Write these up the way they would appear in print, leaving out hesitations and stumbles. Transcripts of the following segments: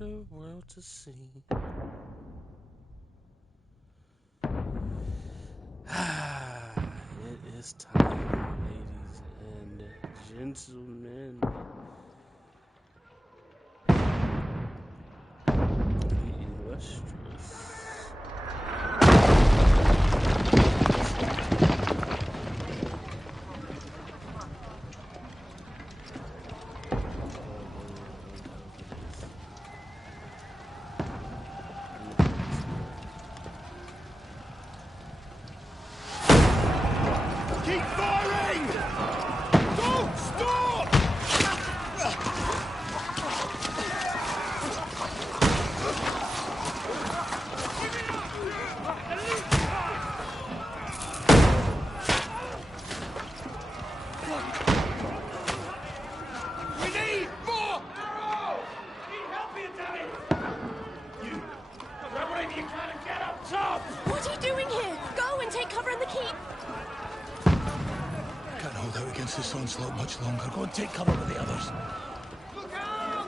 the world to see. It is time, ladies and gentlemen. The illustrious. Keep firing! Don't stop! We need more! Need help here, Danny! You! Grab whatever you can and get up top! What are you doing here? Go and take cover in the keep! Can't hold out against this onslaught much longer. Go and take cover with the others. Look out!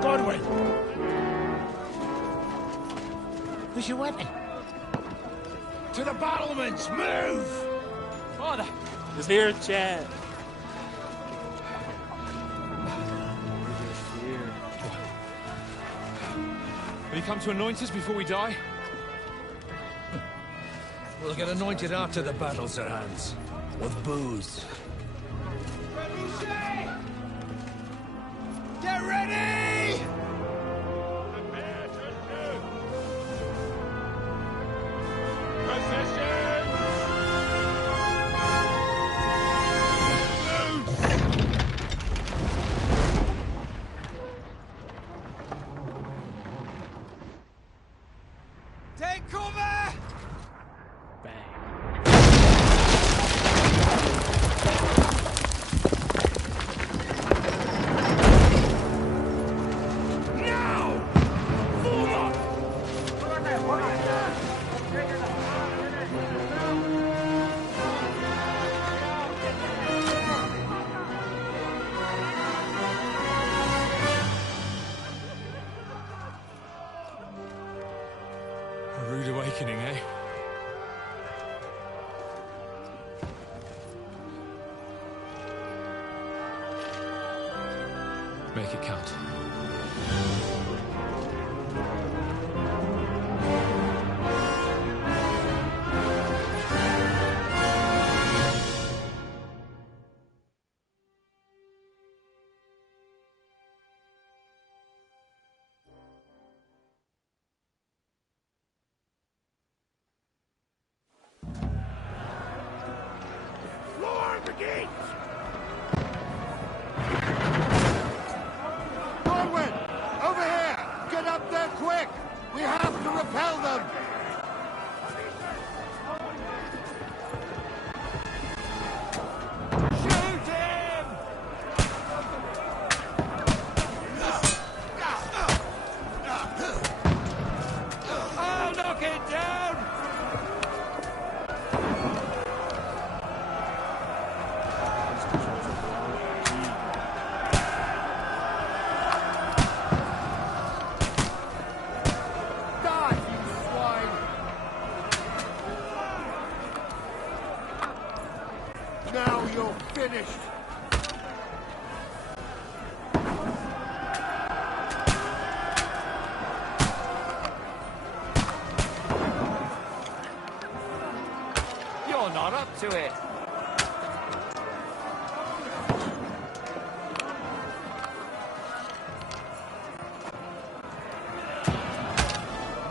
Godwin! Where's your weapon? To the battlements! Move! Father! It's here, Chad. Will you come to anoint us before we die? We'll get anointed after the battles are hands. With booze. Get ready! Take cover! Bang. Now! Move up! A rude awakening, eh? Make it count. Lower the gates! Corwin! Over here! Get up there quick! We have to repel them! Shoot him! I'll knock it down! Die, you swine! Now you're finished! You're not up to it.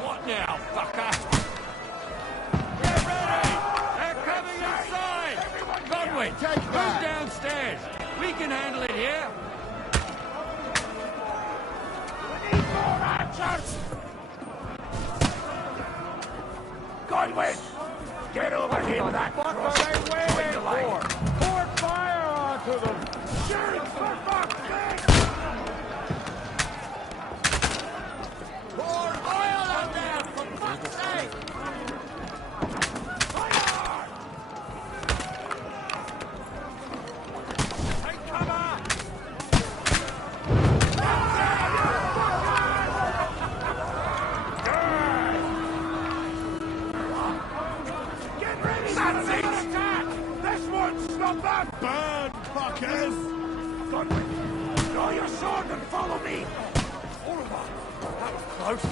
What now, fucker? Get ready! They're coming inside! Godwin, move downstairs! We can handle it here! We need more archers! Godwin! Get over him that. What are they waiting for? Pour fire onto them. Shoot for fuck's sake! Pour oil on them for fuck's sake! Fire! Take cover! Get ready for the attack! This one's not that bad, fuckers! Godwin, draw your sword and follow me! Horrible! That was close.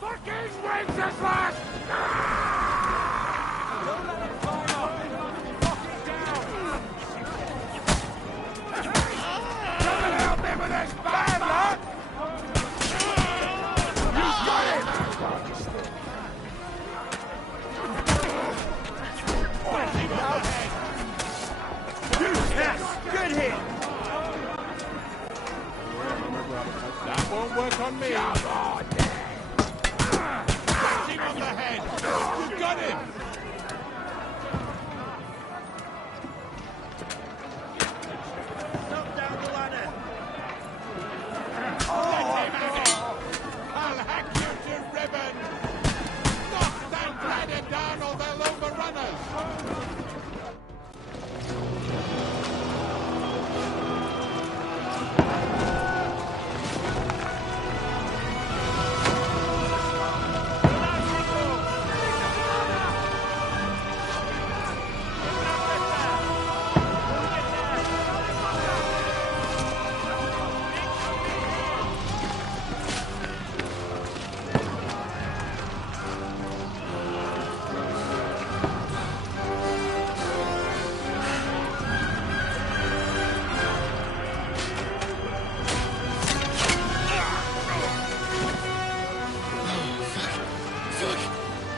Fucking wings us last! Don't let him fly off! Knock it down! Someone help me with this bad luck! You got him! Yes! Good hit! That won't work on me! Come on! Hit him on the head! You got him! Stop down the ladder! I'll hack you to ribbons! Knock that ladder down or they'll overrun us!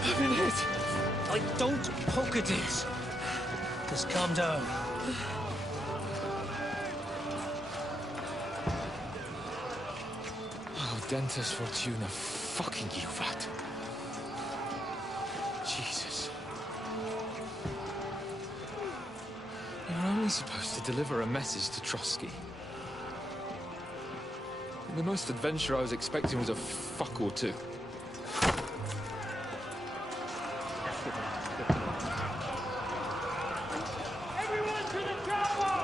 I've been hit. Don't poke at it. Just calm down. Oh, Dentes Fortuna, fucking you, rat. Jesus. You're only supposed to deliver a message to Trotsky. The most adventure I was expecting was a fuck or two. Everyone to the tower!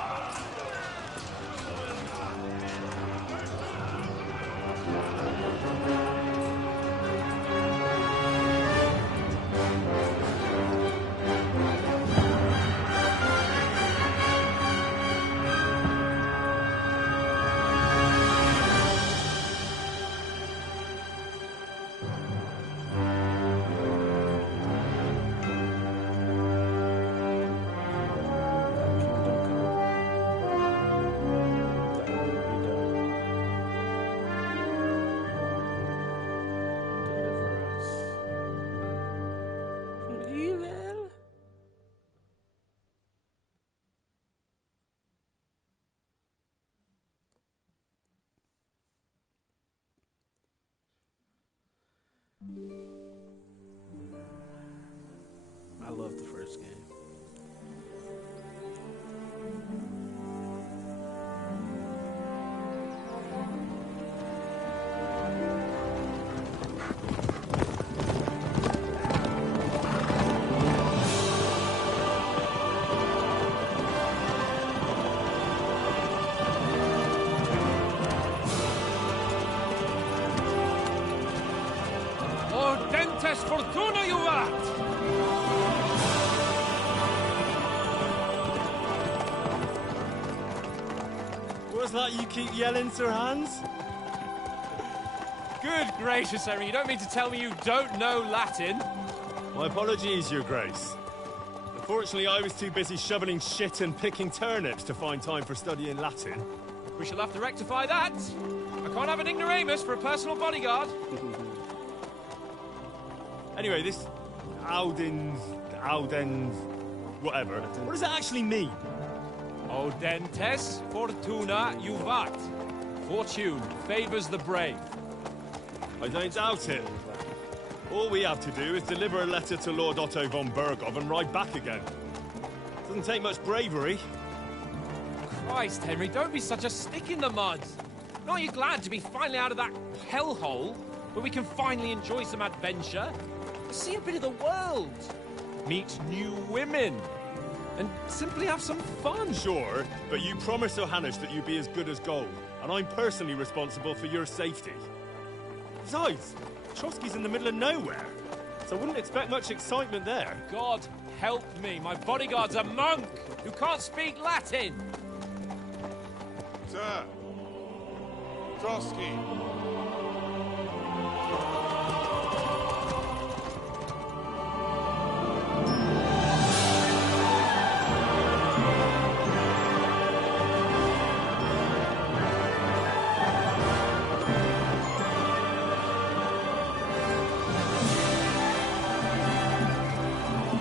I love the first game. Dentes Fortuna, you rat! What's that you keep yelling, Sir Hans? Good gracious, Harry, you don't mean to tell me you don't know Latin? My apologies, Your Grace. Unfortunately, I was too busy shoveling shit and picking turnips to find time for studying Latin. We shall have to rectify that. A can't have an ignoramus for a personal bodyguard. Anyway, this Audens, whatever. What does that actually mean? Audentes fortuna juvat. Fortune favors the brave. I don't doubt it. All we have to do is deliver a letter to Lord Otto von Bergov and ride back again. Doesn't take much bravery. Christ, Henry, don't be such a stick in the mud. Aren't you glad to be finally out of that hellhole where we can finally enjoy some adventure? See a bit of the world. Meet new women. And simply have some fun. Sure, but you promised Johannes that you'd be as good as gold, and I'm personally responsible for your safety. Besides, Trotsky's in the middle of nowhere, so I wouldn't expect much excitement there. God help me, my bodyguard's a monk who can't speak Latin. Sir! Trotsky!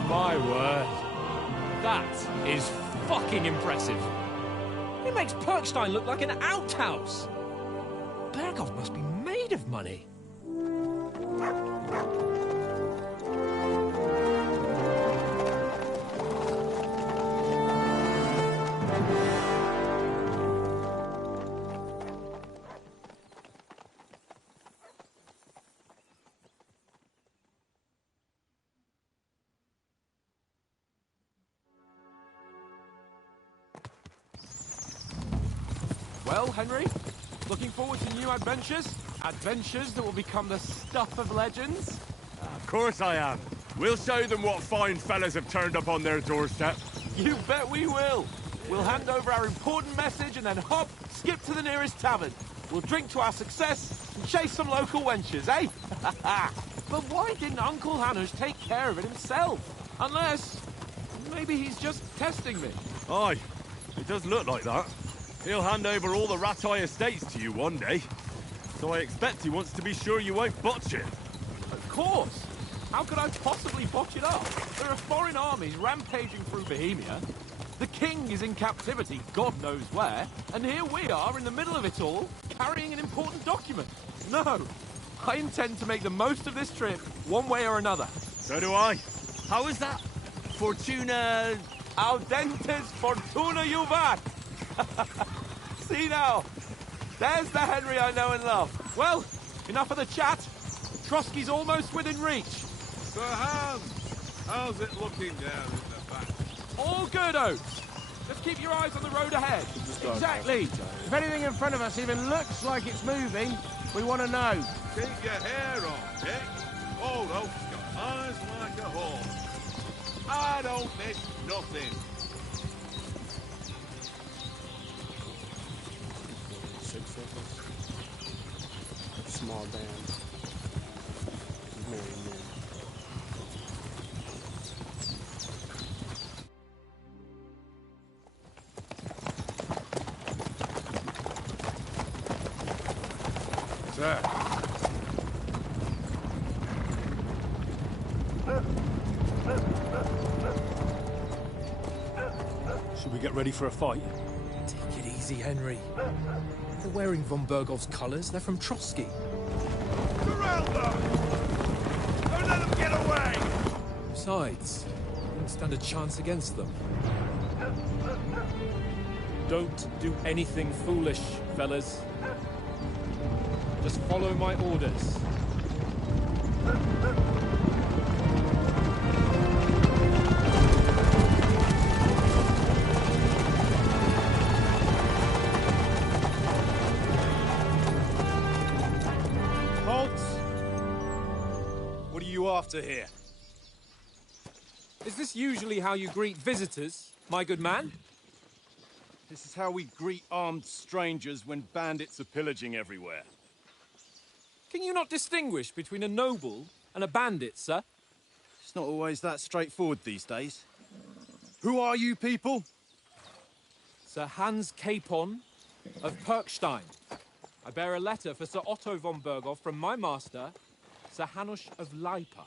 My word. That is fucking impressive. It makes Perkstein look like an outhouse. Bergov must be made of money. Well, Henry, looking forward to new adventures? Adventures that will become the stuff of legends? Of course I am. We'll show them what fine fellas have turned up on their doorstep. You bet we will. We'll hand over our important message and then hop, skip to the nearest tavern. We'll drink to our success and chase some local wenches, eh? But why didn't Uncle Hanush take care of it himself? Unless, maybe he's just testing me. Aye, it does look like that. He'll hand over all the Ratai estates to you one day. So I expect he wants to be sure you won't botch it. Of course. How could I possibly botch it up? There are foreign armies rampaging through Bohemia. The king is in captivity, God knows where. And here we are in the middle of it all, carrying an important document. No, I intend to make the most of this trip, one way or another. So do I. How is that? Fortuna... Audentes fortuna juvat. See now, there's the Henry I know and love. Well, enough of the chat. Trotsky's almost within reach. Sir Hans! How's it looking down in the back? All good, Oates. Just keep your eyes on the road ahead. Exactly. If anything in front of us even looks like it's moving, we want to know. Keep your hair on, Dick. Old Oak's got eyes like a horse. I don't miss nothing. Six of us. Small band. Merry men. Sir. Should we get ready for a fight? Take it easy, Henry. They're wearing von Bergov's colours. They're from Trotsky. Surround them! Don't let them get away! Besides, we don't stand a chance against them. Don't do anything foolish, fellas. Just follow my orders. What are you after here? Is this usually how you greet visitors, my good man? This is how we greet armed strangers when bandits are pillaging everywhere. Can you not distinguish between a noble and a bandit, sir? It's not always that straightforward these days. Who are you people? Sir Hans Capon of Perkstein. I bear a letter for Sir Otto von Berghoff from my master, Sir Hanush of Lipa.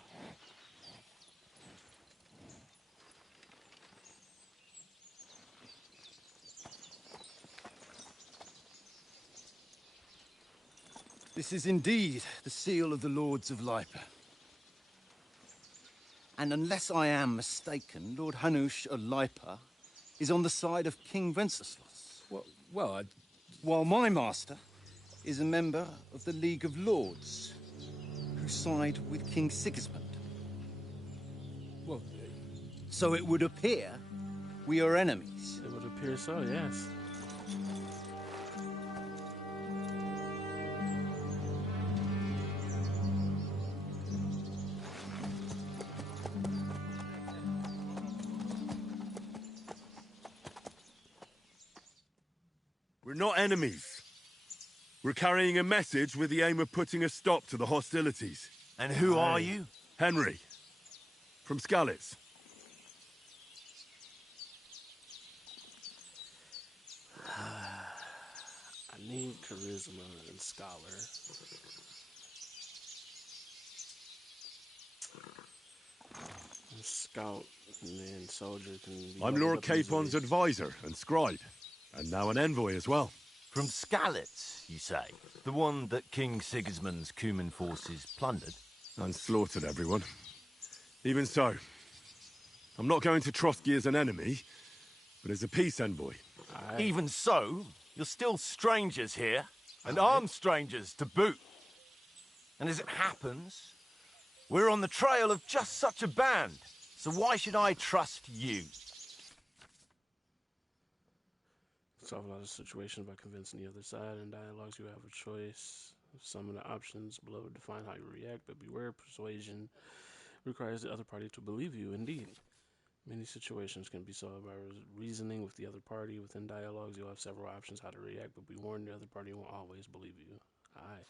This is indeed the seal of the Lords of Lipa. And unless I am mistaken, Lord Hanush of Lipa is on the side of King Wenceslas. Well, While my master is a member of the League of Lords, who side with King Sigismund. well, So it would appear we are enemies. It would appear so, yes. We're not enemies. We're carrying a message with the aim of putting a stop to the hostilities. And who are you? Henry, from Skalitz. I need charisma and scholar. And scout and then soldier can be. I'm leveled Lord up easily. Capon's advisor and scribe, and now an envoy as well. From Skalitz, you say? The one that King Sigismund's Cuman forces plundered? And slaughtered everyone. Even so, I'm not going to Trotsky as an enemy, but as a peace envoy. Even so, you're still strangers here, and armed strangers to boot. And as it happens, we're on the trail of just such a band, so why should I trust you? Solve a lot of situations by convincing the other side. In dialogues, you have a choice of some of the options below. Define how you react, but beware, persuasion requires the other party to believe you. Indeed, many situations can be solved by reasoning with the other party. Within dialogues, you'll have several options how to react, but be warned, the other party won't always believe you. Aye.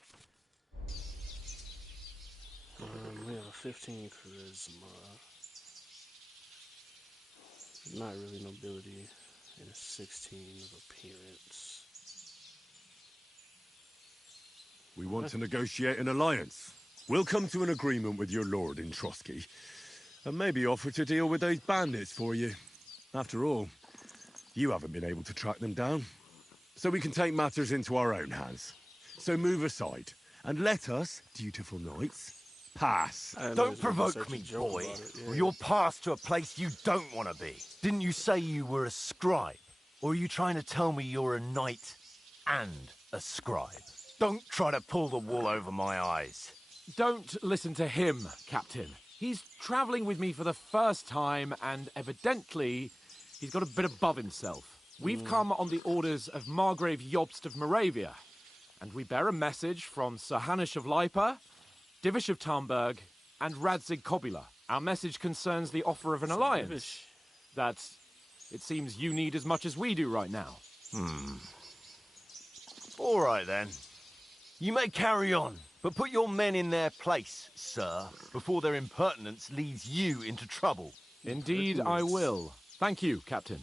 We have a 15 charisma. Not really nobility. And a 16 of appearance. We want to negotiate an alliance. We'll come to an agreement with your lord in Trotsky, and maybe offer to deal with those bandits for you. After all, you haven't been able to track them down. So we can take matters into our own hands. So move aside, and let us, dutiful knights, pass. Don't provoke me, boy, or you'll pass to a place you don't want to be. Didn't you say you were a scribe? Or are you trying to tell me you're a knight and a scribe? Don't try to pull the wool over my eyes. Don't listen to him, Captain. He's travelling with me for the first time, and evidently, he's got a bit above himself. We've come on the orders of Margrave Jobst of Moravia, and we bear a message from Sir Hanush of Lipa, Divish of Tarnberg, and Radzig Kobula. Our message concerns the offer of an alliance that it seems you need as much as we do right now. All right, then. You may carry on, but put your men in their place, sir, before their impertinence leads you into trouble. Indeed, I will. Thank you, Captain.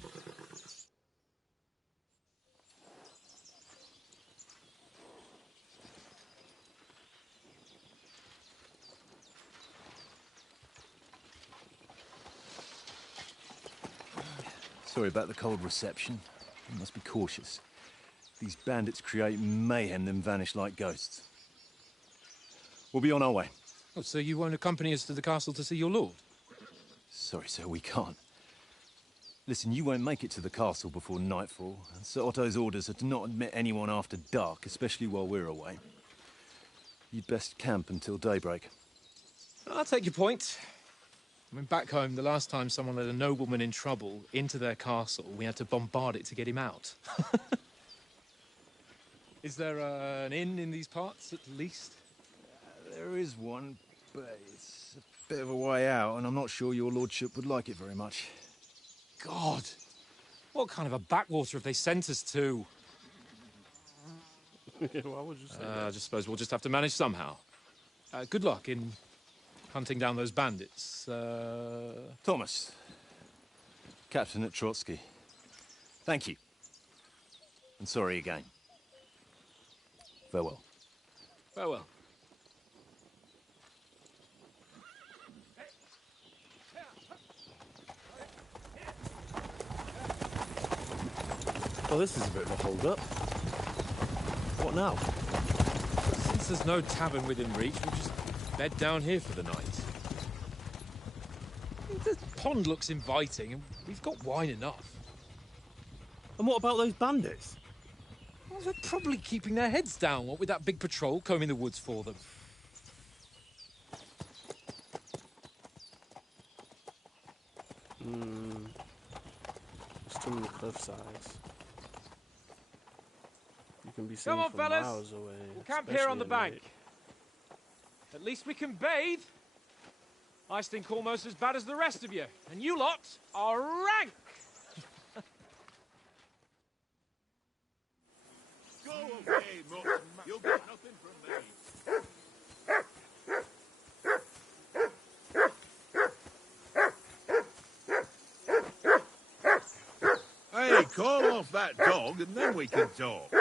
Sorry about the cold reception. You must be cautious. These bandits create mayhem, then vanish like ghosts. We'll be on our way. Oh, so you won't accompany us to the castle to see your lord? Sorry, sir, we can't. Listen, you won't make it to the castle before nightfall. And Sir Otto's orders are to not admit anyone after dark, especially while we're away. You'd best camp until daybreak. I'll take your point. I mean, back home, the last time someone let a nobleman in trouble into their castle, we had to bombard it to get him out. Is there an inn in these parts, at least? There is one, but it's a bit of a way out, and I'm not sure your lordship would like it very much. God! What kind of a backwater have they sent us to? Why would you say that? I just suppose we'll just have to manage somehow. Good luck in hunting down those bandits. Thomas, captain at Trotsky. Thank you. And sorry again. Farewell. Farewell. Well, this is a bit of a hold-up. What now? Since there's no tavern within reach, we'll just bed down here for the night. The pond looks inviting, and we've got wine enough. And what about those bandits? Well, they're probably keeping their heads down, what with that big patrol combing the woods for them. There's too many cliff sides. You can be seen Come on, from fellas. miles away. We'll camp here on the especially at bank. night. At least we can bathe. I stink almost as bad as the rest of you, and you lot are rank! Go away, Mutt. You'll get nothing from me. Hey, call off that dog and then we can talk.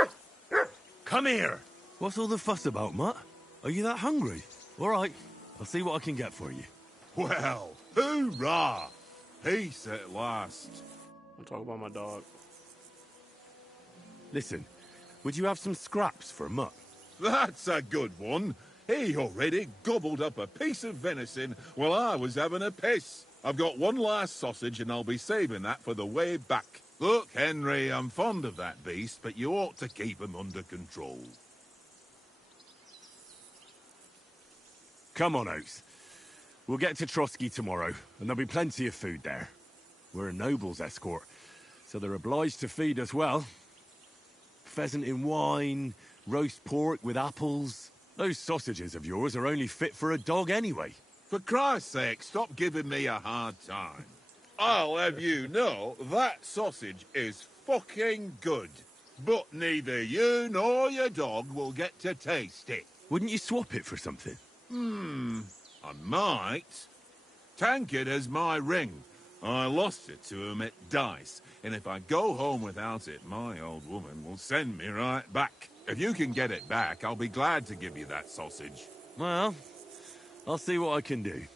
Come here. What's all the fuss about, Mutt? Are you that hungry? All right, I'll see what I can get for you. Well, hoorah! Peace at last. I'm talking about my dog. Listen, would you have some scraps for Mutt? That's a good one. He already gobbled up a piece of venison while I was having a piss. I've got one last sausage and I'll be saving that for the way back. Look, Henry, I'm fond of that beast, but you ought to keep him under control. Come on, Oates. We'll get to Trotsky tomorrow, and there'll be plenty of food there. We're a noble's escort, so they're obliged to feed us well. Pheasant in wine, roast pork with apples. Those sausages of yours are only fit for a dog anyway. For Christ's sake, stop giving me a hard time. I'll have you know that sausage is fucking good. But neither you nor your dog will get to taste it. Wouldn't you swap it for something? I might. Tankard has my ring. I lost it to him at dice, and if I go home without it, my old woman will send me right back. If you can get it back, I'll be glad to give you that sausage. Well, I'll see what I can do.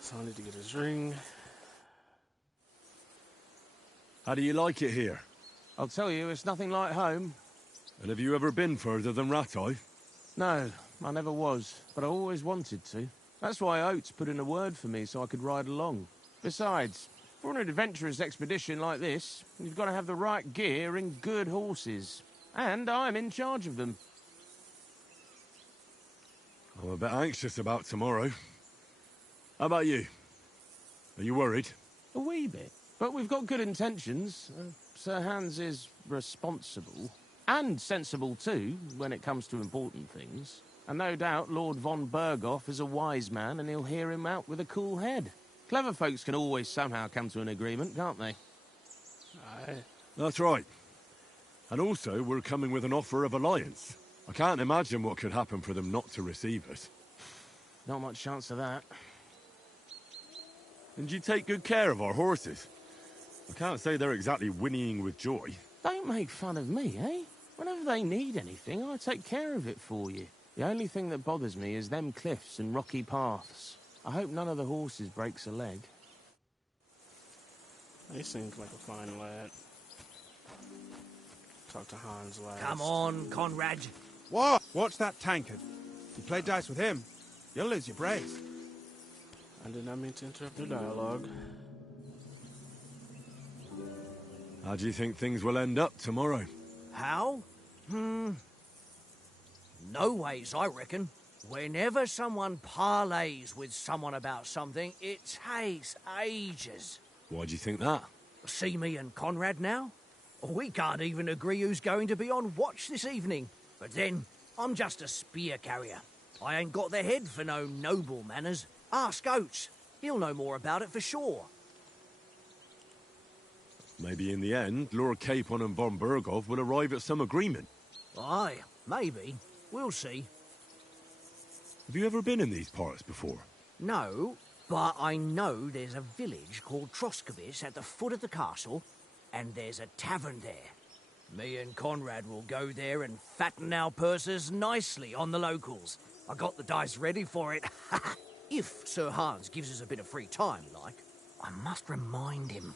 So I need to get his ring. How do you like it here? I'll tell you, it's nothing like home. And have you ever been further than Rattay? No, I never was, but I always wanted to. That's why Oates put in a word for me so I could ride along. Besides, for an adventurous expedition like this, you've got to have the right gear and good horses. And I'm in charge of them. I'm a bit anxious about tomorrow. How about you? Are you worried? A wee bit. But we've got good intentions. Sir Hans is responsible. And sensible too, when it comes to important things. And no doubt Lord von Berghoff is a wise man and he'll hear him out with a cool head. Clever folks can always somehow come to an agreement, can't they? Aye. That's right. And also, we're coming with an offer of alliance. I can't imagine what could happen for them not to receive us. Not much chance of that. And you take good care of our horses. I can't say they're exactly whinnying with joy. Don't make fun of me, eh? Whenever they need anything, I take care of it for you. The only thing that bothers me is them cliffs and rocky paths. I hope none of the horses breaks a leg. He seems like a fine lad. Talk to Hans last. Come on, Conrad. What? Watch that tankard. You play dice with him, you'll lose your brace. I did not mean to interrupt your dialogue. How do you think things will end up tomorrow? How? No ways, I reckon. Whenever someone parleys with someone about something, it takes ages. Why do you think that? See me and Conrad now? We can't even agree who's going to be on watch this evening. But then, I'm just a spear carrier. I ain't got the head for no noble manners. Ask Oates. He'll know more about it for sure. Maybe in the end, Lord Capon and von Berghoff will arrive at some agreement. Aye, maybe. We'll see. Have you ever been in these parts before? No, but I know there's a village called Troskowitz at the foot of the castle, and there's a tavern there. Me and Conrad will go there and fatten our purses nicely on the locals. I got the dice ready for it. If Sir Hans gives us a bit of free time, like, I must remind him.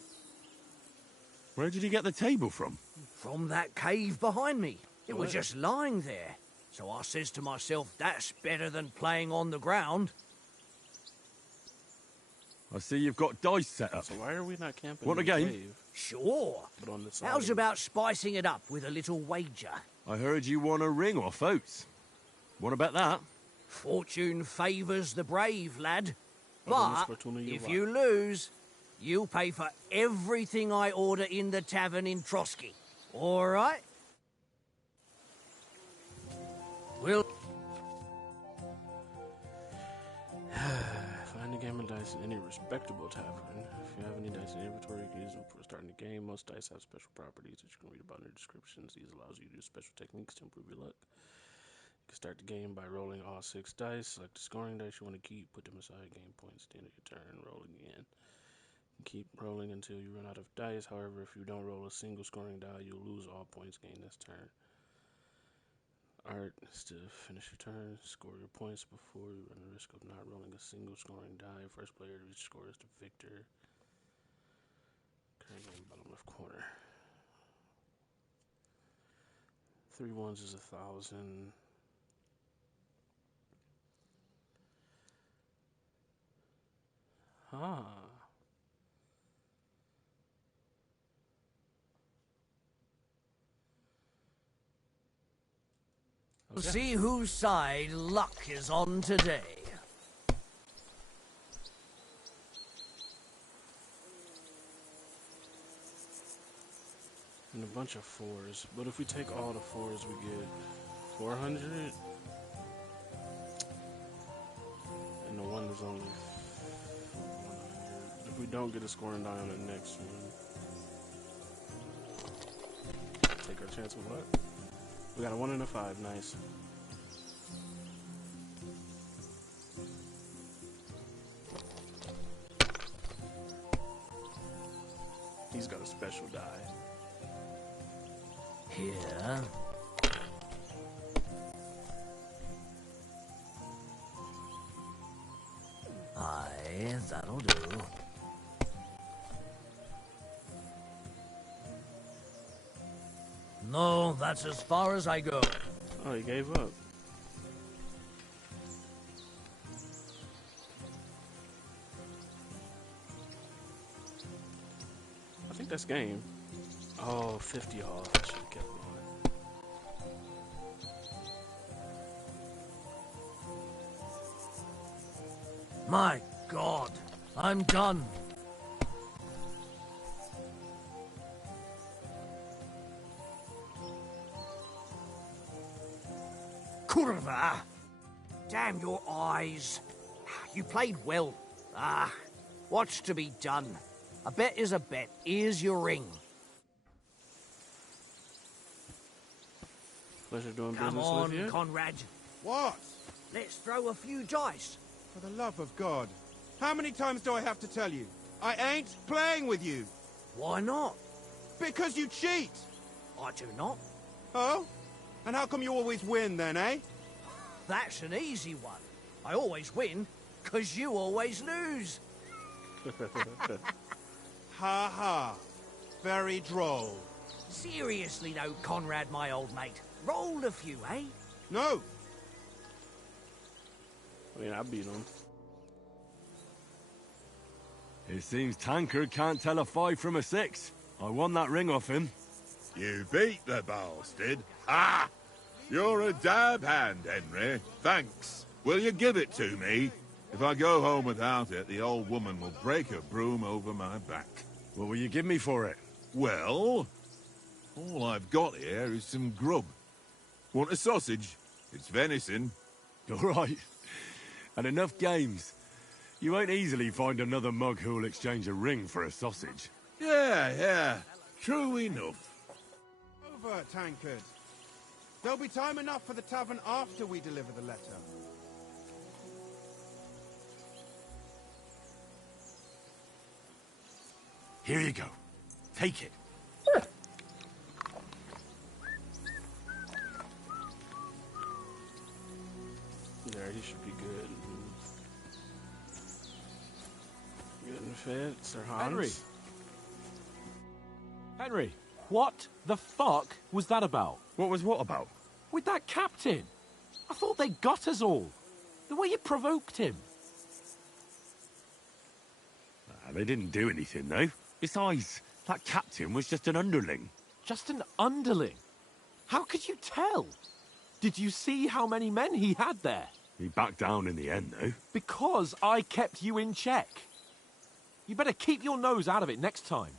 Where did you get the table from? From that cave behind me. It was just lying there. So I says to myself, that's better than playing on the ground. I see you've got dice set up. So why are we not camping Want in a the game? cave? Sure. But on the side How's of- about spicing it up with a little wager? I heard you won a ring off Oates. What about that? Fortune favours the brave, lad. Oh, But then it's if for you lose, you'll pay for everything I order in the tavern in Trotsky. All right? We'll... Find a game of dice in any respectable tavern. If you have any dice in your inventory, you can use them for starting the game. Most dice have special properties that you can read about in their descriptions. These allows you to use special techniques to improve your luck. You can start the game by rolling all 6 dice. Select the scoring dice you want to keep. Put them aside. Gain points at the end of your turn. Roll again. Keep rolling until you run out of dice. However, if you don't roll a single scoring die, you'll lose all points gained this turn. Art is to finish your turn, score your points before you run the risk of not rolling a single scoring die. First player to reach score is the victor. Current game bottom left corner. 3 ones is 1,000. Huh. Okay. See whose side luck is on today. And a bunch of 4s. But if we take all the 4s, we get 400. And the 1 is only 100. If we don't get a scoring die on the next one, take our chance with luck. We got a 1 and a 5. Nice. He's got a special die. Here. Aye, that'll do. No, that's as far as I go. Oh, he gave up. I think that's game. Oh, 50 off. I should have kept going. My God, I'm done. Kurva! Damn your eyes. You played well. Ah, what's to be done? A bet is a bet. Here's your ring. Pleasure doing Come business on, with you. Conrad. What? Let's throw a few dice. For the love of God. How many times do I have to tell you? I ain't playing with you. Why not? Because you cheat. I do not. Oh? And how come you always win then, eh? That's an easy one. I always win, 'cause you always lose. Ha ha. Very droll. Seriously though, Conrad, my old mate. Rolled a few, eh? No. I mean, I beat him. It seems Tankard can't tell a 5 from a 6. I won that ring off him. You beat the bastard. Ah! You're a dab hand, Henry. Thanks. Will you give it to me? If I go home without it, the old woman will break her broom over my back. What will you give me for it? Well, all I've got here is some grub. Want a sausage? It's venison. All right. And enough games. You won't easily find another mug who'll exchange a ring for a sausage. Yeah. True enough. Over, Tankard. There'll be time enough for the tavern after we deliver the letter. Here you go. Take it. There, he should be good. Getting fed, Sir Hans. Henry! Henry, what the fuck was that about? What was what about? With that captain. I thought they got us all. The way you provoked him. They didn't do anything, though. Besides, that captain was just an underling. Just an underling? How could you tell? Did you see how many men he had there? He backed down in the end, though. Because I kept you in check. You better keep your nose out of it next time.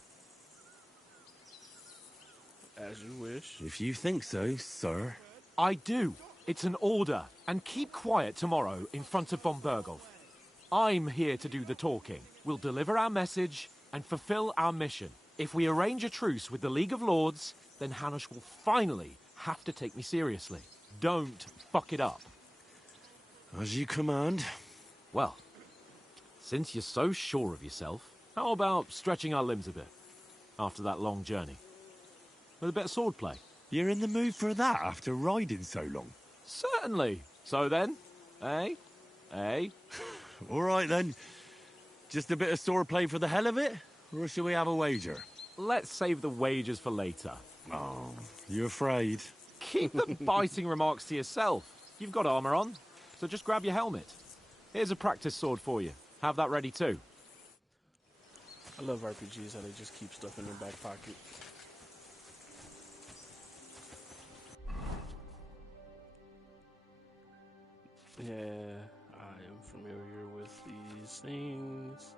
As you wish. If you think so, sir. I do. It's an order. And keep quiet tomorrow in front of von Berghoff. I'm here to do the talking. We'll deliver our message and fulfill our mission. If we arrange a truce with the League of Lords, then Hanush will finally have to take me seriously. Don't fuck it up. As you command. Well, since you're so sure of yourself, how about stretching our limbs a bit after that long journey? With a bit of swordplay. You're in the mood for that after riding so long? Certainly. So then, eh? Eh? All right, then. Just a bit of swordplay for the hell of it? Or shall we have a wager? Let's save the wagers for later. Oh, you afraid? Keep the biting remarks to yourself. You've got armor on, so just grab your helmet. Here's a practice sword for you. Have that ready too. I love RPGs, how they just keep stuff in their back pocket. Yeah, I am familiar with these things.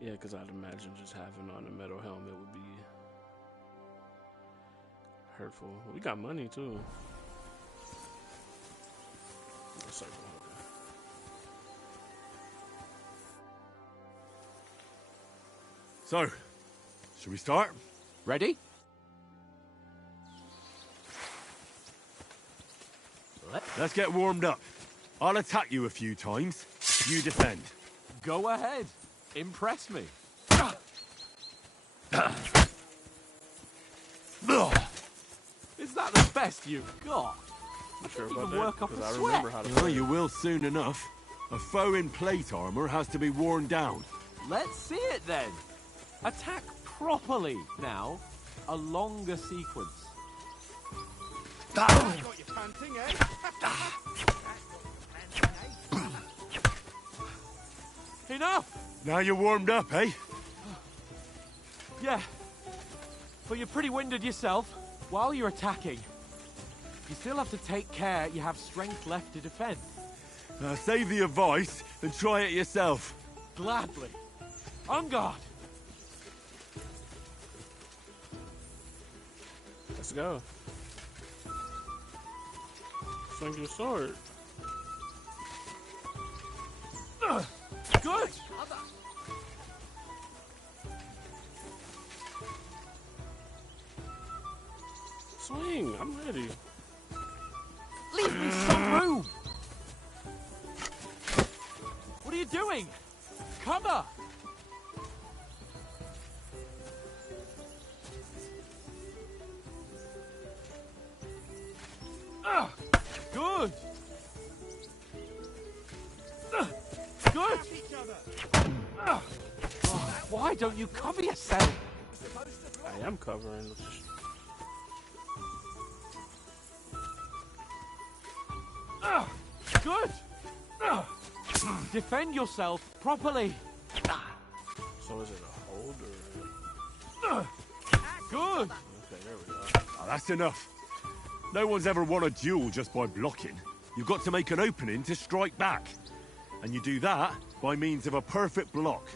Yeah, because I'd imagine just having on a metal helmet would be hurtful. We got money too. Circle. So, should we start? Ready? Let's get warmed up. I'll attack you a few times. You defend. Go ahead. Impress me. Is that the best you've got? You sure Even about that? work up a Because I sweat. remember how to Oh, play. you will soon enough. A foe in plate armor has to be worn down. Let's see it then. Attack properly now. A longer sequence. Got you panting, eh? Enough! Now you're warmed up, eh? Yeah. But you're pretty winded yourself. While you're attacking, you still have to take care you have strength left to defend. Save the advice and try it yourself. Gladly. On guard. Let's go. Swing your sword. Good! Swing, I'm ready. Leave me some room! What are you doing? Cover! Good! Good! Why don't you cover yourself? I am covering. Good! Defend yourself properly. So is it a hold or? Good! Okay, there we go. Oh, that's enough. No one's ever won a duel just by blocking. You've got to make an opening to strike back. And you do that by means of a perfect block.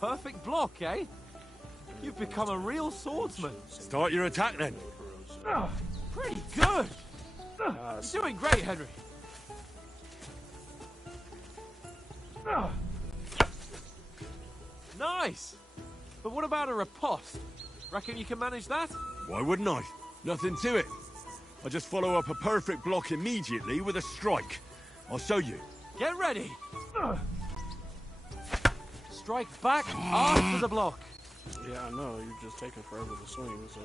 Perfect block, eh? You've become a real swordsman. Start your attack then. Pretty good. You're doing great, Henry. Nice. But what about a riposte? Reckon you can manage that? Why wouldn't I? Nothing to it. I just follow up a perfect block immediately with a strike. I'll show you. Get ready. Strike back after the block. Yeah, I know. You're just taking forever to swing, so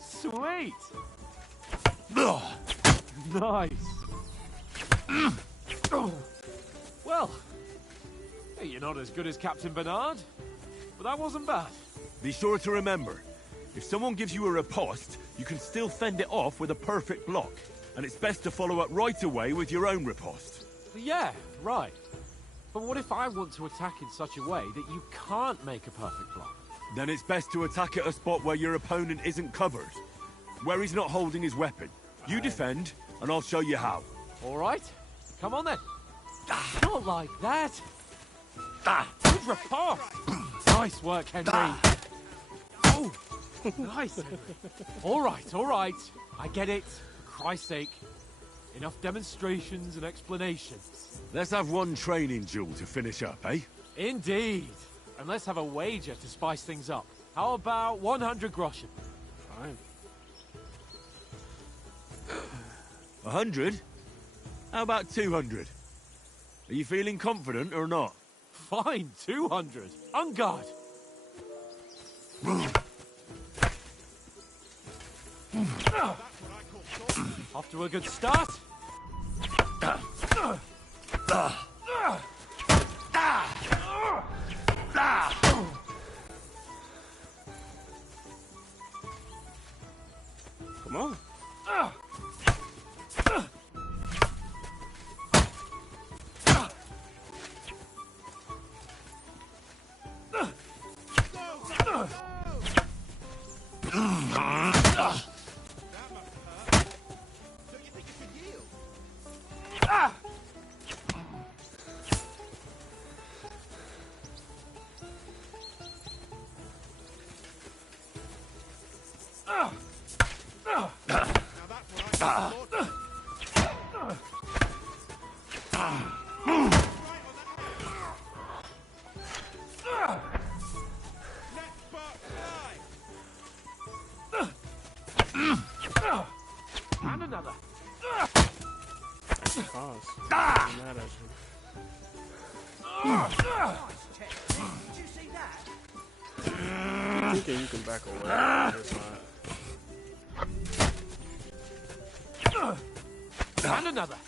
Sweet. Nice. Well, hey, you're not as good as Captain Bernard, but that wasn't bad. Be sure to remember, if someone gives you a riposte, you can still fend it off with a perfect block. And it's best to follow up right away with your own riposte. Yeah, right. But what if I want to attack in such a way that you can't make a perfect block? Then it's best to attack at a spot where your opponent isn't covered. Where he's not holding his weapon. You defend, and I'll show you how. All right. Come on then. Not like that. Good riposte. Nice work, Henry. Oh, nice, Henry. All right. I get it. For Christ's sake. Enough demonstrations and explanations. Let's have one training duel to finish up, eh? Indeed. And let's have a wager to spice things up. How about 100 groschen? fine. 100? How about 200? Are you feeling confident or not? Fine, 200. On guard. Off to a good start. Come on. And another. Pause. I'm mad at you. Did you see that? I'm thinking you can back away. It's not. And another.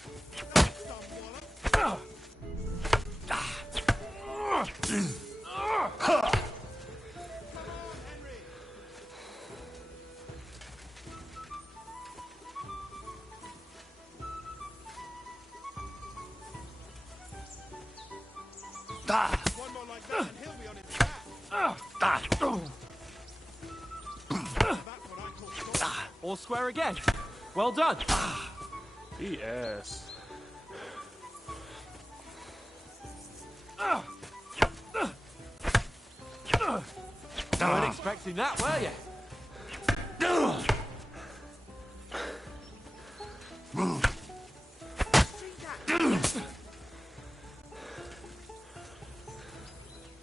One more like that and he'll be on his back. That's what I call All square again. Well done. BS. Weren't expecting that, were you?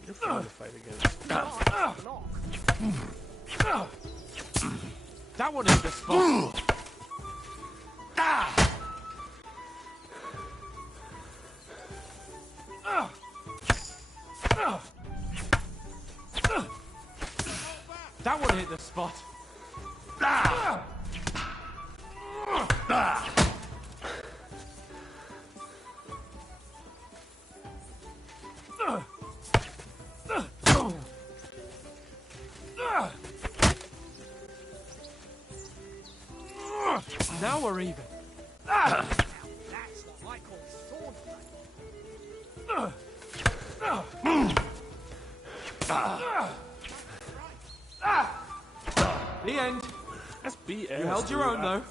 You're fun to fight against. That one hit the spot. That one hit the spot. Now we're even. That's what I call swordplay. The end. That's BS. You held your own, though.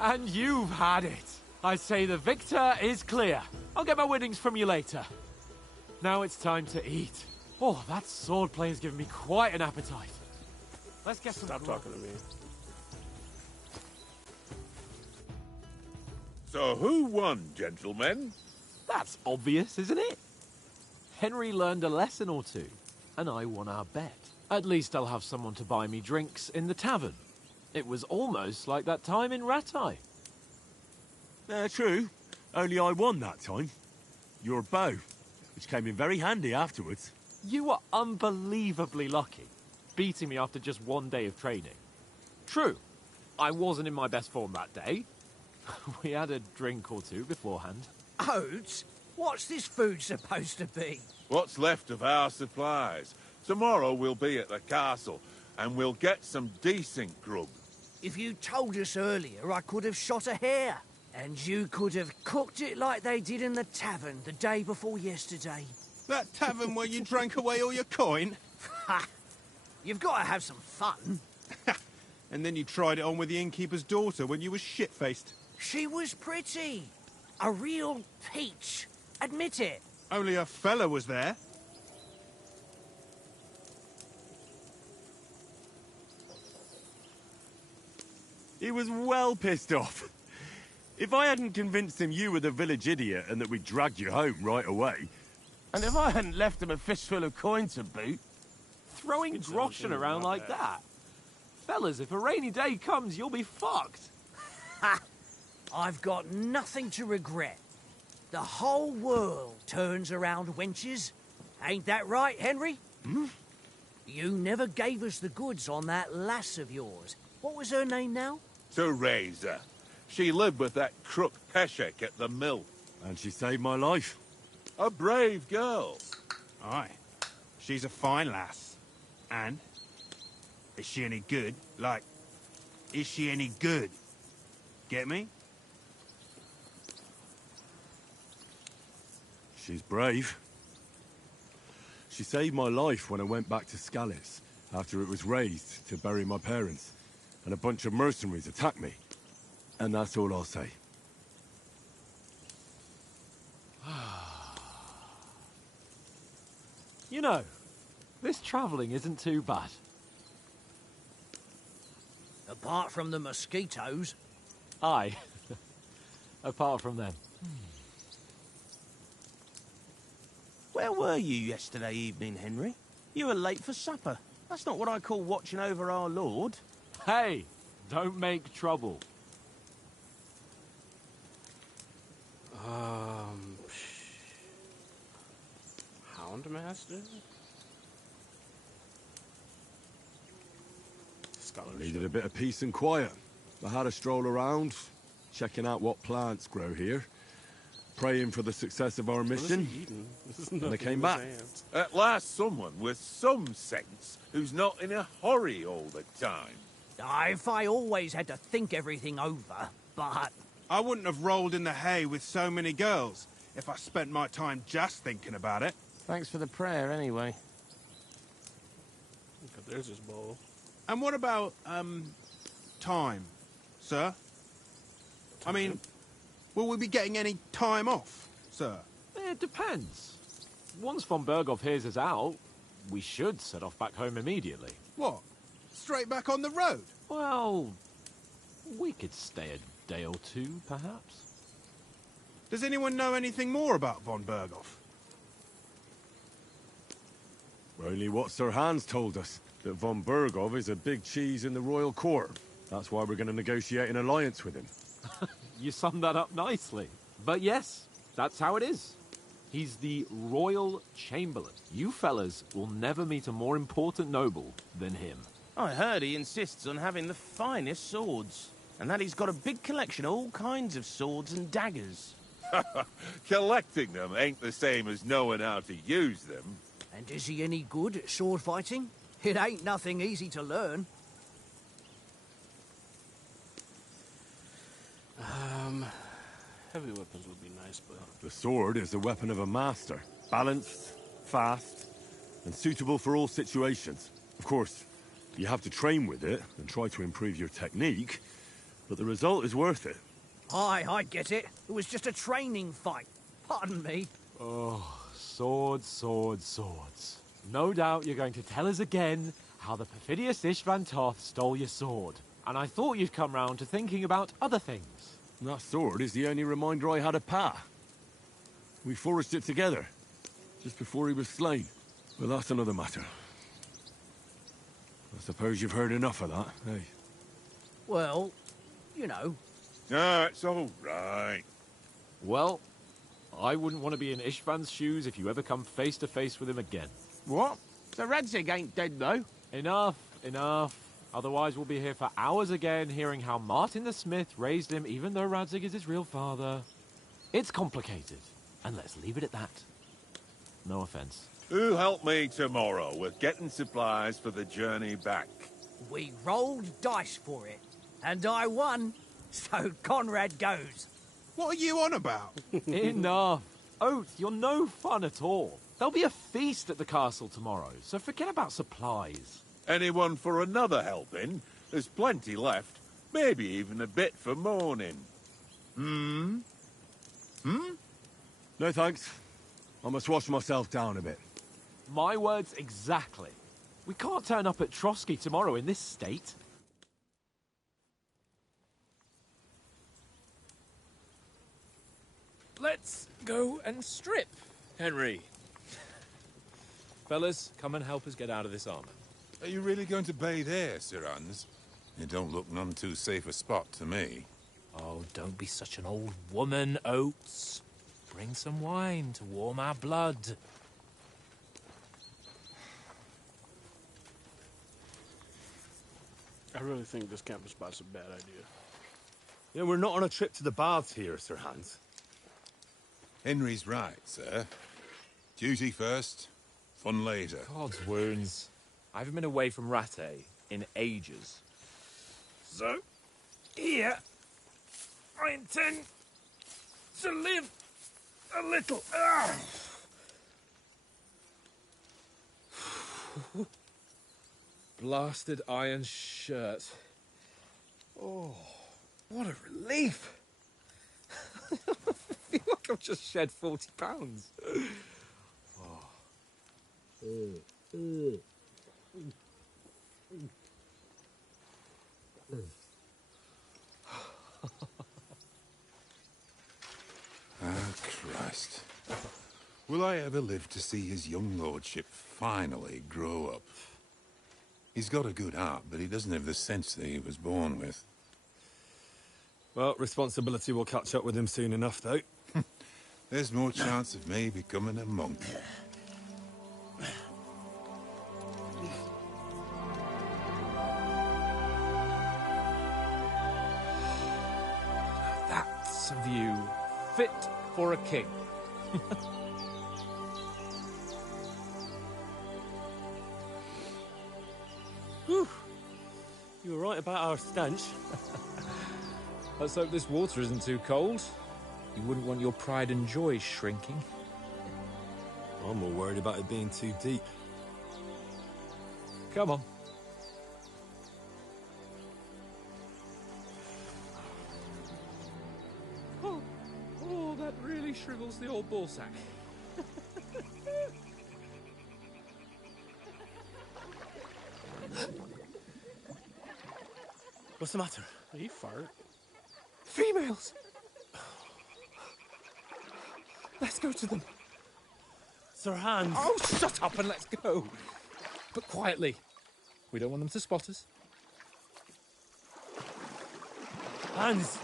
And you've had it. I say the victor is clear. I'll get my winnings from you later. Now it's time to eat. Oh, that swordplay has given me quite an appetite. Let's get some. Stop talking to me. So who won, gentlemen? That's obvious, isn't it? Henry learned a lesson or two, and I won our bet. At least I'll have someone to buy me drinks in the tavern. It was almost like that time in Rattay. True. Only I won that time. Your bow, which came in very handy afterwards. You were unbelievably lucky, beating me after just one day of training. True, I wasn't in my best form that day. We had a drink or two beforehand. Oates? What's this food supposed to be? What's left of our supplies. Tomorrow we'll be at the castle, and we'll get some decent grub. If you told us earlier, I could have shot a hare. And you could have cooked it like they did in the tavern the day before yesterday. That tavern where you drank away all your coin? Ha! You've got to have some fun. And then you tried it on with the innkeeper's daughter when you were shit-faced. She was pretty. A real peach. Admit it. Only a fella was there. He was well pissed off. If I hadn't convinced him you were the village idiot and that we dragged you home right away... And if I hadn't left him a fistful of coin to boot... Throwing groschen around like that? Fellas, if a rainy day comes, you'll be fucked. Ha! I've got nothing to regret. The whole world turns around wenches. Ain't that right, Henry? Hmm? You never gave us the goods on that lass of yours. What was her name now? Teresa. She lived with that crook Peshek at the mill. And she saved my life. A brave girl. Aye. She's a fine lass. And? Is she any good? Like, is she any good? Get me? She's brave. She saved my life when I went back to Scallis after it was razed to bury my parents, and a bunch of mercenaries attacked me. And that's all I'll say. You know, this travelling isn't too bad. Apart from the mosquitoes. Aye. Apart from them. Where were you yesterday evening, Henry? You were late for supper. That's not what I call watching over our lord. Hey, don't make trouble. Houndmaster? Needed a bit of peace and quiet. I had a stroll around, checking out what plants grow here, praying for the success of our mission, and I came back. At last someone with some sense who's not in a hurry all the time. If I always had to think everything over, but... I wouldn't have rolled in the hay with so many girls if I spent my time just thinking about it. Thanks for the prayer, anyway. Okay, there's his bowl. And what about, time, sir? I mean, will we be getting any time off, sir? It depends. Once von Berghoff hears us out, we should set off back home immediately. What? Straight back on the road? Well, we could stay a day or two, perhaps. Does anyone know anything more about von Berghoff? Only what Sir Hans told us, that von Berghoff is a big cheese in the royal court. That's why we're going to negotiate an alliance with him. You summed that up nicely. But yes, that's how it is. He's the Royal Chamberlain. You fellas will never meet a more important noble than him. I heard he insists on having the finest swords, and that he's got a big collection of all kinds of swords and daggers. Collecting them ain't the same as knowing how to use them. And is he any good at sword fighting? It ain't nothing easy to learn. Heavy weapons would be nice, but... The sword is the weapon of a master. Balanced, fast, and suitable for all situations. Of course, you have to train with it and try to improve your technique, but the result is worth it. Aye, I get it. It was just a training fight. Pardon me. Oh, swords, swords, swords. No doubt you're going to tell us again how the perfidious Istvan Toth stole your sword. And I thought you'd come round to thinking about other things. That sword is the only reminder I had of Pa. We forged it together, just before he was slain. But that's another matter. I suppose you've heard enough of that, eh? Well, you know. No, it's all right. Well, I wouldn't want to be in Ishvan's shoes if you ever come face to face with him again. What? Sir Radzig ain't dead, though. Enough, enough. Otherwise we'll be here for hours again hearing how Martin the Smith raised him even though Radzig is his real father. It's complicated, and let's leave it at that. No offense. Who'll help me tomorrow with getting supplies for the journey back? We rolled dice for it, and I won, so Conrad goes. What are you on about? Enough. Oath, you're no fun at all. There'll be a feast at the castle tomorrow, so forget about supplies. Anyone for another helping? There's plenty left. Maybe even a bit for morning. No thanks. I must wash myself down a bit. My words exactly. We can't turn up at Trotsky tomorrow in this state. Let's go and strip, Henry. Fellas, come and help us get out of this armor. Are you really going to bathe here, Sir Hans? It don't look none too safe a spot to me. Oh, don't be such an old woman, Oates. Bring some wine to warm our blood. I really think this camping spot's a bad idea. Yeah, we're not on a trip to the baths here, Sir Hans. Henry's right, sir. Duty first, fun later. God's wounds. I haven't been away from Rattay in ages. So, here, I intend to live a little. Blasted iron shirt. Oh, what a relief. I feel like I've just shed 40 pounds. Christ. Will I ever live to see his young lordship finally grow up? He's got a good heart, but he doesn't have the sense that he was born with. Well, responsibility will catch up with him soon enough, though. There's more chance of me becoming a monk. That's a view fit for a king. Whew. You were right about our stench. Let's hope this water isn't too cold. You wouldn't want your pride and joy shrinking. I'm more worried about it being too deep. Come on. Oh, that really shrivels the old ball sack. What's the matter? He fart. Females! Let's go to them. Sir Hans. Oh, shut up and let's go. But quietly. We don't want them to spot us. Hans.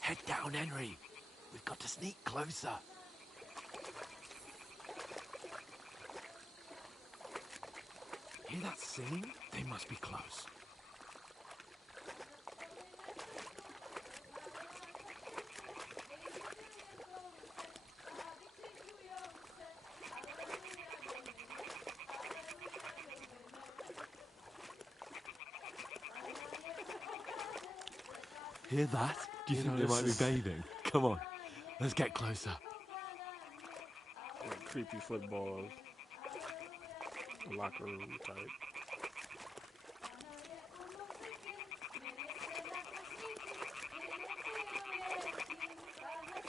Head down, Henry. We've got to sneak closer. Hear that singing? They must be close. Hear that? Do you think they might be bathing? Come on, let's get closer. Like creepy football. Locker room type.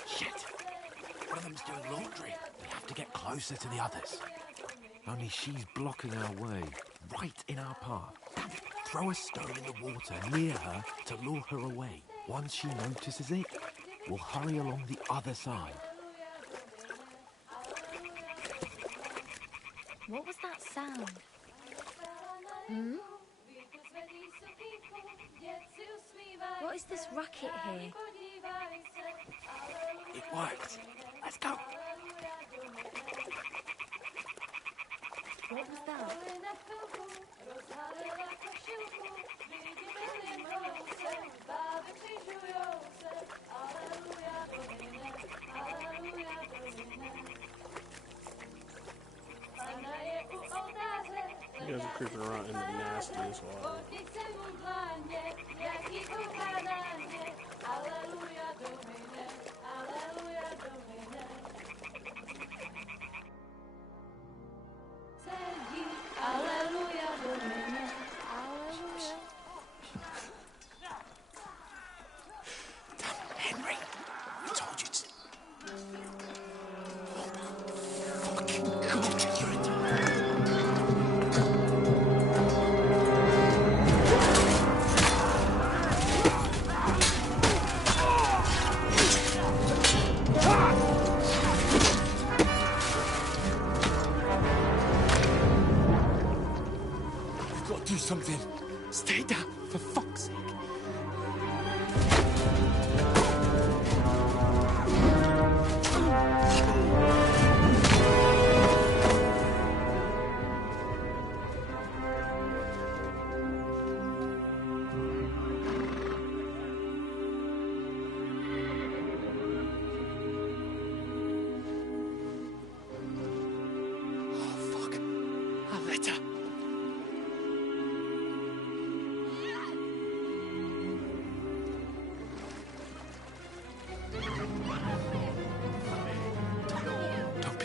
Shit! One of them's doing laundry. We have to get closer to the others. Only she's blocking our way, right in our path. Throw a stone in the water near her to lure her away. Once she notices it, We'll hurry along the other side. What was that sound? Hmm? What is this racket here? It worked. Let's go. What was that? You guys are creeping around in the nastiest water. Henry, I told you to. We've got to do something. Stay down, for fuck's sake.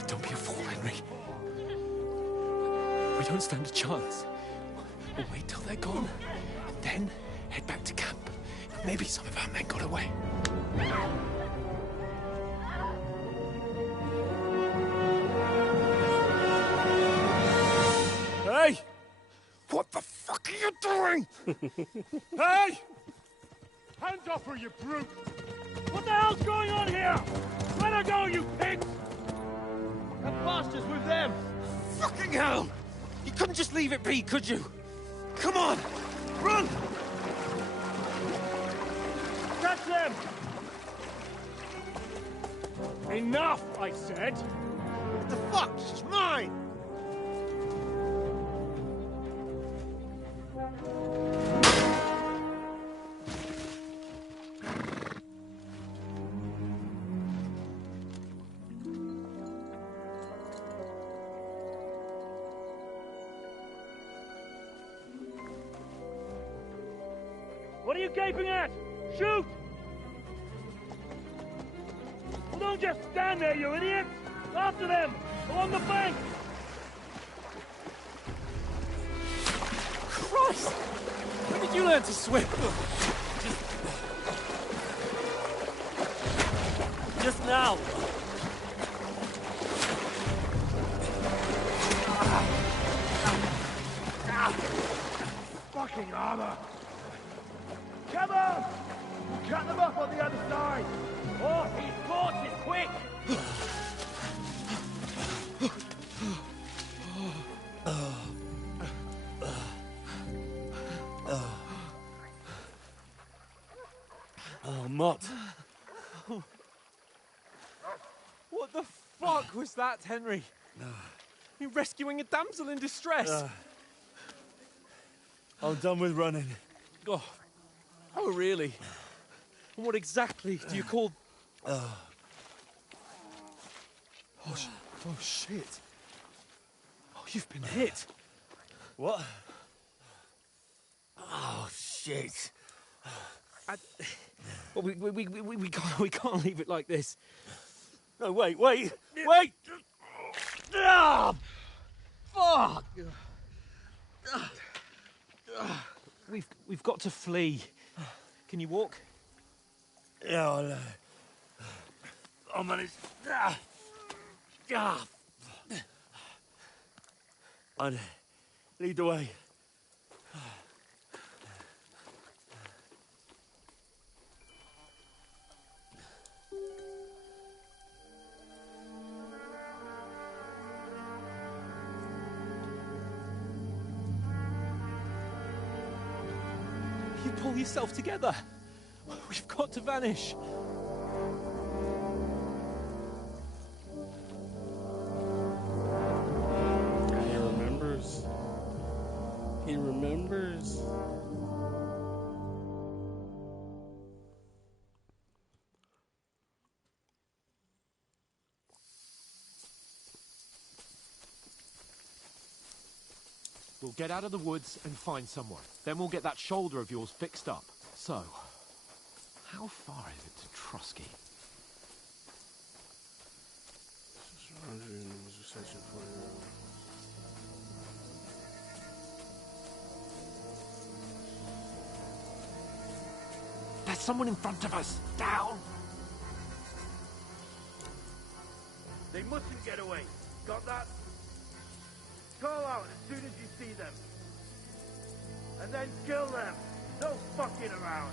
Don't be a fool, Henry. We don't stand a chance. We'll wait till they're gone, and then head back to camp. Maybe some of our men got away. Hey! What the fuck are you doing? Hey! Hands off her, you brute! What the hell's going on here? Let her go, you pigs! That bastard's with them! Fucking hell! You couldn't just leave it be, could you? Come on! Run! Catch them! Enough, I said! What the fuck? She's mine! What are you gaping at? Shoot! Well, don't just stand there, you idiots! After them! Along the bank! Christ! When did you learn to swim? Just now! Fucking armor! Come on! Cut them off on the other side! Oh, he's torches, quick! Oh, Mott. What the fuck was that, Henry? You rescuing a damsel in distress? I'm done with running. Oh, really? And what exactly do you call... Oh, shit. Oh, you've been hit. What? Oh, shit. Well, we can't leave it like this. No, wait! Ah! Fuck! We've got to flee. Can you walk? Yeah, I'll manage. I'd lead the way. Pull yourself together. We've got to vanish. He remembers. He remembers. We'll get out of the woods and find someone. Then we'll get that shoulder of yours fixed up. So, how far is it to Trusky? There's someone in front of us! Down! They mustn't get away. Got that? Call out as soon as you see them. And then kill them. No fucking around.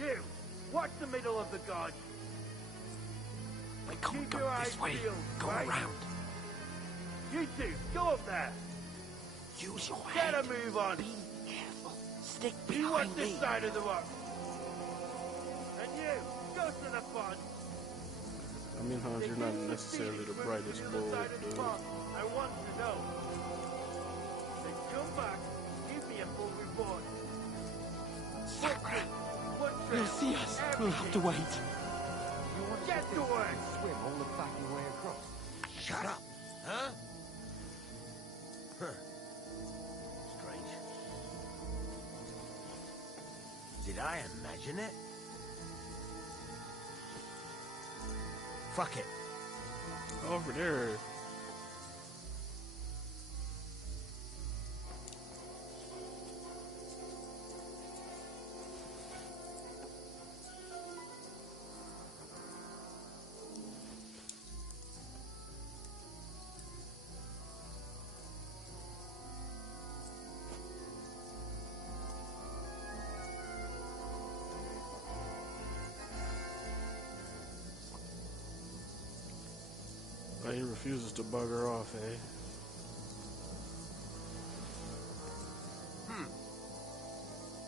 You, watch the middle of the gorge. We can't Keep go your this eyes way. peeled, Go right? around. You two, go up there. Use your Get head. a move on. Be careful. Stick You watch behind this me. side of the rock. And you, go to the pond. I mean, Hans, you're not necessarily the brightest bulb, dude. I want to know. Then come back, give me a full report. Sacre! They'll see us. We'll have to wait. Get to work. Swim all the fucking way across. Shut up! Huh? Huh. Strange. Did I imagine it? Fuck it. Over there. Oh, he refuses to bugger off, eh?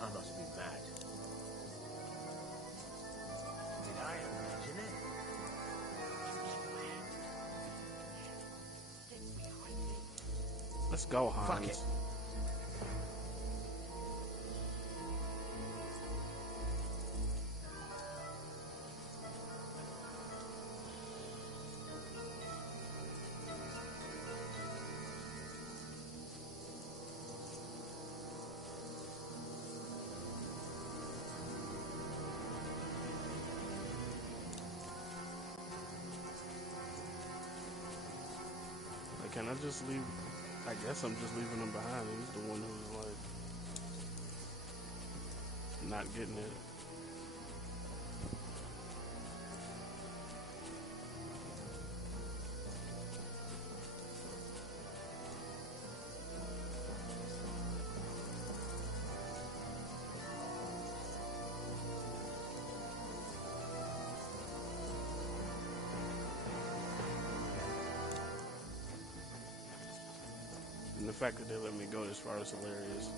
I must be mad. Did I imagine it? Let's go, Hans. Fuck it. Like, can I just leave? I guess I'm just leaving him behind. He's the one who's like not getting it. And the fact that they let me go this far is hilarious.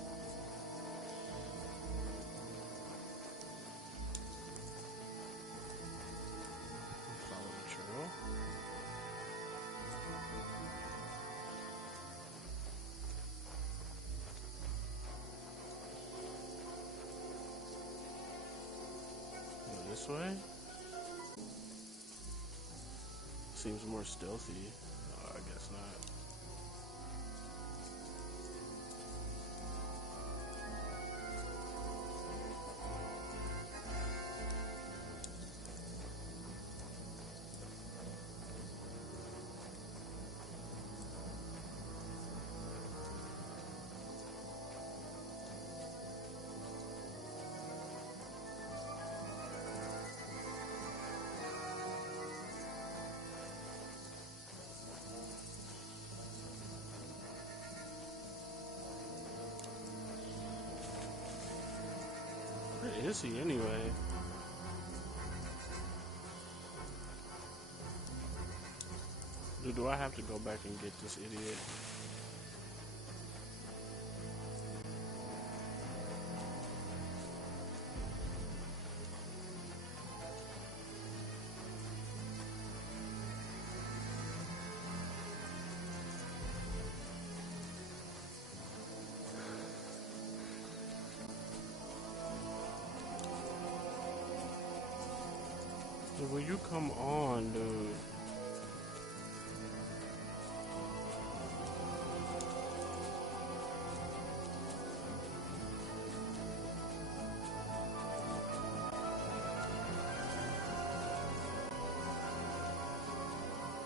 Follow the trail. Go this way. Seems more stealthy. Oh, I guess not. Where is he anyway? Dude, do I have to go back and get this idiot? So will you come on, dude?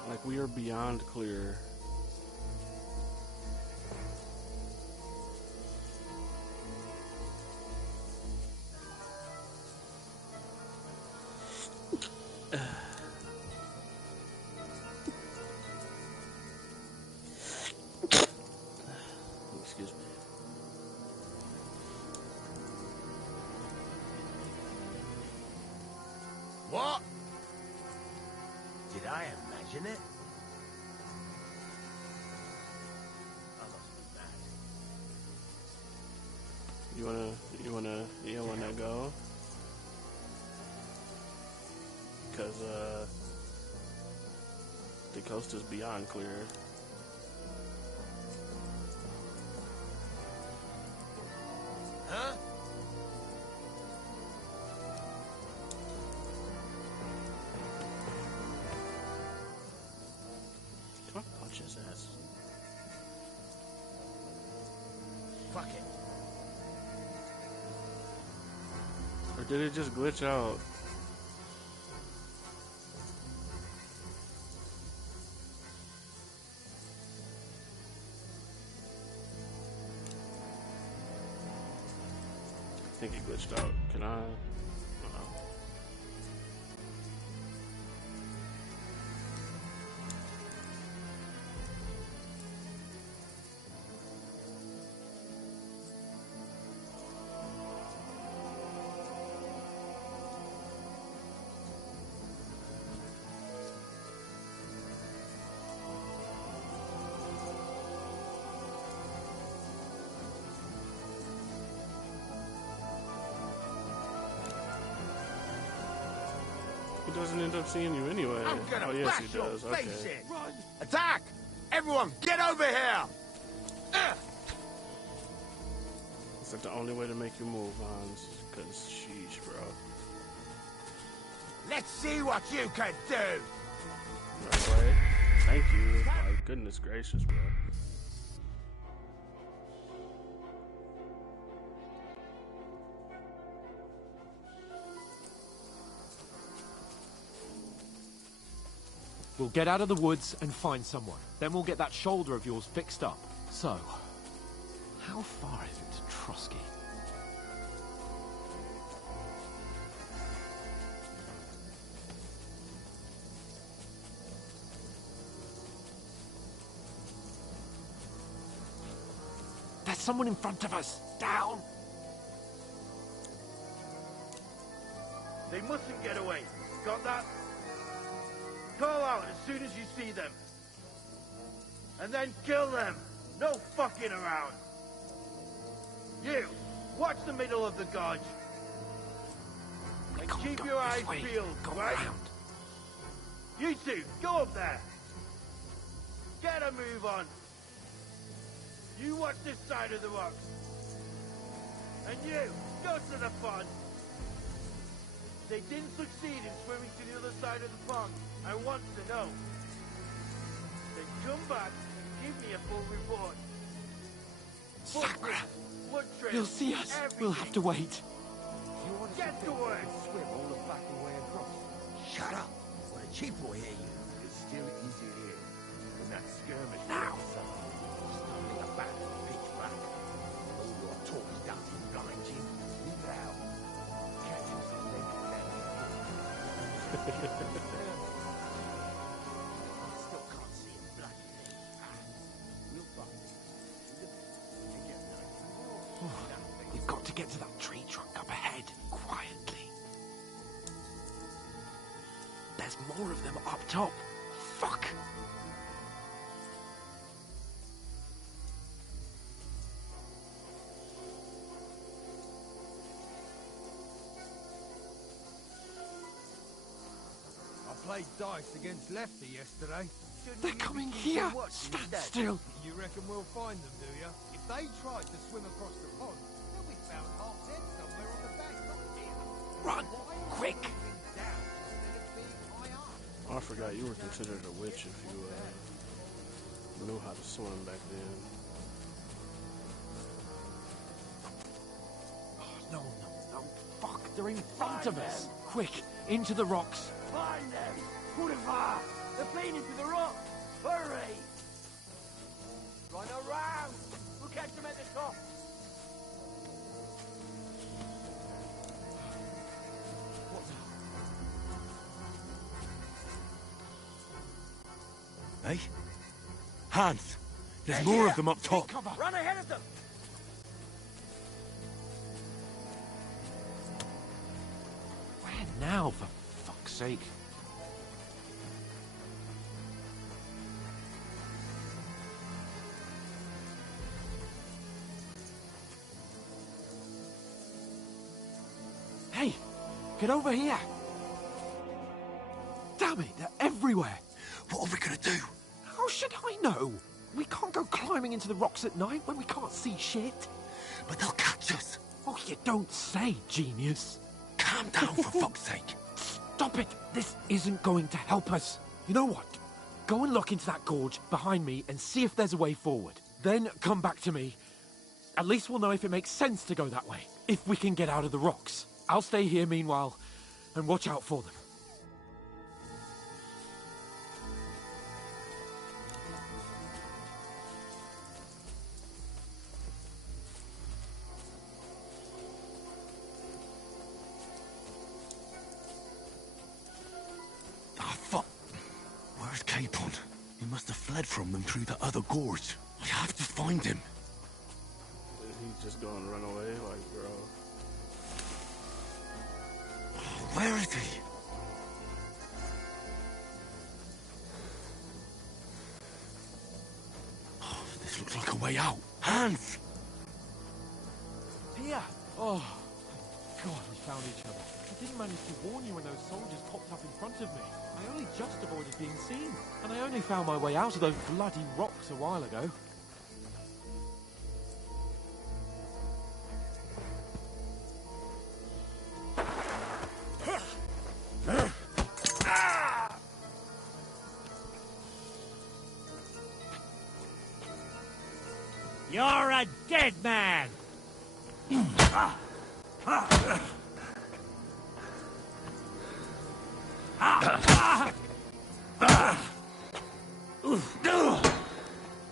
Like, we are beyond clear. Excuse me. What? Did I imagine it? I must be mad. You wanna go? Because, the coast is beyond clear. Huh? Come on, punch his ass. Fuck it. Or did it just glitch out? I think it glitched out. Can I? He doesn't end up seeing you anyway. I'm gonna oh yes, bash he your does. face Okay. in. Run. Attack! Everyone, get over here! It's like the only way to make you move, Hans. Cause sheesh, bro. Let's see what you can do! Right away. Thank you. Like, goodness gracious, bro. We'll get out of the woods and find someone. Then we'll get that shoulder of yours fixed up. So, how far is it to Trotsky? There's someone in front of us! Down! They mustn't get away. Got that? Call out as soon as you see them. And then kill them. No fucking around. You, watch the middle of the gorge. And keep your eyes peeled, right? You two, go up there. Get a move on. You watch this side of the rocks. And you, go to the pond. They didn't succeed in swimming to the other side of the pond. I want to know. Then come back and give me a full report. Sakura! Blood trail, You'll see us. everything. We'll have to wait. You want us Get to to think work. we can swim all the fucking way across? Shut up! What a cheap boy hear you. It's still easy here. When that skirmish Now. stumbling about in the pitch black. All your talk doesn't blind you. Leave it out. Catch us and make it better. Still can't see him bloody. We'll find it. You get nice. We've got to get to that tree trunk up ahead, quietly. There's more of them up top. Fuck! I played dice against Lefty yesterday. They're coming here! Stand still! You reckon we'll find them, do you? If they tried to swim across the pond, they'll be found half dead somewhere on the bank, not here. Run! Quick! Down instead of being Oh, I forgot you were considered a witch if you knew how to swim back then. No, fuck, they're in front of us. Quick, into the rocks. Find them! Boulevard! They're playing into the rock! Hurry! Run around! We'll catch them at the top! Hey? Hans! There's more of them up top! Run ahead of them! Where now, for fuck's sake? Hey! Get over here! Damn it, they're everywhere! What are we gonna do? How should I know? We can't go climbing into the rocks at night when we can't see shit. But they'll catch us! Oh, you don't say, genius. Calm down, for fuck's sake! Stop it! This isn't going to help us. You know what? Go and look into that gorge behind me and see if there's a way forward. Then come back to me. At least we'll know if it makes sense to go that way. If we can get out of the rocks. I'll stay here meanwhile and watch out for them. Where's Capon? He must have fled from them through the other gorge. I have to find him. He's just gonna run away, like, bro. Where is he? Oh, this looks like a way out. Hans! Here! Oh, God, we found each other. I didn't manage to warn you when those soldiers popped up in front of me. I only just avoided being seen. And I only found my way out of those bloody rocks a while ago. You're a dead man!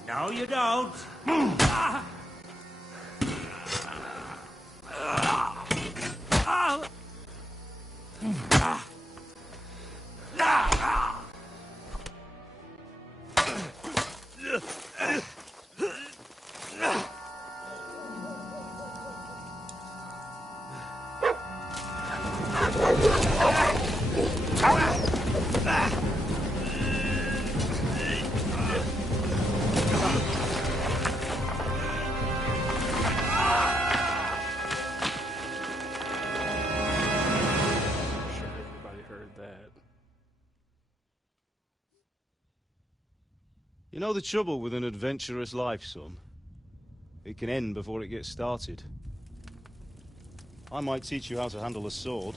No, you don't. You know the trouble with an adventurous life, son? It can end before it gets started. I might teach you how to handle a sword,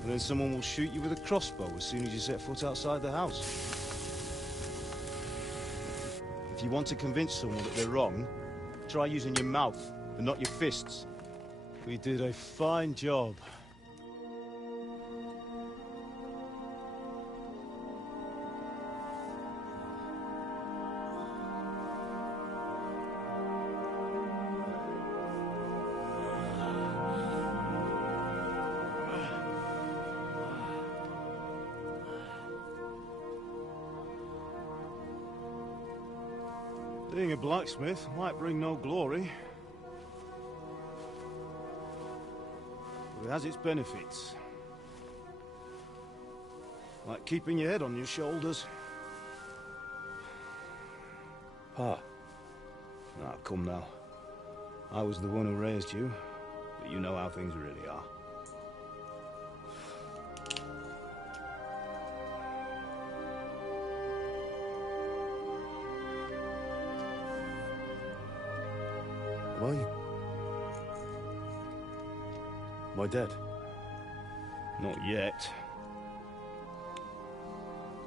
and then someone will shoot you with a crossbow as soon as you set foot outside the house. If you want to convince someone that they're wrong, try using your mouth and not your fists. We did a fine job. Being a blacksmith might bring no glory, but it has its benefits. Like keeping your head on your shoulders. Pa. Ah, come now. I was the one who raised you, but you know how things really are. Why? Am I dead? Not yet.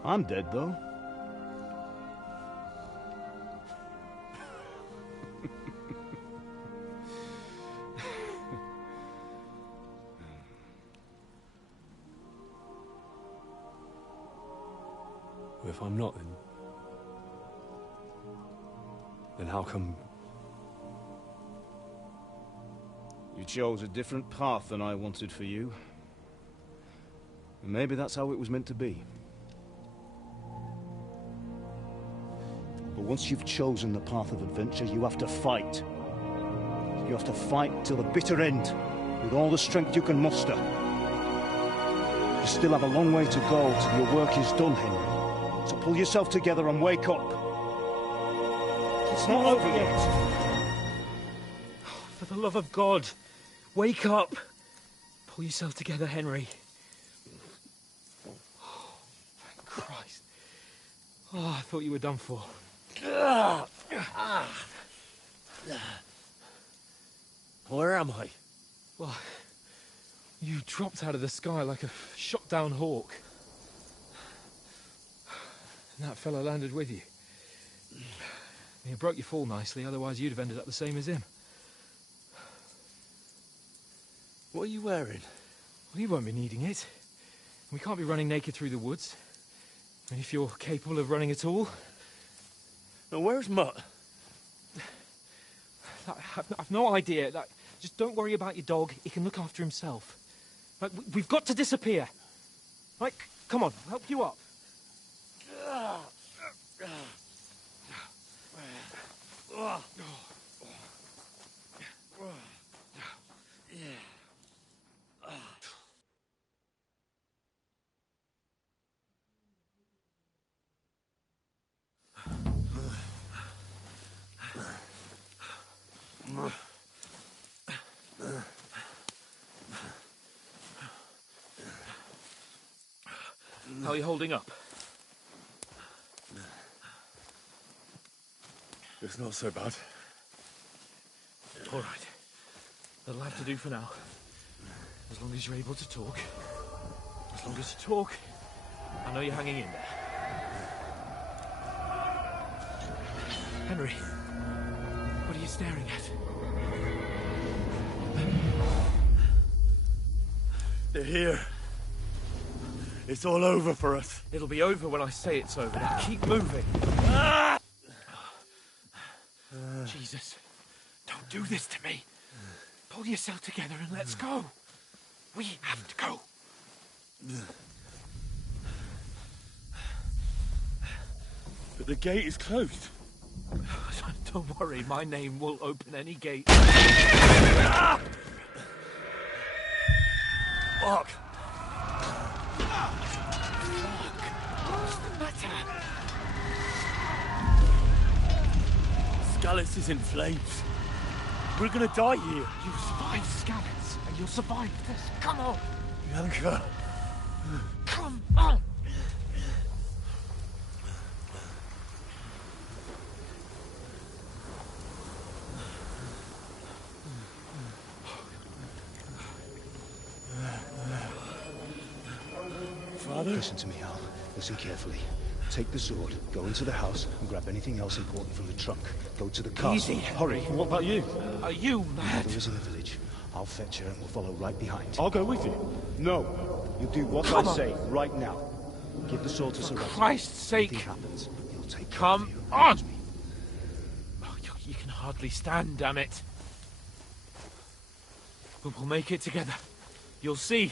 I'm dead, though. If I'm not, then how come... You chose a different path than I wanted for you. And maybe that's how it was meant to be. But once you've chosen the path of adventure, you have to fight. You have to fight till the bitter end, with all the strength you can muster. You still have a long way to go till your work is done, Henry. So pull yourself together and wake up. It's not over yet. For the love of God, wake up. Pull yourself together, Henry. Oh, thank Christ. Oh, I thought you were done for. Where am I? Well, you dropped out of the sky like a shot-down hawk. And that fella landed with you. You broke your fall nicely, otherwise you'd have ended up the same as him. What are you wearing? Well, you won't be needing it. We can't be running naked through the woods. And if you're capable of running at all... Now, where's Mutt? I've no idea. Just don't worry about your dog. He can look after himself. We've got to disappear. Right, come on, I'll help you up. How are you holding up? It's not so bad. All right. That'll have to do for now. As long as you're able to talk. As long as you talk, I know you're hanging in there. Henry, what are you staring at? They're here. It's all over for us. It'll be over when I say it's over. Now keep moving. Jesus, don't do this to me. Pull yourself together and let's go. We have to go. But the gate is closed. Don't worry, my name will open any gate. Fuck. Scallis is in flames. We're gonna die here. You survived Scallis, and you'll survive this. Come on. Bianca. Come on. Father? Listen to me, Al. Listen carefully. Take the sword, go into the house, and grab anything else important from the trunk. Go to the castle. Easy. Hurry. What about you? Are you mad? Mother is in the village. I'll fetch her and we'll follow right behind. I'll go with you. No. You do what Come I on. say right now. Give the sword to For Sir Christ's sake. If anything happens, you'll take care Come of you. on. Oh, you can hardly stand, damn it. But we'll make it together. You'll see.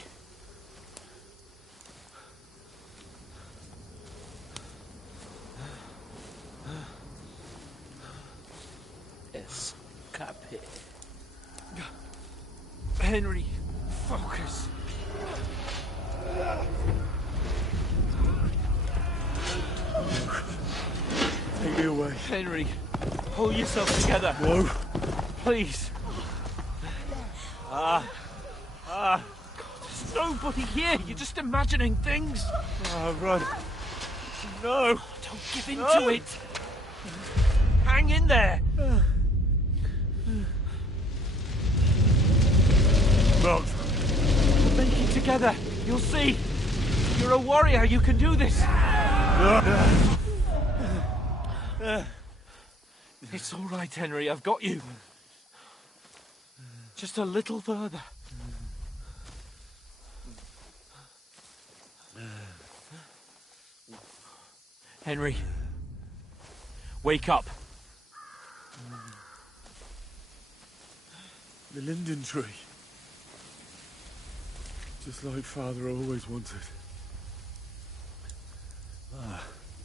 Escape. Henry, focus. Take me away. Henry, pull yourself together. No. Please. There's nobody here. You're just imagining things. Run. No. Don't give in to it. Hang in there. Not. We'll make it together. You'll see. You're a warrior. You can do this. It's all right, Henry. I've got you. Just a little further. Henry. Wake up. The linden tree. Just like Father always wanted.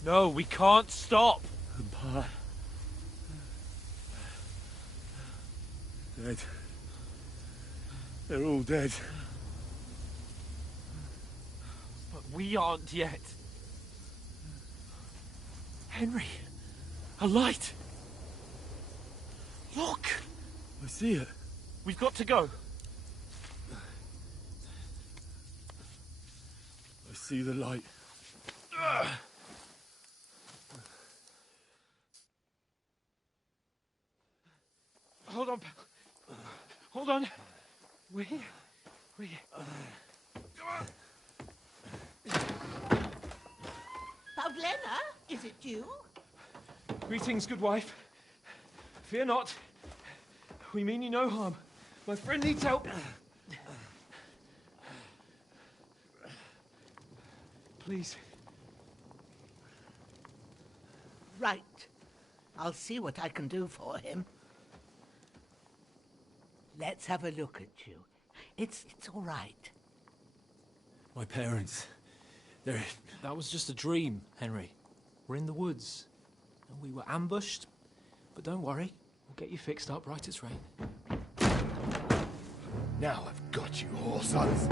No, we can't stop. And Pa... dead. They're all dead. But we aren't yet. Henry, a light. Look. I see it. We've got to go. I see the light. Hold on. Hold on. We're here. Pavlena, is it you? Greetings, good wife. Fear not. We mean you no harm. My friend needs help. Please. Right. I'll see what I can do for him. Let's have a look at you. It's all right. My parents, they're... That was just a dream, Henry. We're in the woods. And we were ambushed. But don't worry, we'll get you fixed up right as rain. Now I've got you, whore sons.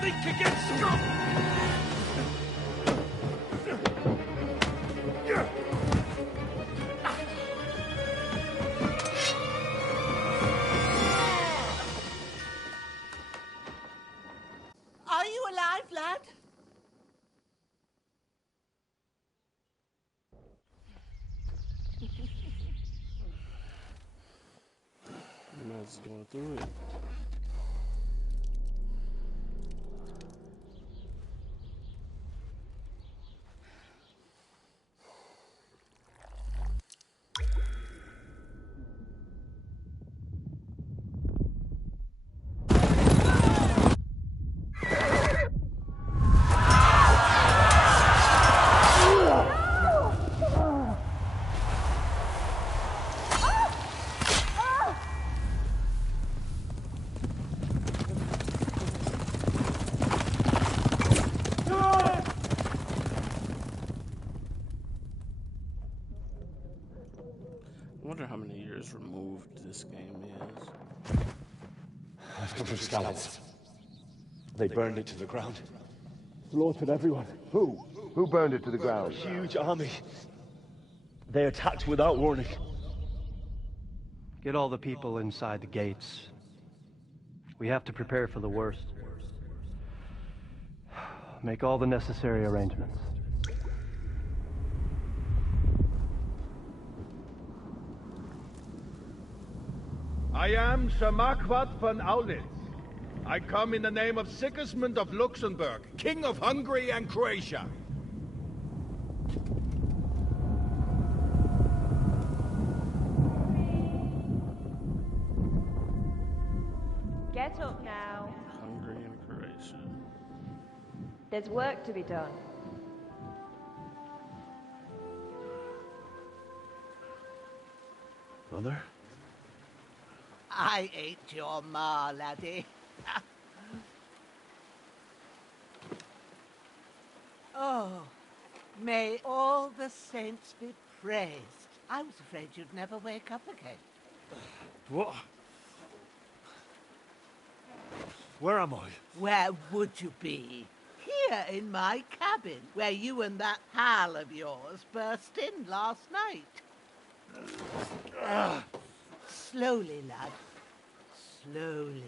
Think again, strong! Are you alive, lad? Man's going through it. I wonder how many years removed this game is. I've come from Scallops. They burned it to the ground. Slaughtered everyone. Who? Who burned it to the A ground? huge army. They attacked without warning. Get all the people inside the gates. We have to prepare for the worst. Make all the necessary arrangements. I am Sir Marquardt von Aulitz. I come in the name of Sigismund of Luxembourg, King of Hungary and Croatia. Get up now. Hungary and Croatia. There's work to be done. Mother? I ain't your ma, laddie. Oh, may all the saints be praised. I was afraid you'd never wake up again. What? Where am I? Where would you be? Here in my cabin, where you and that pal of yours burst in last night. Slowly, lad. Slowly.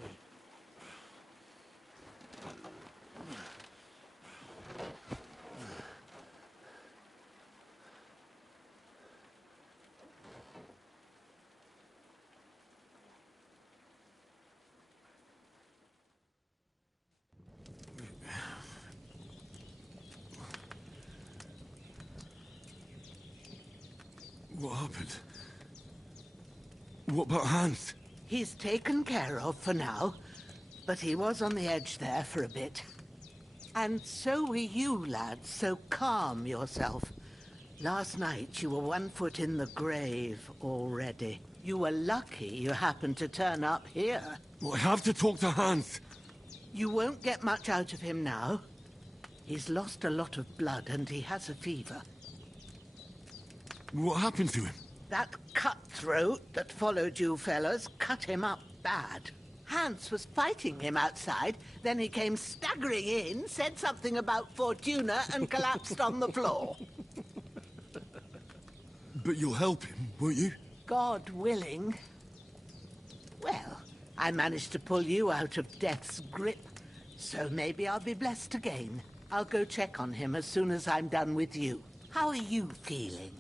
What happened? What about Hans? He's taken care of for now, but he was on the edge there for a bit. And so were you, lads, so calm yourself. Last night you were 1 foot in the grave already. You were lucky you happened to turn up here. I have to talk to Hans. You won't get much out of him now. He's lost a lot of blood and he has a fever. What happened to him? That cutthroat that followed you fellas cut him up bad. Hans was fighting him outside, then he came staggering in, said something about Fortuna, and collapsed on the floor. But you'll help him, won't you? God willing. Well, I managed to pull you out of death's grip, so maybe I'll be blessed again. I'll go check on him as soon as I'm done with you. How are you feeling?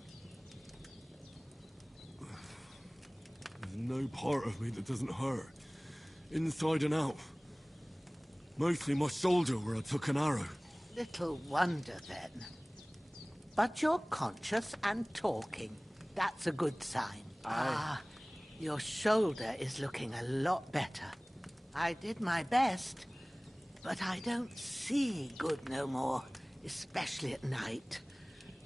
There's no part of me that doesn't hurt. Inside and out. Mostly my shoulder where I took an arrow. Little wonder then. But you're conscious and talking. That's a good sign. Ah, your shoulder is looking a lot better. I did my best, but I don't see good no more, especially at night.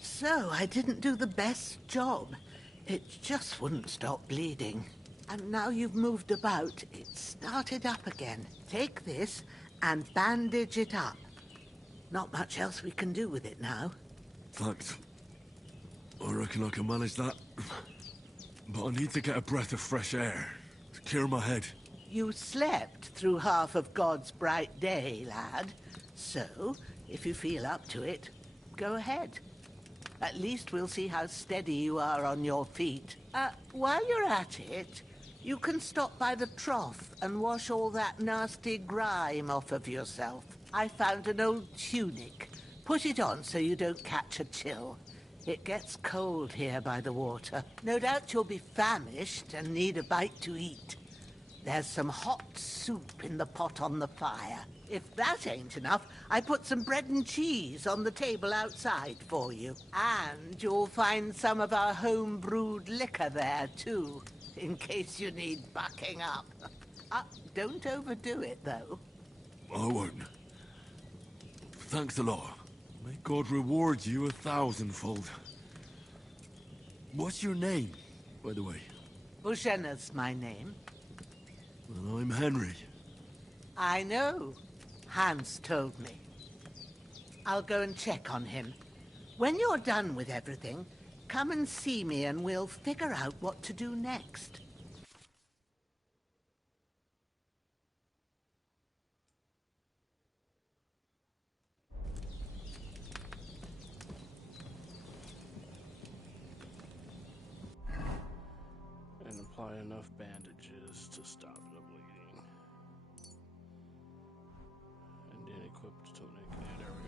So I didn't do the best job. It just wouldn't stop bleeding. And now you've moved about, it's started up again. Take this and bandage it up. Not much else we can do with it now. Thanks. I reckon I can manage that. But I need to get a breath of fresh air to clear my head. You slept through half of God's bright day, lad. So, if you feel up to it, go ahead. At least we'll see how steady you are on your feet. While you're at it, you can stop by the trough and wash all that nasty grime off of yourself. I found an old tunic. Put it on so you don't catch a chill. It gets cold here by the water. No doubt you'll be famished and need a bite to eat. There's some hot soup in the pot on the fire. If that ain't enough, I put some bread and cheese on the table outside for you. And you'll find some of our home-brewed liquor there, too, in case you need bucking up. Don't overdo it, though. I won't. Thanks a lot. May God reward you 1,000-fold. What's your name, by the way? Bushena's my name. Well, I'm Henry. I know. Hans told me. I'll go and check on him. When you're done with everything, come and see me and we'll figure out what to do next. And apply enough bandages to stop the bleeding. And then equip the tunic. Yeah, there we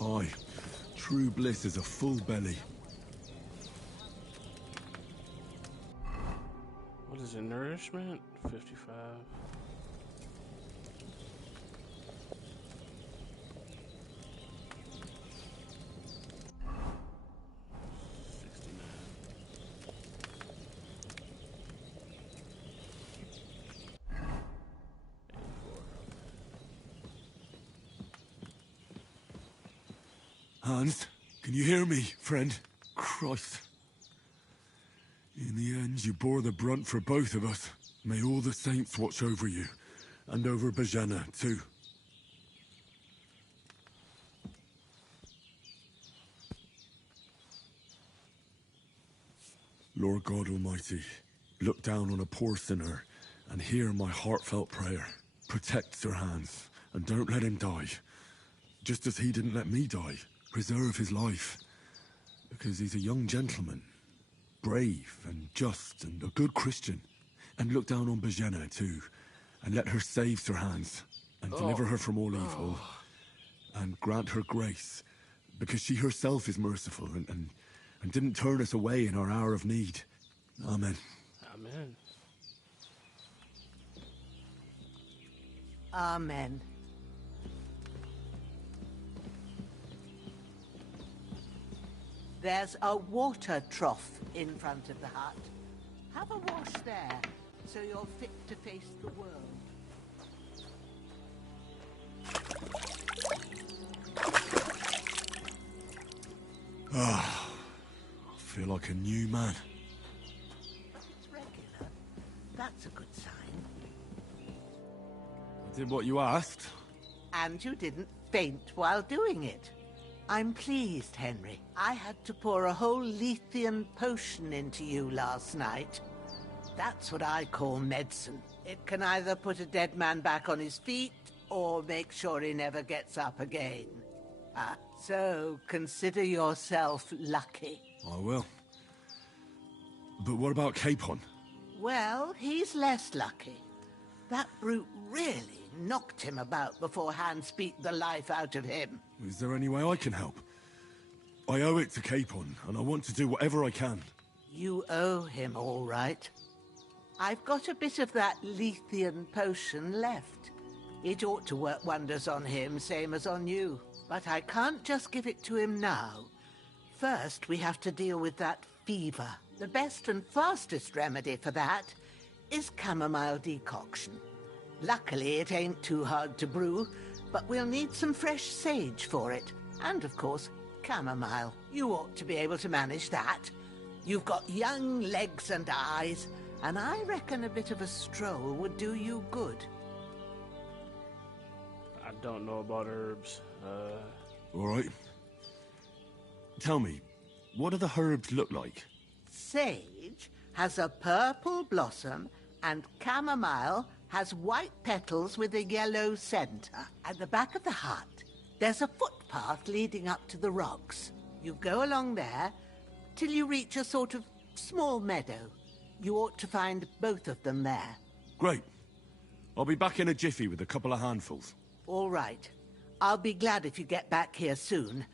go. Aye. True bliss is a full belly. What is it? Nourishment? 55. Hans, can you hear me, friend? Christ. In the end, you bore the brunt for both of us. May all the saints watch over you, and over Bajana, too. Lord God Almighty, look down on a poor sinner and hear my heartfelt prayer. Protect Sir Hans, and don't let him die. Just as he didn't let me die. Preserve his life. Because he's a young gentleman. Brave and just and a good Christian. And look down on Bajena too. And let her save Sir Hans. And deliver her from all evil. And grant her grace. Because she herself is merciful and didn't turn us away in our hour of need. Amen. Amen. Amen. There's a water trough in front of the hut. Have a wash there, so you're fit to face the world. Ah, I feel like a new man. But it's regular. That's a good sign. I did what you asked. And you didn't faint while doing it. I'm pleased, Henry. I had to pour a whole Lethean potion into you last night. That's what I call medicine. It can either put a dead man back on his feet, or make sure he never gets up again. So consider yourself lucky. I will. But what about Capon? Well, he's less lucky. That brute really knocked him about before Hans beat the life out of him. Is there any way I can help? I owe it to Capon, and I want to do whatever I can. You owe him, all right. I've got a bit of that Lethean potion left. It ought to work wonders on him, same as on you. But I can't just give it to him now. First, we have to deal with that fever. The best and fastest remedy for that is chamomile decoction. Luckily, it ain't too hard to brew, but we'll need some fresh sage for it. And, of course, chamomile. You ought to be able to manage that. You've got young legs and eyes, and I reckon a bit of a stroll would do you good. I don't know about herbs. All right. Tell me, what do the herbs look like? Sage has a purple blossom, and chamomile has white petals with a yellow center. At the back of the hut, there's a footpath leading up to the rocks. You go along there till you reach a sort of small meadow. You ought to find both of them there. Great. I'll be back in a jiffy with a couple of handfuls. All right. I'll be glad if you get back here soon.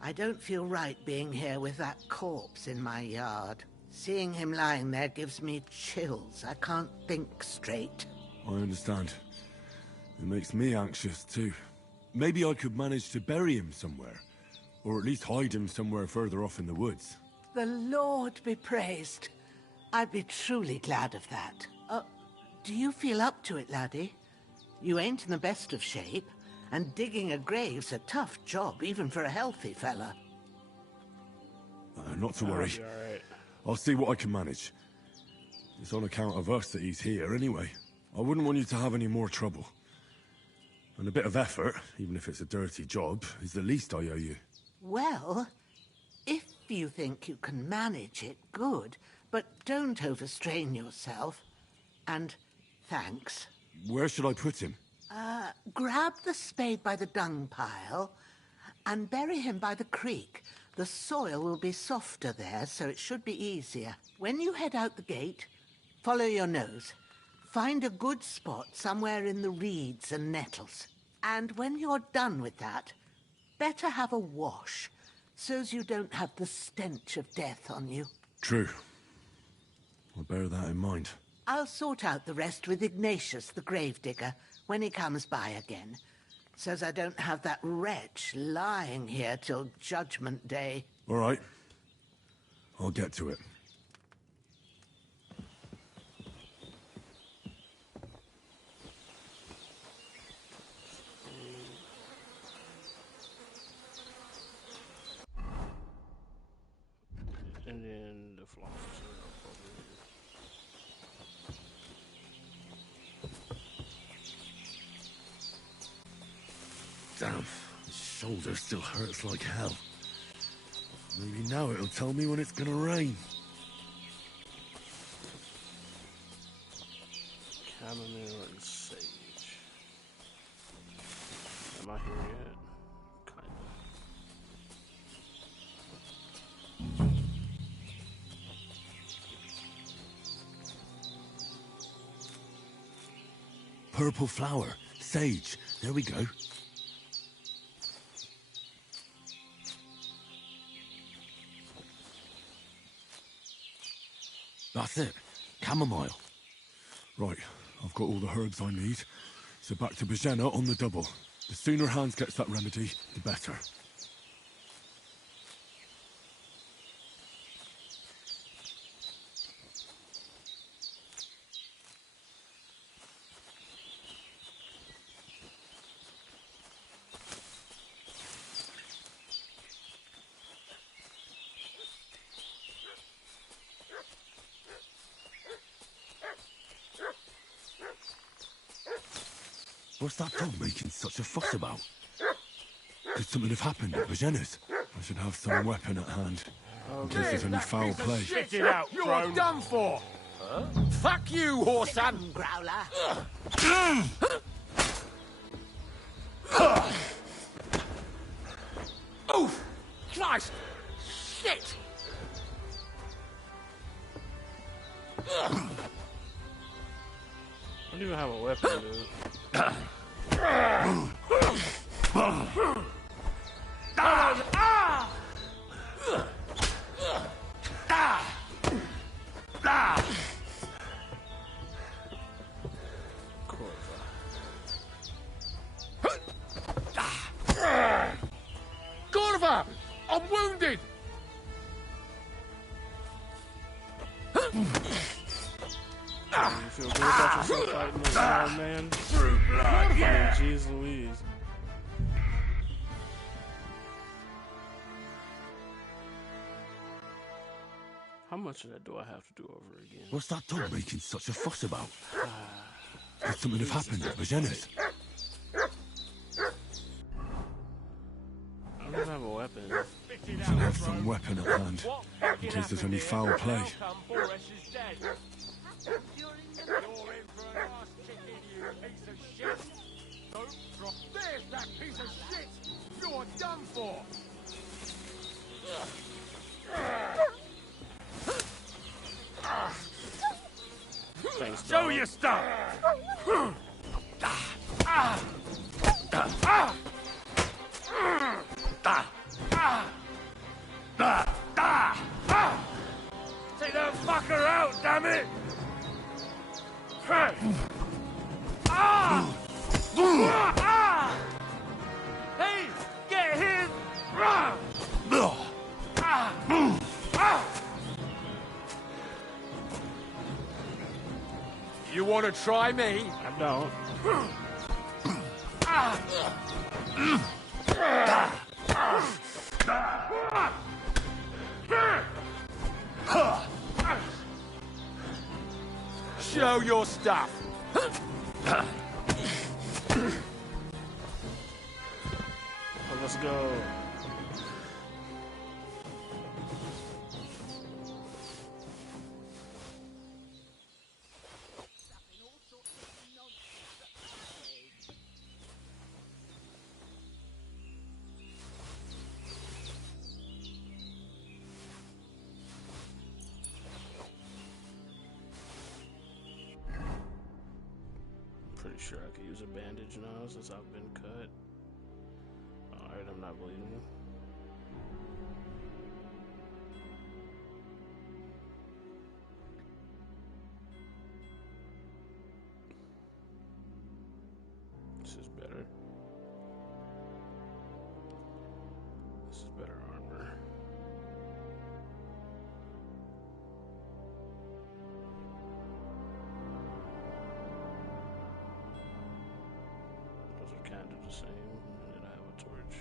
I don't feel right being here with that corpse in my yard. Seeing him lying there gives me chills. I can't think straight. I understand. It makes me anxious, too. Maybe I could manage to bury him somewhere. Or at least hide him somewhere further off in the woods. The Lord be praised. I'd be truly glad of that. Do you feel up to it, laddie? You ain't in the best of shape, and digging a grave's a tough job, even for a healthy fella. Not to worry. All right. I'll see what I can manage. It's on account of us that he's here, anyway. I wouldn't want you to have any more trouble. And a bit of effort, even if it's a dirty job, is the least I owe you. Well, if you think you can manage it, good. But don't overstrain yourself. And thanks. Where should I put him? Grab the spade by the dung pile and bury him by the creek. The soil will be softer there, so it should be easier. When you head out the gate, follow your nose. Find a good spot somewhere in the reeds and nettles. And when you're done with that, better have a wash, so's you don't have the stench of death on you. True. I'll bear that in mind. I'll sort out the rest with Ignatius, the gravedigger, when he comes by again, so's I don't have that wretch lying here till Judgment Day. All right. I'll get to it. And then the flowers are up over here. Damn, his shoulder still hurts like hell. Maybe now it'll tell me when it's gonna rain. Chamomile and sage. Am I here yet? Purple flower, sage. There we go. That's it. Chamomile. Right, I've got all the herbs I need. So back to Bajena on the double. The sooner Hans gets that remedy, the better. What's that dog making such a fuss about? Could something have happened at Bajena's? I should have some weapon at hand, in case there's any foul play. Spit it out, You're drone. done for! Fuck you, Horsan! Growler. Oof! Christ! Shit! I don't even have a weapon, dude. Corva! I'm wounded! You feel good about yourself fighting this wild man? Yeah. Jeez Louise. How much of that do I have to do over again? What's that dog making such a fuss about? Could something have happened at Bajena's? I don't have a weapon. I should have some weapon at hand, in case there's any foul play. There's that piece of shit! You're done for! Thanks, Show dog. your stuff! Take that fucker out, damn it! Hey! Hey, get him! You want to try me? I don't. Show your stuff. Oh, let's go. Pretty sure I could use a bandage now since I've been cut. Alright, I'm not bleeding. This is better. This is better armor. Those are kind of the same, and then I have a torch.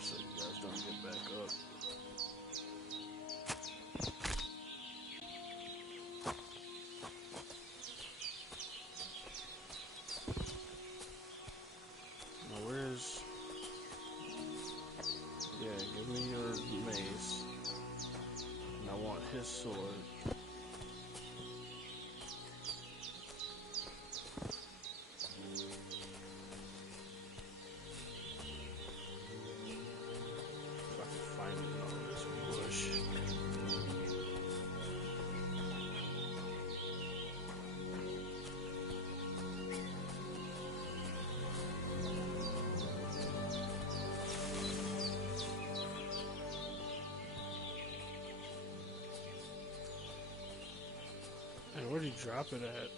So you guys don't get back up. Now where's... Yeah, give me your mace. And I want his sword. If I can find it in all this bush. Where'd he drop it at?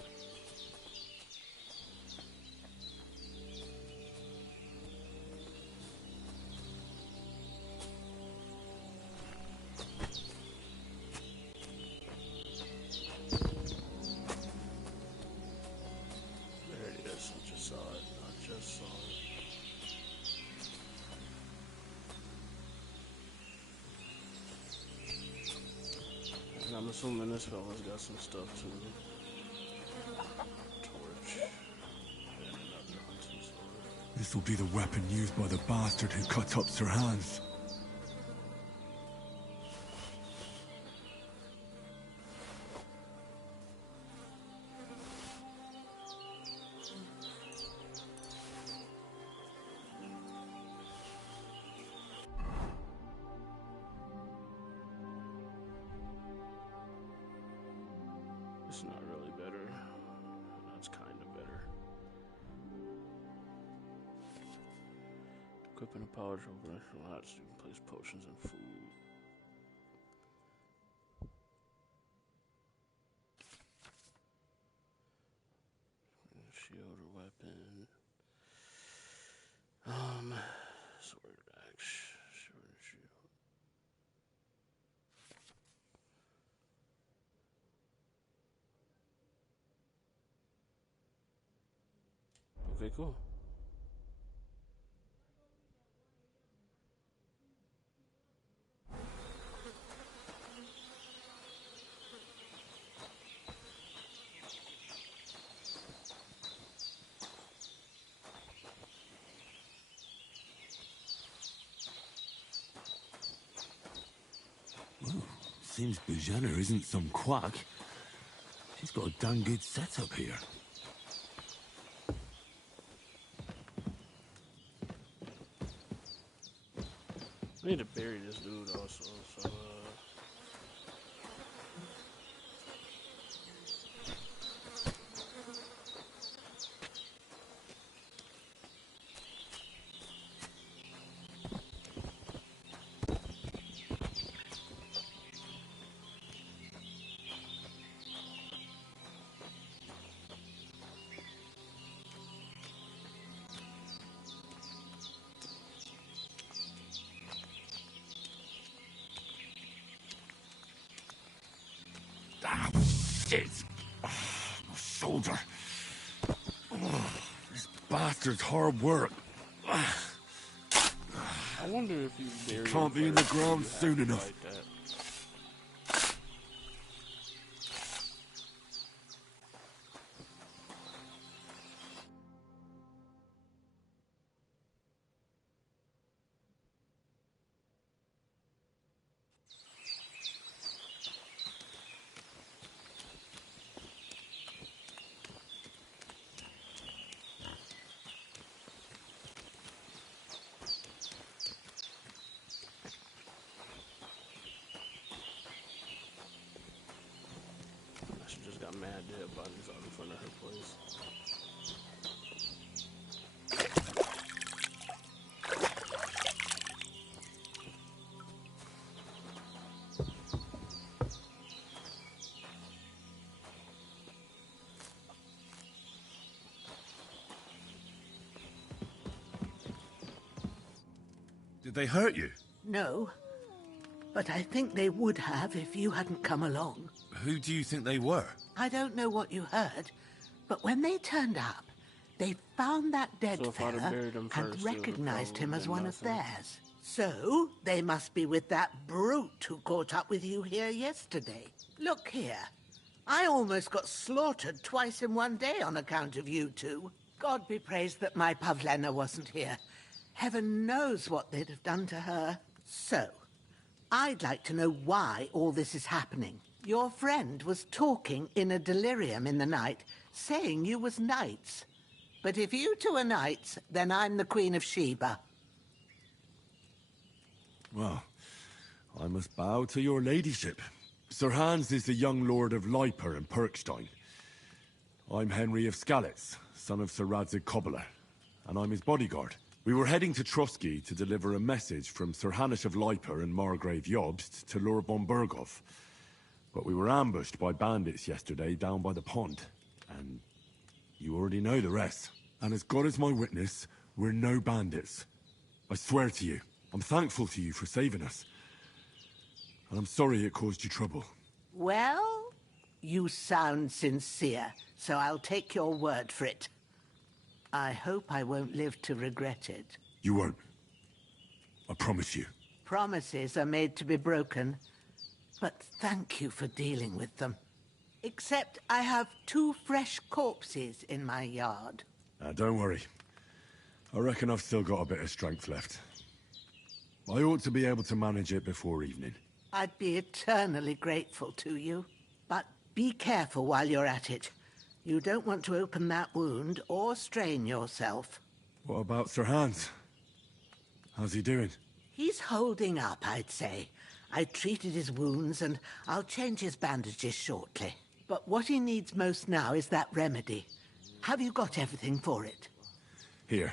There it is. I just saw it. And I'm assuming this fella's got some stuff too. Torch. And another hunting sword. This will be the weapon used by the bastard who cut up Sir Hans. It's not really better. That's kind of better. Equipping a power opener lots, you can place potions and food. Shield or weapon. Sword axe. Sword and shield. Okay, cool. Seems Bujana isn't some quack. She's got a damn good setup here. I need to bury this dude also, so Shit! Oh, my shoulder. Oh, this bastard's hard work. I wonder if you bury Can't be in the ground soon enough. Like that. She just got mad dead bodies out in front of her place. Did they hurt you? No, but I think they would have if you hadn't come along. Who do you think they were? I don't know what you heard, but when they turned up, they found that dead So if I'd have fella buried him and first, it would've recognized him probably as been one nothing. of theirs. So they must be with that brute who caught up with you here yesterday. Look here. I almost got slaughtered twice in one day on account of you two. God be praised that my Pavlena wasn't here. Heaven knows what they'd have done to her. So, I'd like to know why all this is happening. Your friend was talking in a delirium in the night, saying you was knights. But if you two are knights, then I'm the Queen of Sheba. Well, I must bow to your ladyship. Sir Hans is the young lord of Leiper and Perkstein. I'm Henry of Skalitz, son of Sir Radzig Kobyla, and I'm his bodyguard. We were heading to Trotsky to deliver a message from Sir Hanush of Leiper and Margrave Jobst to Lord Bombergov. But we were ambushed by bandits yesterday down by the pond. And you already know the rest. And as God is my witness, we're no bandits. I swear to you. I'm thankful to you for saving us. And I'm sorry it caused you trouble. Well, you sound sincere, so I'll take your word for it. I hope I won't live to regret it. You won't. I promise you. Promises are made to be broken, but thank you for dealing with them. Except I have 2 fresh corpses in my yard. Don't worry. I reckon I've still got a bit of strength left. I ought to be able to manage it before evening. I'd be eternally grateful to you. But be careful while you're at it. You don't want to open that wound or strain yourself. What about Sir Hans? How's he doing? He's holding up, I'd say. I treated his wounds and I'll change his bandages shortly. But what he needs most now is that remedy. Have you got everything for it? Here.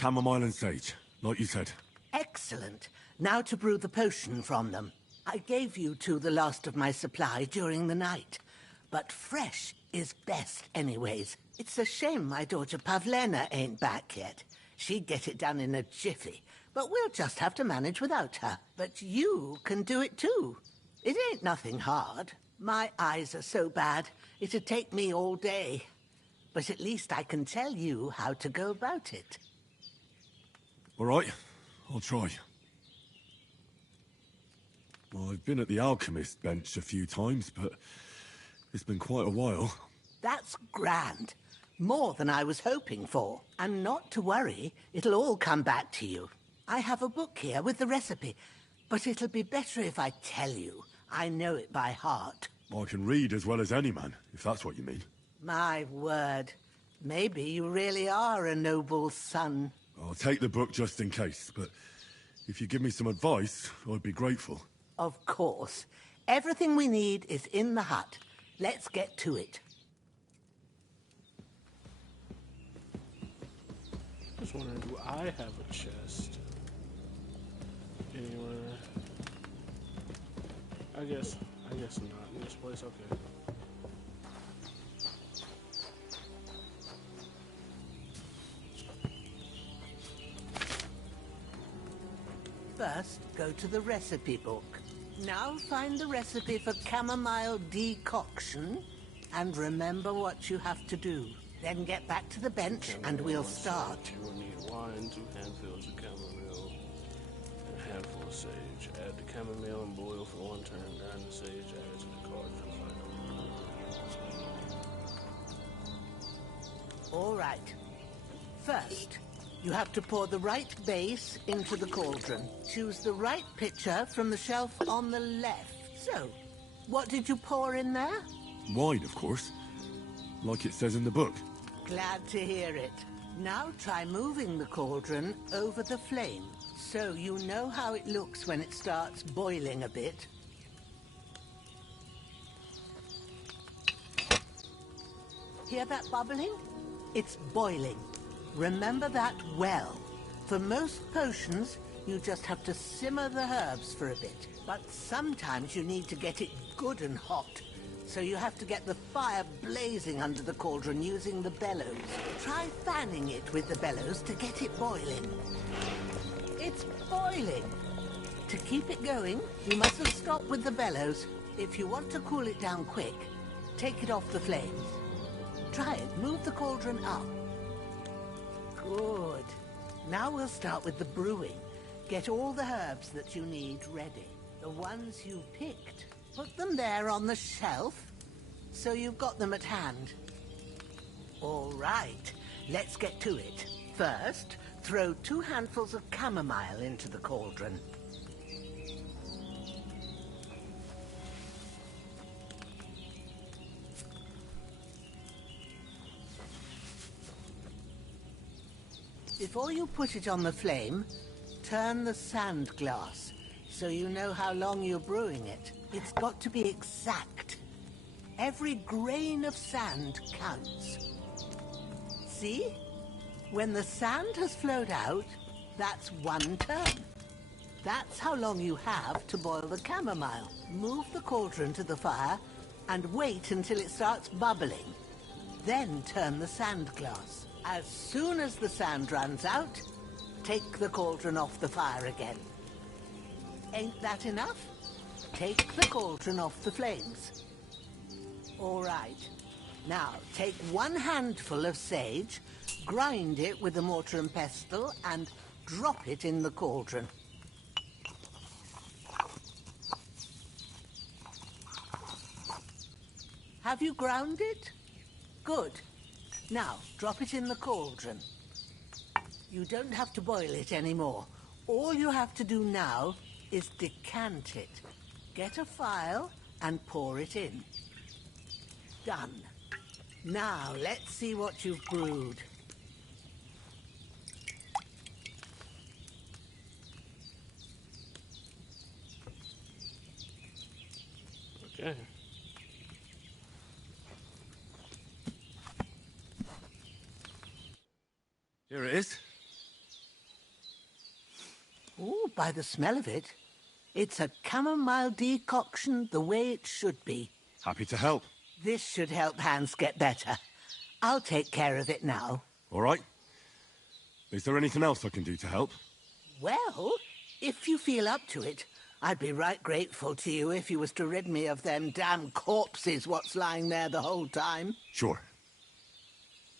Chamomile and sage, like you said. Excellent. Now to brew the potion from them. I gave you 2 the last of my supply during the night. But fresh is best anyways. It's a shame my daughter Pavlena ain't back yet. She'd get it done in a jiffy. But we'll just have to manage without her. But you can do it too. It ain't nothing hard. My eyes are so bad, it'd take me all day. But at least I can tell you how to go about it. All right, I'll try. Well, I've been at the alchemist bench a few times, but it's been quite a while. That's grand. More than I was hoping for. And not to worry, it'll all come back to you. I have a book here with the recipe, but it'll be better if I tell you. I know it by heart. I can read as well as any man, if that's what you mean. My word. Maybe you really are a noble son. I'll take the book just in case, but if you give me some advice, I'd be grateful. Of course. Everything we need is in the hut. Let's get to it. Just wondering, do I have a chest anywhere? I guess not in this place. Okay. First, go to the recipe book. Now find the recipe for chamomile decoction and remember what you have to do. Then get back to the bench and we'll start. You will need wine, 2 handfuls of chamomile, and a handful of sage. Add the chamomile and boil for 1 turn. Grind the sage, add it to the cauldron. All right. First, you have to pour the right base into the cauldron. Choose the right pitcher from the shelf on the left. So, what did you pour in there? Wine, of course. Like it says in the book. Glad to hear it. Now try moving the cauldron over the flame, so you know how it looks when it starts boiling a bit. Hear that bubbling? It's boiling. Remember that well. For most potions, you just have to simmer the herbs for a bit. But sometimes you need to get it good and hot. So you have to get the fire blazing under the cauldron using the bellows. Try fanning it with the bellows to get it boiling. It's boiling. To keep it going, you mustn't stop with the bellows. If you want to cool it down quick, take it off the flames. Try it. Move the cauldron up. Good. Now we'll start with the brewing. Get all the herbs that you need ready. The ones you picked. Put them there on the shelf, so you've got them at hand. All right, let's get to it. First, throw 2 handfuls of chamomile into the cauldron. Before you put it on the flame, turn the sand glass, so you know how long you're brewing it. It's got to be exact. Every grain of sand counts. See? When the sand has flowed out, that's 1 turn. That's how long you have to boil the chamomile. Move the cauldron to the fire and wait until it starts bubbling. Then turn the sand glass. As soon as the sand runs out, take the cauldron off the fire again. Ain't that enough? Take the cauldron off the flames. All right. Now, take 1 handful of sage, grind it with a mortar and pestle, and drop it in the cauldron. Have you ground it? Good. Now, drop it in the cauldron. You don't have to boil it anymore. All you have to do now is decant it. Get a phial and pour it in. Done. Now, let's see what you've brewed. Okay. Here it is. Oh, by the smell of it, it's a chamomile decoction the way it should be. Happy to help. This should help Hans get better. I'll take care of it now. All right. Is there anything else I can do to help? Well, if you feel up to it, I'd be right grateful to you if you was to rid me of them damn corpses what's lying there the whole time. Sure.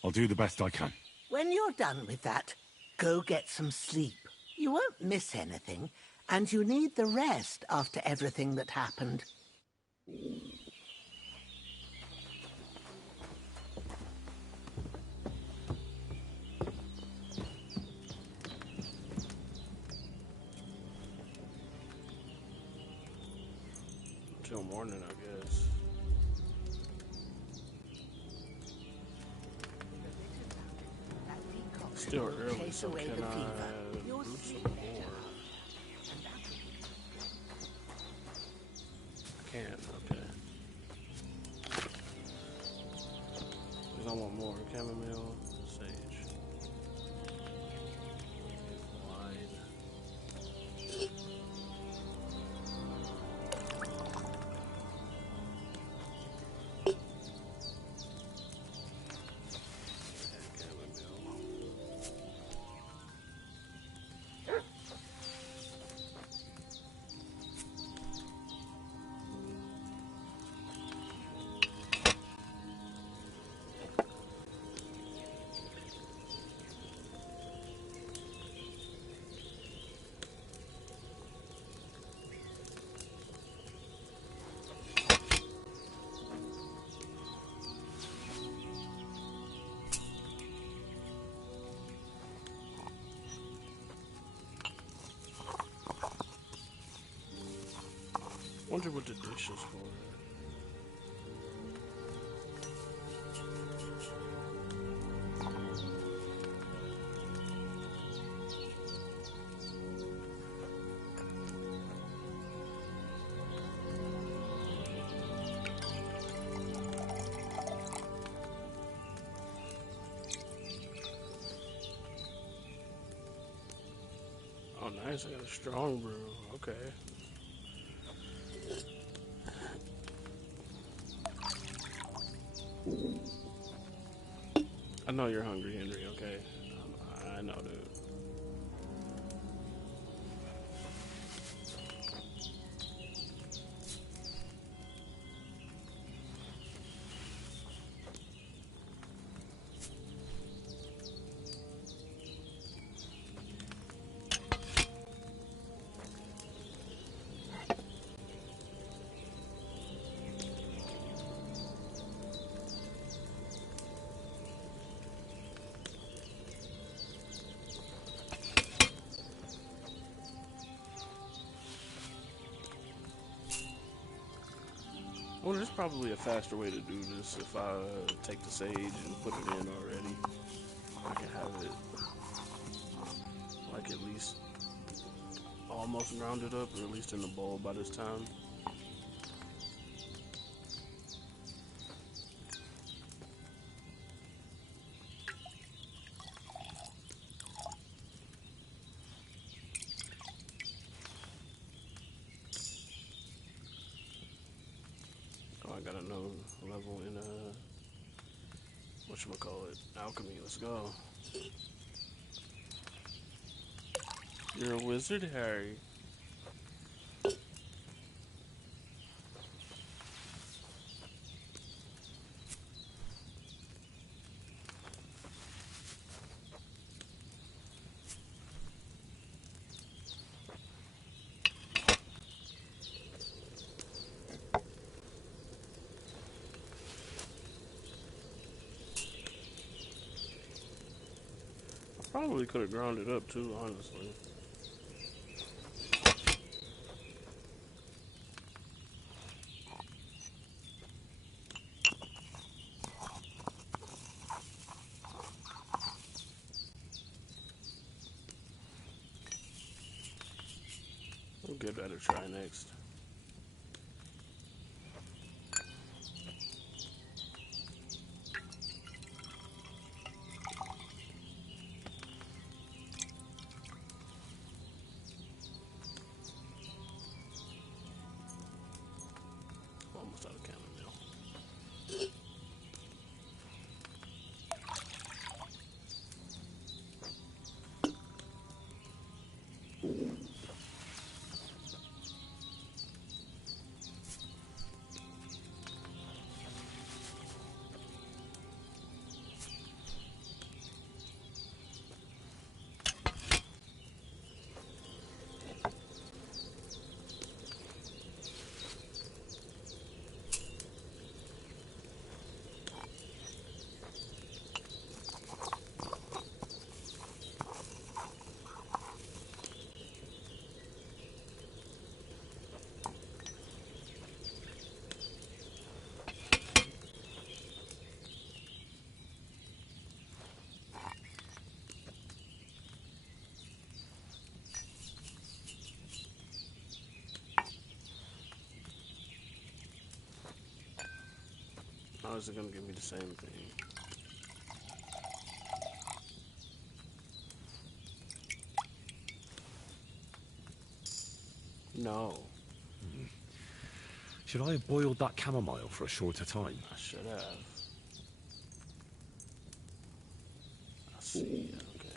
I'll do the best I can. When you're done with that, go get some sleep. You won't miss anything, and you need the rest after everything that happened. Till morning, I guess. Still early, so can I brew some more? I can't, okay. Because I want more chamomile, sage. Wine. Wonder what the dish is for. Oh, nice. I got a strong brew. Okay. I know you're hungry, Henry, okay? I know, dude. Well, there's probably a faster way to do this if I take the sage and put it in already. I can have it, like, at least almost grounded up, or at least in the bowl by this time. got a no level in whatchamacallit, alchemy. Let's go. You're a wizard, Harry. Probably could have ground it up too, honestly. We'll give that a try next. Almost out of chamomile. How is it gonna give me the same thing? No. Should I have boiled that chamomile for a shorter time? I should have. I see. Okay.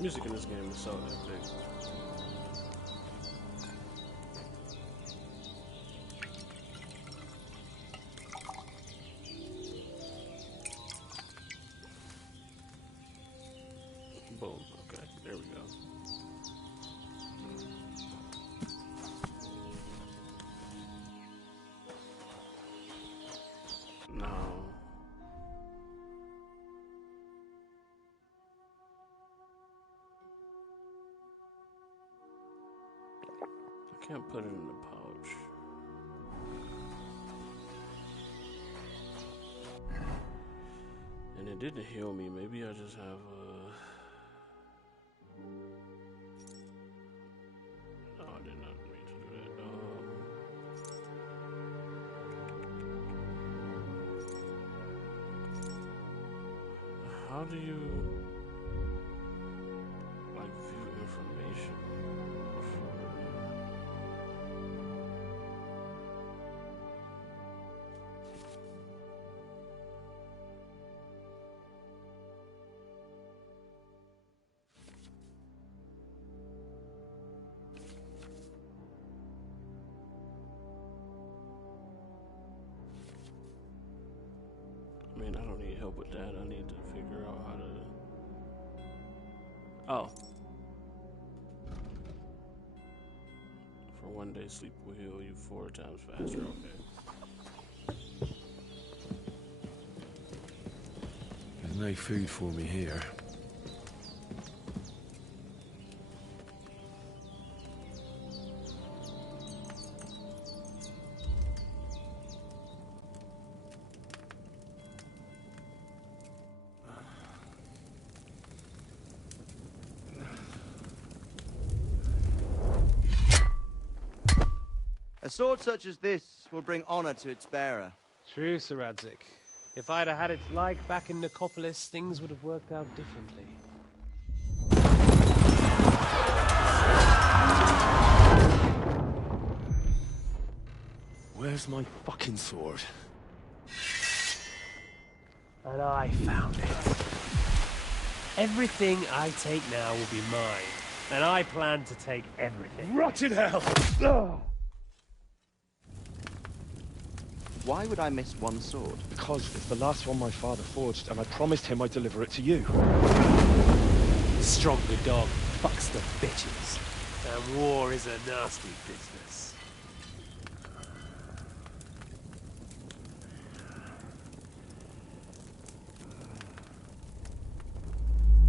Music in this game is so epic. Boom. Okay, there we go. No. I can't put it in the pouch. And it didn't heal me. Maybe I just have no, I did not mean to do that. How do you like view information? I mean, I don't need help with that. I need to figure out how to. Oh. one day sleep will heal you 4 times faster. Okay. There's no food for me here. A sword such as this will bring honor to its bearer. True, Sir Radzik. If I'd have had its like back in Nicopolis, things would have worked out differently. Where's my fucking sword? And I found it. Everything I take now will be mine, and I plan to take everything. Rot in hell! Why would I miss one sword? Because it's the last one my father forged, and I promised him I'd deliver it to you. Stronger dog fucks the bitches, and war is a nasty business.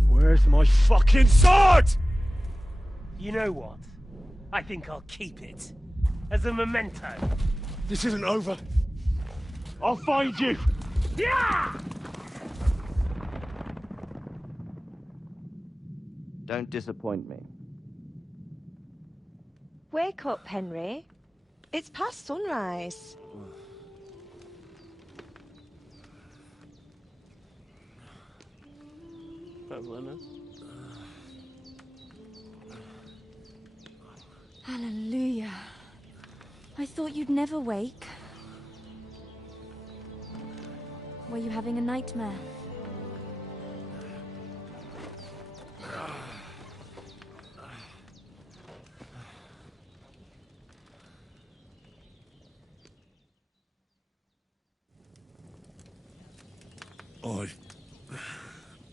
Where's my fucking sword? You know what? I think I'll keep it. As a memento. This isn't over. I'll find you! Yeah! Don't disappoint me. Wake up, Henry. It's past sunrise. Pavlina? Hallelujah. I thought you'd never wake. Were you having a nightmare?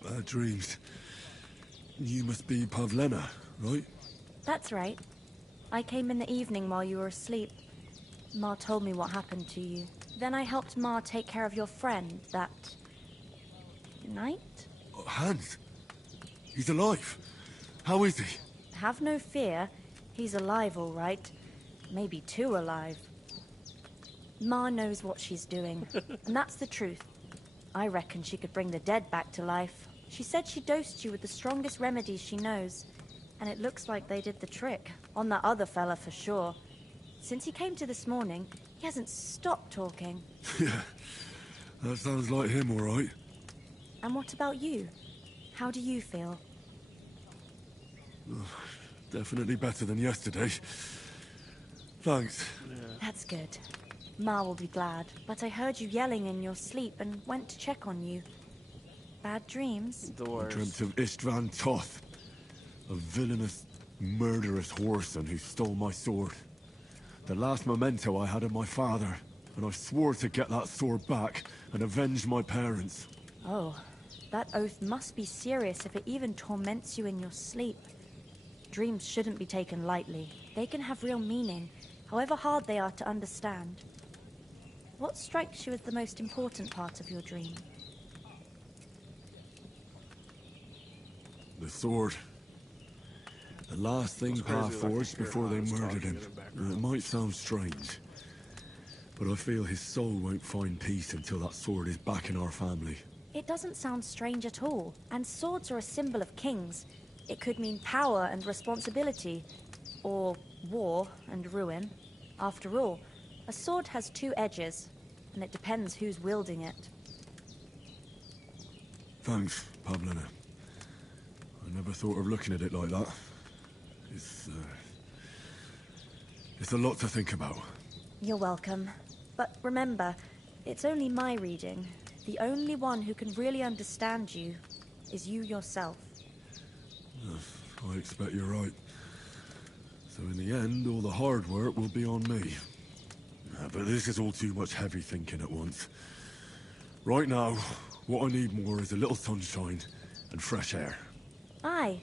Bad dreams. You must be Pavlena, right? That's right. I came in the evening while you were asleep. Ma told me what happened to you. Then I helped Ma take care of your friend that night? Hans? He's alive. How is he? Have no fear. He's alive, all right. Maybe too alive. Ma knows what she's doing, and that's the truth. I reckon she could bring the dead back to life. She said she dosed you with the strongest remedies she knows, and it looks like they did the trick. On that other fella for sure. Since he came to this morning, he hasn't stopped talking. Yeah, that sounds like him, all right. And what about you? How do you feel? Definitely better than yesterday. Thanks. That's good. Ma will be glad, but I heard you yelling in your sleep and went to check on you. Bad dreams? I dreamt of Istvan Toth, a villainous, murderous whoreson who stole my sword. The last memento I had of my father, and I swore to get that sword back and avenge my parents. Oh, that oath must be serious if it even torments you in your sleep. Dreams shouldn't be taken lightly. They can have real meaning, however hard they are to understand. What strikes you as the most important part of your dream? The sword. The last thing Pa forged before they murdered him. It might sound strange, but I feel his soul won't find peace until that sword is back in our family. It doesn't sound strange at all, and swords are a symbol of kings. It could mean power and responsibility, or war and ruin. After all, a sword has 2 edges, and it depends who's wielding it. Thanks, Pavlina. I never thought of looking at it like that. It's a lot to think about. You're welcome. But remember, it's only my reading. The only one who can really understand you is you yourself. I expect you're right. So in the end, all the hard work will be on me. But this is all too much heavy thinking at once. Right now, what I need more is a little sunshine and fresh air. Aye,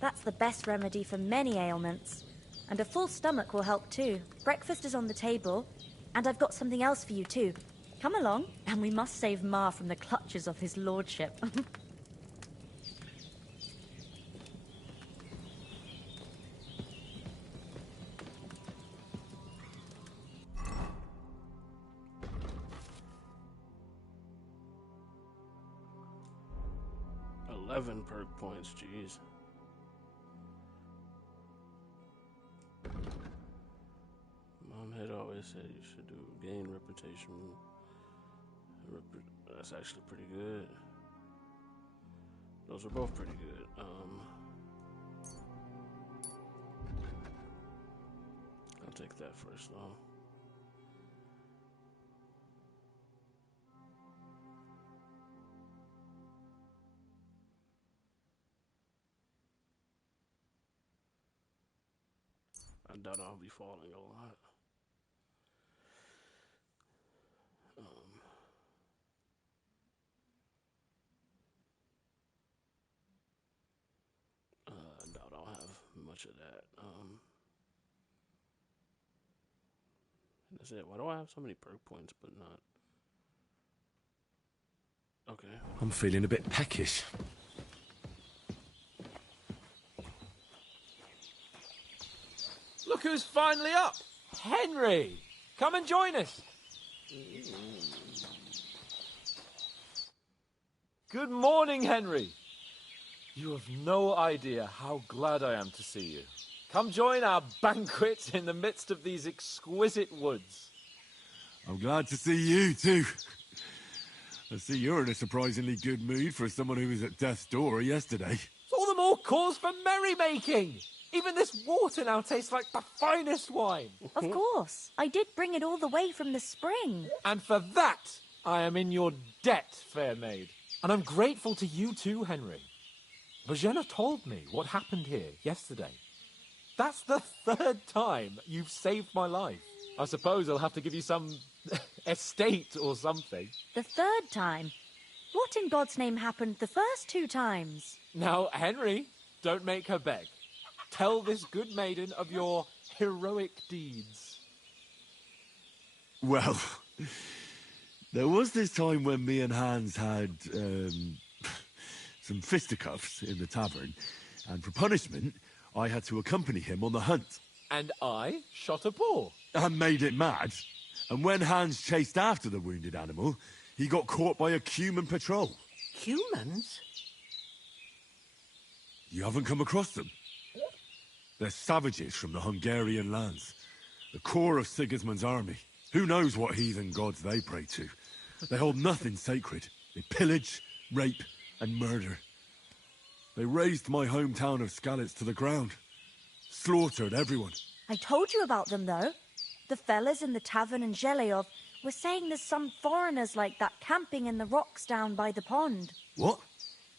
that's the best remedy for many ailments. And a full stomach will help too. Breakfast is on the table, and I've got something else for you too. Come along, and we must save Ma from the clutches of his lordship. 11 perk points, jeez. Mom had always said you should do gain reputation. That's actually pretty good. Those are both pretty good. I'll take that first though. I doubt I'll be falling a lot. I doubt I'll have much of that. That's it. Why do I have so many perk points but not? Okay. I'm feeling a bit peckish. Look who's finally up! Henry! Come and join us! Good morning, Henry! You have no idea how glad I am to see you. Come join our banquet in the midst of these exquisite woods. I'm glad to see you, too. I see you're in a surprisingly good mood for someone who was at death's door yesterday. It's all the more cause for merrymaking! Even this water now tastes like the finest wine. Of course. I did bring it all the way from the spring. And for that, I am in your debt, fair maid. And I'm grateful to you too, Henry. Bojena told me what happened here yesterday. That's the 3rd time you've saved my life. I suppose I'll have to give you some estate or something. The 3rd time? What in God's name happened the first 2 times? Now, Henry, don't make her beg. Tell this good maiden of your heroic deeds. Well, there was this time when me and Hans had some fisticuffs in the tavern, and for punishment, I had to accompany him on the hunt. And I shot a boar. And made it mad. And when Hans chased after the wounded animal, he got caught by a Cuman patrol. Humans? You haven't come across them? They're savages from the Hungarian lands. The core of Sigismund's army. Who knows what heathen gods they pray to? They hold nothing sacred. They pillage, rape, and murder. They razed my hometown of Skalitz to the ground. Slaughtered everyone. I told you about them, though. The fellas in the tavern in Zheleyov were saying there's some foreigners like that camping in the rocks down by the pond. What?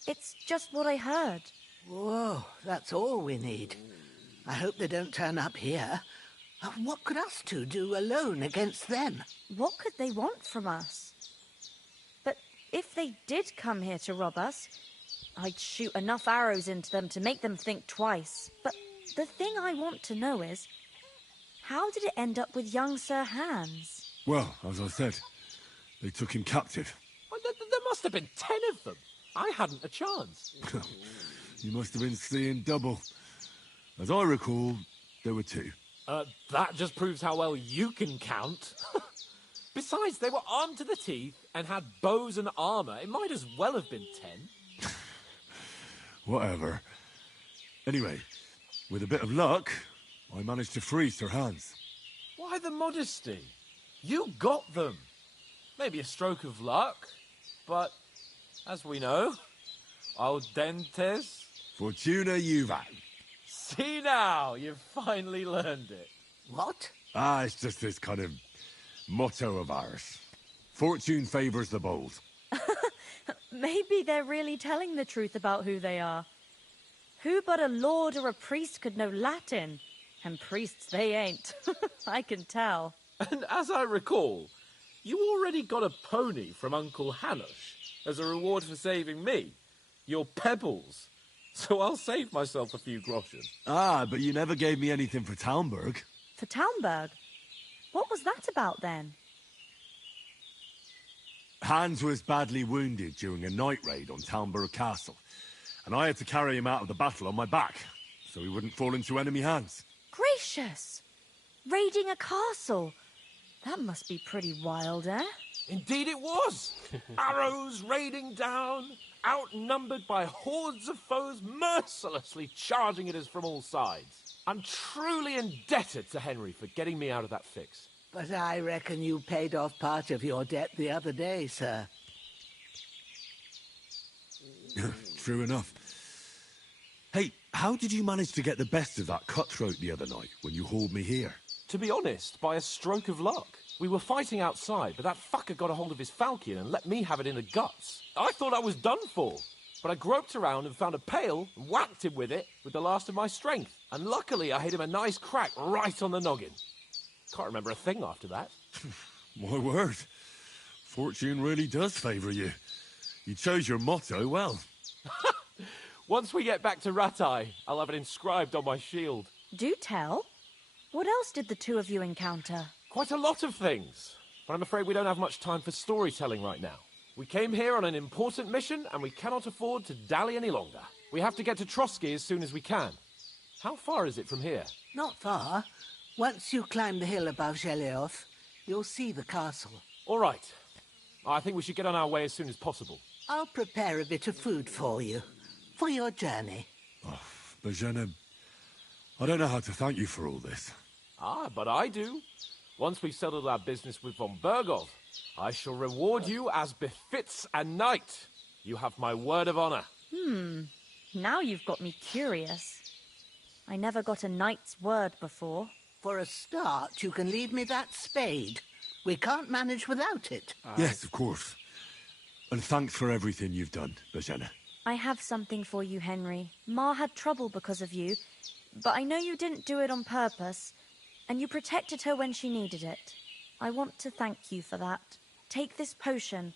It's just what I heard. Whoa, that's all we need. I hope they don't turn up here. What could us two do alone against them? What could they want from us? But if they did come here to rob us, I'd shoot enough arrows into them to make them think twice. But the thing I want to know is, how did it end up with young Sir Hans? Well, as I said, they took him captive. Well, there must have been 10 of them. I hadn't a chance. You must have been seeing double. As I recall, there were 2. That just proves how well you can count. Besides, they were armed to the teeth and had bows and armor. It might as well have been 10. Whatever. Anyway, with a bit of luck, I managed to free Sir Hans. Why the modesty? You got them. Maybe a stroke of luck, but as we know, al dentes... Fortuna juvat. See now, you've finally learned it. What? It's just this kind of motto of ours. Fortune favors the bold. Maybe they're really telling the truth about who they are. Who but a lord or a priest could know Latin? And priests they ain't. I can tell. And as I recall, you already got a pony from Uncle Hanush as a reward for saving me. Your pebbles. So I'll save myself a few groschen. Ah, but you never gave me anything for Talmberg. For Talmberg? What was that about then? Hans was badly wounded during a night raid on Talmberg Castle, and I had to carry him out of the battle on my back, so he wouldn't fall into enemy hands. Gracious! Raiding a castle? That must be pretty wild, eh? Indeed it was! Arrows raining down, outnumbered by hordes of foes mercilessly charging at us from all sides. I'm truly indebted to Henry for getting me out of that fix. But I reckon you paid off part of your debt the other day, sir. True enough. Hey, how did you manage to get the best of that cutthroat the other night when you hauled me here? To be honest, by a stroke of luck. We were fighting outside, but that fucker got a hold of his falchion and let me have it in the guts. I thought I was done for. But I groped around and found a pail and whacked him with it with the last of my strength. And luckily I hit him a nice crack right on the noggin. Can't remember a thing after that. My word. Fortune really does favour you. You chose your motto well. Once we get back to Rattay, I'll have it inscribed on my shield. Do tell. What else did the two of you encounter? Quite a lot of things. But I'm afraid we don't have much time for storytelling right now. We came here on an important mission, and we cannot afford to dally any longer. We have to get to Trotsky as soon as we can. How far is it from here? Not far. Once you climb the hill above Gelioth, you'll see the castle. All right. I think we should get on our way as soon as possible. I'll prepare a bit of food for you, for your journey. Oh, Bajena, I don't know how to thank you for all this. Ah, but I do. Once we've settled our business with von Bergov, I shall reward you as befits a knight. You have my word of honor. Now you've got me curious. I never got a knight's word before. For a start, you can leave me that spade. We can't manage without it. Yes, of course. And thanks for everything you've done, Bajena. I have something for you, Henry. Ma had trouble because of you, but I know you didn't do it on purpose, and you protected her when she needed it. I want to thank you for that. Take this potion.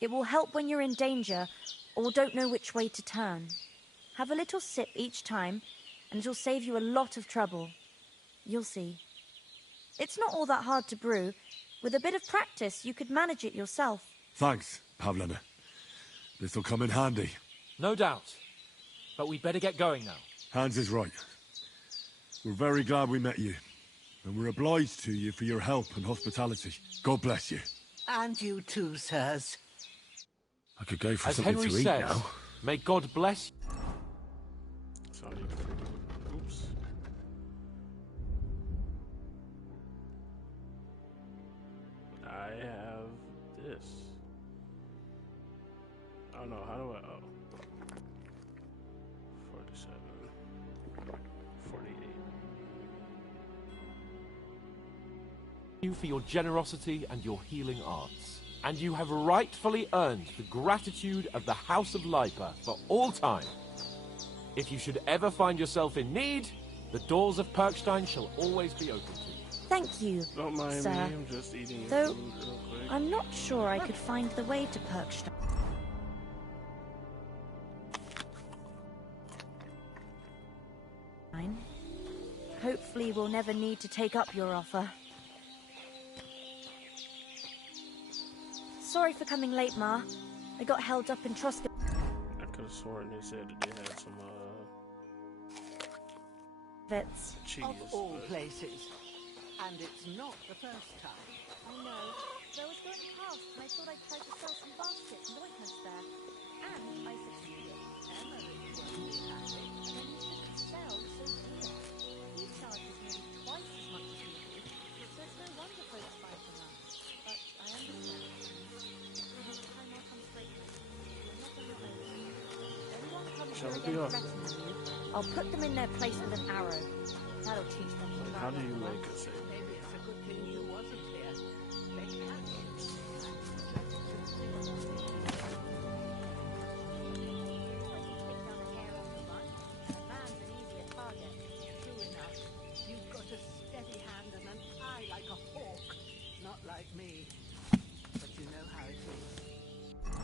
It will help when you're in danger or don't know which way to turn. Have a little sip each time, and it'll save you a lot of trouble. You'll see. It's not all that hard to brew. With a bit of practice, you could manage it yourself. Thanks, Pavlena. This'll come in handy. No doubt. But we'd better get going now. Hans is right. We're very glad we met you. And we're obliged to you for your help and hospitality. God bless you. And you too, sirs. I could go for As something Henry to eat says, now. may God bless. Sorry. Oops. I have this. Oh no, how do I? Oh. 47. 48. You for your generosity and your healing arts. And you have rightfully earned the gratitude of the House of Lipa for all time. If you should ever find yourself in need, the doors of Perkstein shall always be open to you. Thank you, Don't mind sir. me, I'm just eating your Though, food real quick. I'm not sure I could find the way to Perkstein. Hopefully we'll never need to take up your offer. Sorry for coming late, Ma. I got held up in Troska. I could have sworn they said that they had some, Vets. cheese. Of all but- places. And it's not the first time. I know. So I was going past and I thought I'd try to sell some baskets and ointments there. And I succeeded. Emma is working happy. And then you could sell so dear. He charges nearly twice as much as we do. So it's no wonder folks buy from us. But I understand. Next time I'll come straight home. I'm not going to over. If anyone comes Shall here we be again off? threatening you, I'll put them in their place with an arrow. That'll teach them to How run do you like make a rats. save? Maybe it's a good thing you wasn't here. They can True enough. You've got a steady hand and an eye like a hawk. Not like me. But you know how it is.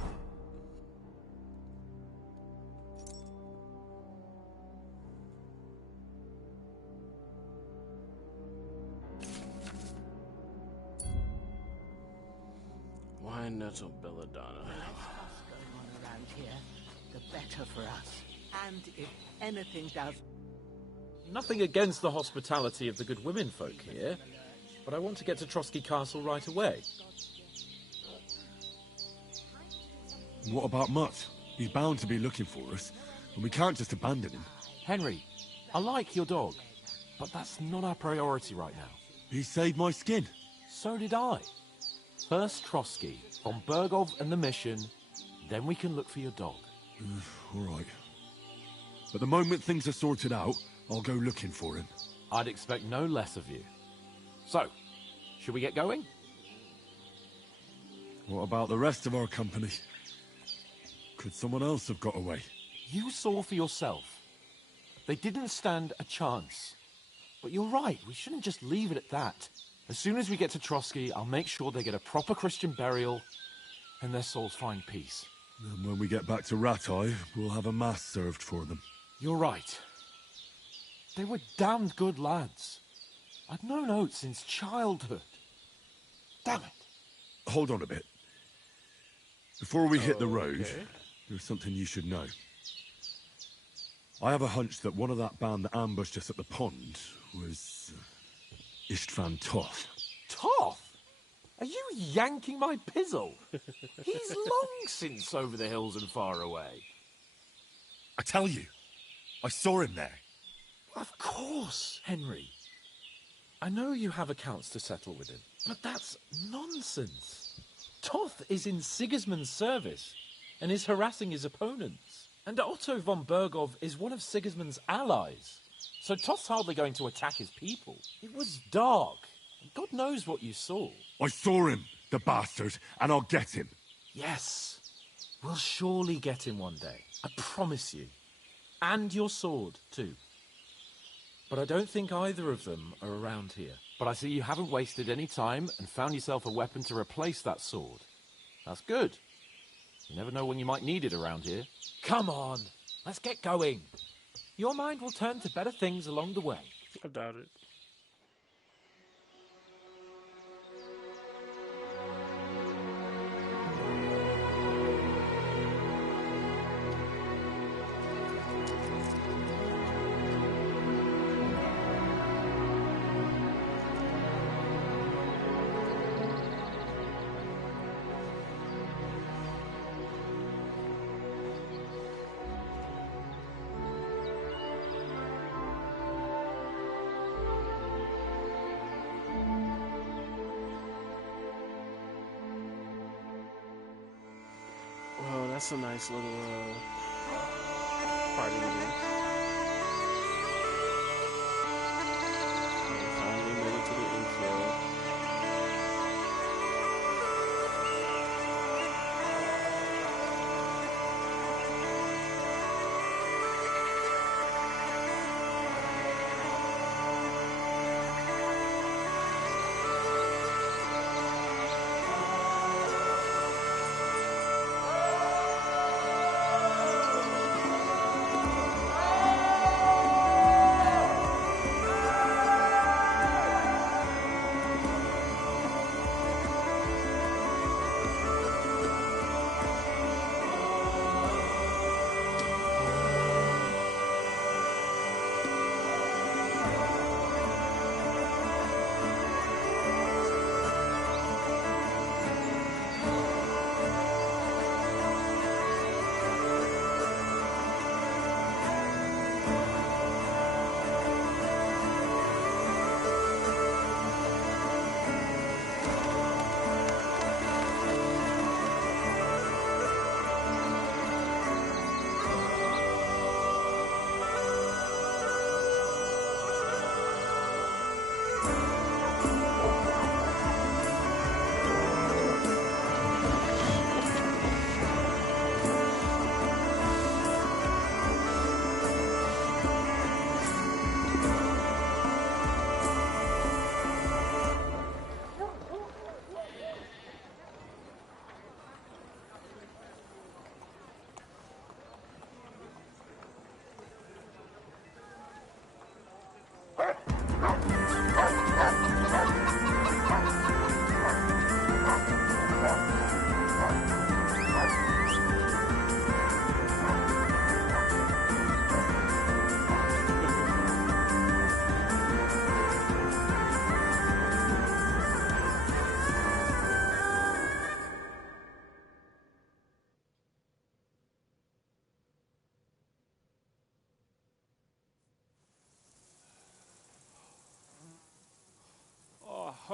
Find Nettle Belladonna. The less fuss going on around here, the better for us. And if anything does... Nothing against the hospitality of the good women folk here, but I want to get to Trotsky Castle right away. What about Mutt? He's bound to be looking for us, and we can't just abandon him. Henry, I like your dog, but that's not our priority right now. He saved my skin. So did I. First Trotsky, von Bergov and the mission, then we can look for your dog. All right. But the moment things are sorted out, I'll go looking for him. I'd expect no less of you. So, should we get going? What about the rest of our company? Could someone else have got away? You saw for yourself. They didn't stand a chance. But you're right, we shouldn't just leave it at that. As soon as we get to Trotsky, I'll make sure they get a proper Christian burial and their souls find peace. And when we get back to Rattay, we'll have a mass served for them. You're right. They were damned good lads. I'd known Oates since childhood. Damn it. Hold on a bit. Before we hit the road, there's something you should know. I have a hunch that one of that band that ambushed us at the pond was Istvan Toth. Toth? Are you yanking my pizzle? He's long since over the hills and far away. I tell you, I saw him there. Of course, Henry. I know you have accounts to settle with him, but that's nonsense. Toth is in Sigismund's service and is harassing his opponents. And Otto von Bergov is one of Sigismund's allies. So Toth's hardly going to attack his people. It was dark. God knows what you saw. I saw him, the bastard, and I'll get him. Yes. We'll surely get him one day. I promise you. And your sword, too. But I don't think either of them are around here. But I see you haven't wasted any time and found yourself a weapon to replace that sword. That's good. You never know when you might need it around here. Come on, let's get going. Your mind will turn to better things along the way. I doubt it. Well, that's a nice little party again. Finally made it to the infield.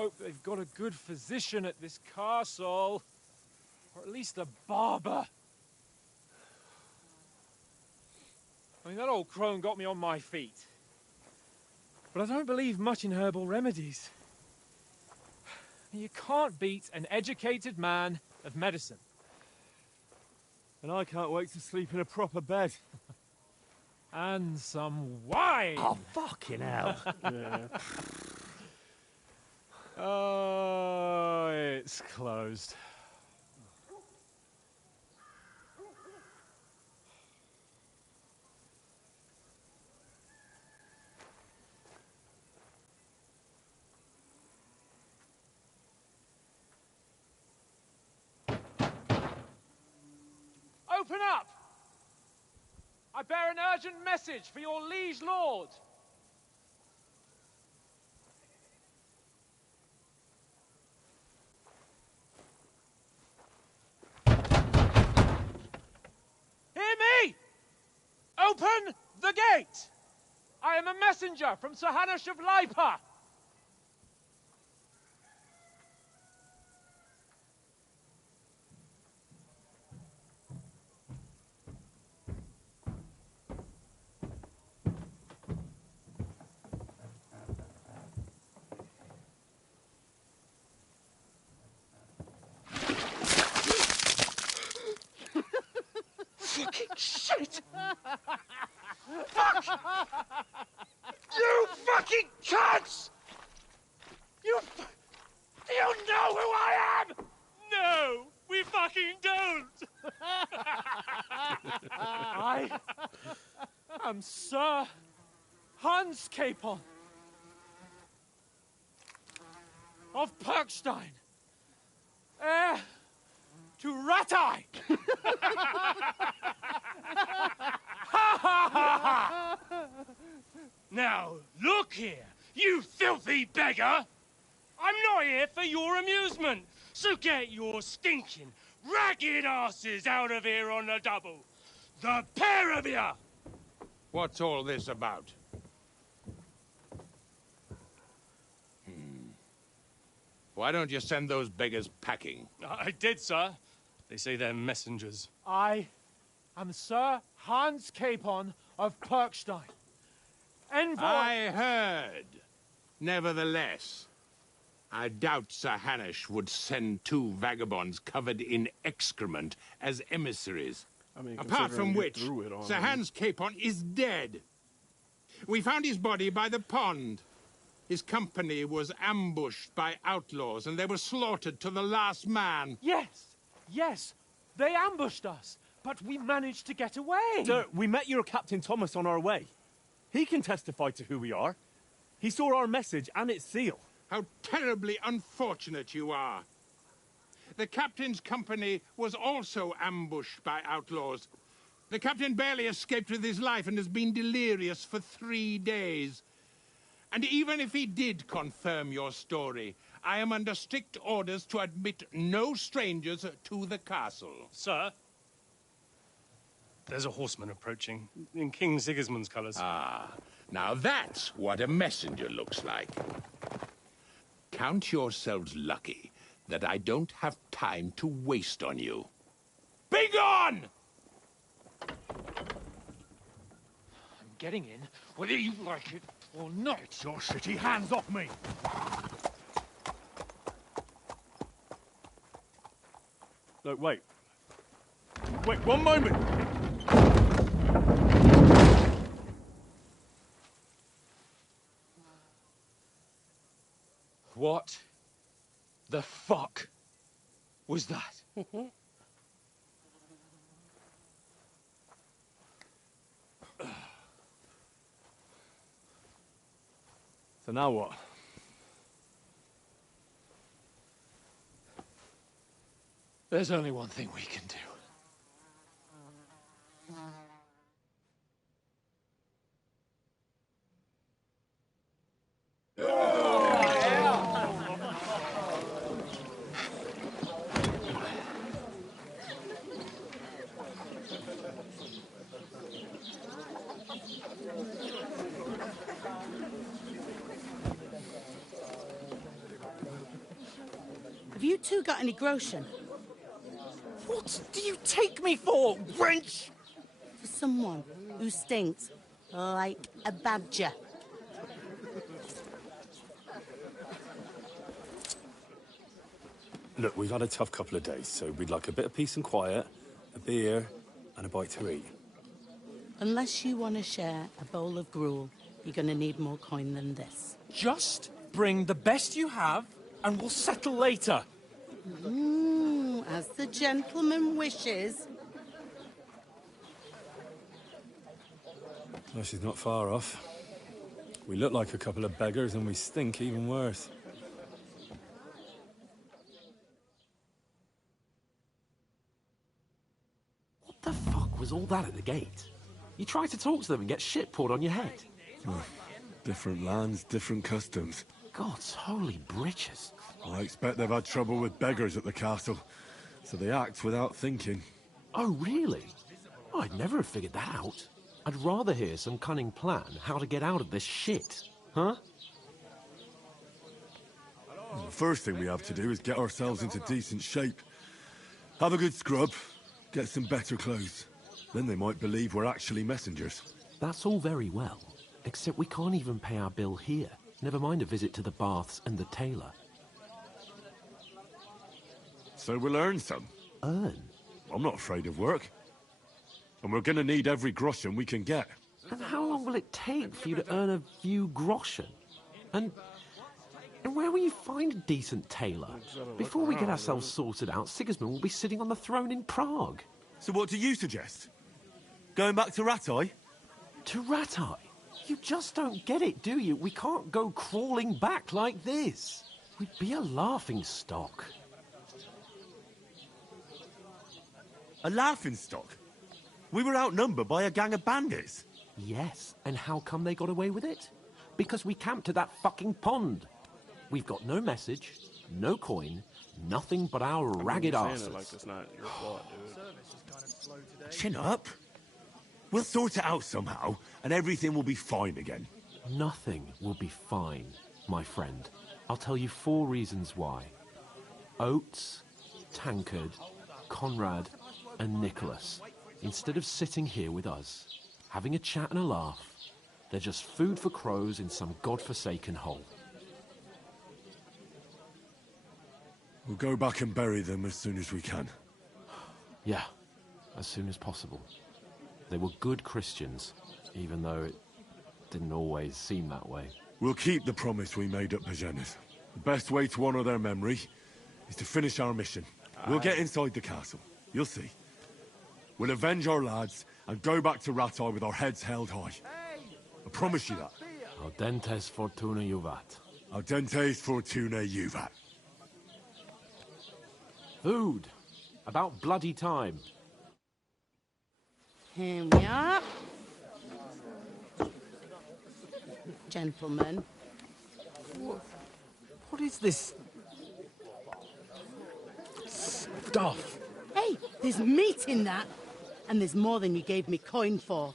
hope they've got a good physician at this castle. Or at least a barber. I mean, that old crone got me on my feet. But I don't believe much in herbal remedies. You can't beat an educated man of medicine. And I can't wait to sleep in a proper bed. And some wine! Oh, fucking hell. Yeah. Oh, it's closed. Open up! I bear an urgent message for your liege lord. Hear me! Open the gate! I am a messenger from Sir Hanush of Lipa. Fucking shit! Fuck! You fucking cunts! You know who I am? No, we fucking don't! I am Sir Hans Capon of Perkstein, heir to Ratai! Now, look here, you filthy beggar! I'm not here for your amusement, so get your stinking, ragged asses out of here on the double. The pair of you! What's all this about? Why don't you send those beggars packing? I did, sir. They say they're messengers. I am Sir Hans Capon of Perkstein. Envoy... I heard. Nevertheless, I doubt Sir Hanush would send two vagabonds covered in excrement as emissaries. I mean, apart from considering you which, threw it on Sir him. Hans Capon is dead. We found his body by the pond. His company was ambushed by outlaws, and they were slaughtered to the last man. Yes, yes, they ambushed us, but we managed to get away. Sir, we met your Captain Thomas on our way. He can testify to who we are. He saw our message and its seal. How terribly unfortunate you are. The captain's company was also ambushed by outlaws. The captain barely escaped with his life and has been delirious for 3 days. And even if he did confirm your story, I am under strict orders to admit no strangers to the castle. Sir, there's a horseman approaching in King Sigismund's colours. Ah, now that's what a messenger looks like. Count yourselves lucky that I don't have time to waste on you. Be gone! I'm getting in, whether you like it or not. Your shitty hands off me! Look, wait. Wait, one moment! What the fuck was that? So now what? There's only one thing we can do. Have you two got any groschen? What do you take me for, wench? For someone who stinks like a badger. Look, we've had a tough couple of days, so we'd like a bit of peace and quiet, a beer, and a bite to eat. Unless you want to share a bowl of gruel, you're going to need more coin than this. Just bring the best you have, and we'll settle later. As the gentleman wishes. Well, she's not far off. We look like a couple of beggars, and we stink even worse. What the fuck was all that at the gate? You try to talk to them and get shit poured on your head. Well, different lands, different customs. God's holy britches. I expect they've had trouble with beggars at the castle, so they act without thinking. Oh, really? I'd never have figured that out. I'd rather hear some cunning plan how to get out of this shit. Huh? Well, the first thing we have to do is get ourselves into decent shape. Have a good scrub, get some better clothes. Then they might believe we're actually messengers. That's all very well, except we can't even pay our bill here. Never mind a visit to the baths and the tailor. So we'll earn some. Earn? I'm not afraid of work. And we're gonna need every groschen we can get. And how long will it take for you to earn a few groschen? And where will you find a decent tailor? Before we get ourselves sorted out, Sigismund will be sitting on the throne in Prague. So what do you suggest? Going back to Rattay? To Rattay? You just don't get it, do you? We can't go crawling back like this. We'd be a laughing stock. A laughing stock? We were outnumbered by a gang of bandits. Yes, and how come they got away with it? Because we camped at that fucking pond. We've got no message, no coin, nothing but our ragged asses. Like it's not your fault, dude. Chin up. We'll sort it out somehow, and everything will be fine again. Nothing will be fine, my friend. I'll tell you 4 reasons why. Oates, Tankard, Conrad, and Nicholas, instead of sitting here with us, having a chat and a laugh, they're just food for crows in some godforsaken hole. We'll go back and bury them as soon as we can. Yeah, as soon as possible. They were good Christians, even though it didn't always seem that way. We'll keep the promise we made at Pagenes. The best way to honor their memory is to finish our mission. We'll get inside the castle. You'll see. We'll avenge our lads and go back to Rattay with our heads held high. I promise you that. Audentes fortuna juvat. Audentes fortuna juvat. Food. About bloody time. Here we are. Gentlemen. What is this stuff? Hey, there's meat in that. And there's more than you gave me coin for.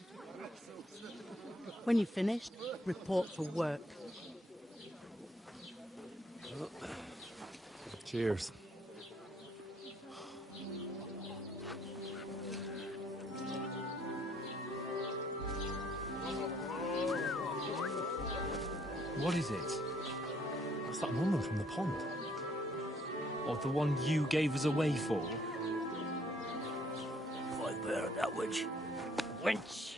When you're finished, report for work. Cheers. What is it? It's that woman from the pond. Or the one you gave us away for? Fight better that witch. Wench!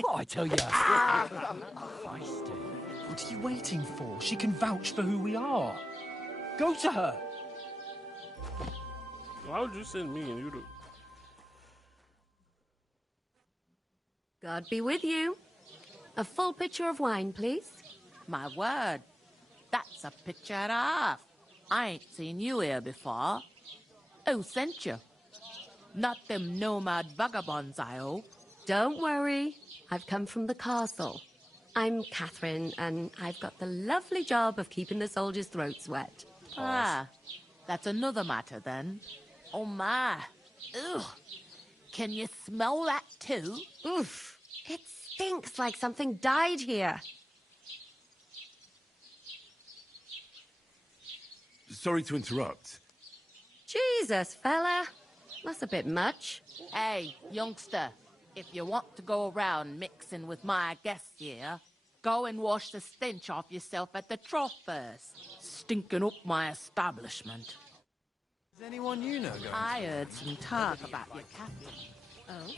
What I tell you? What are you waiting for? She can vouch for who we are. Go to her. Why would you send me and you to... God be with you. A full pitcher of wine, please. My word. That's a picture and a half. I ain't seen you here before. Who sent you? Not them nomad vagabonds, I hope. Don't worry. I've come from the castle. I'm Catherine, and I've got the lovely job of keeping the soldiers' throats wet. Ah, that's another matter then. Oh my. Ugh. Can you smell that too? Oof. It stinks like something died here. sorry to interrupt. Jesus, fella. That's a bit much. Hey, youngster, if you want to go around mixing with my guests here, go and wash the stench off yourself at the trough first. Stinking up my establishment. Is anyone you know going? I heard some talk about your captain. Oh?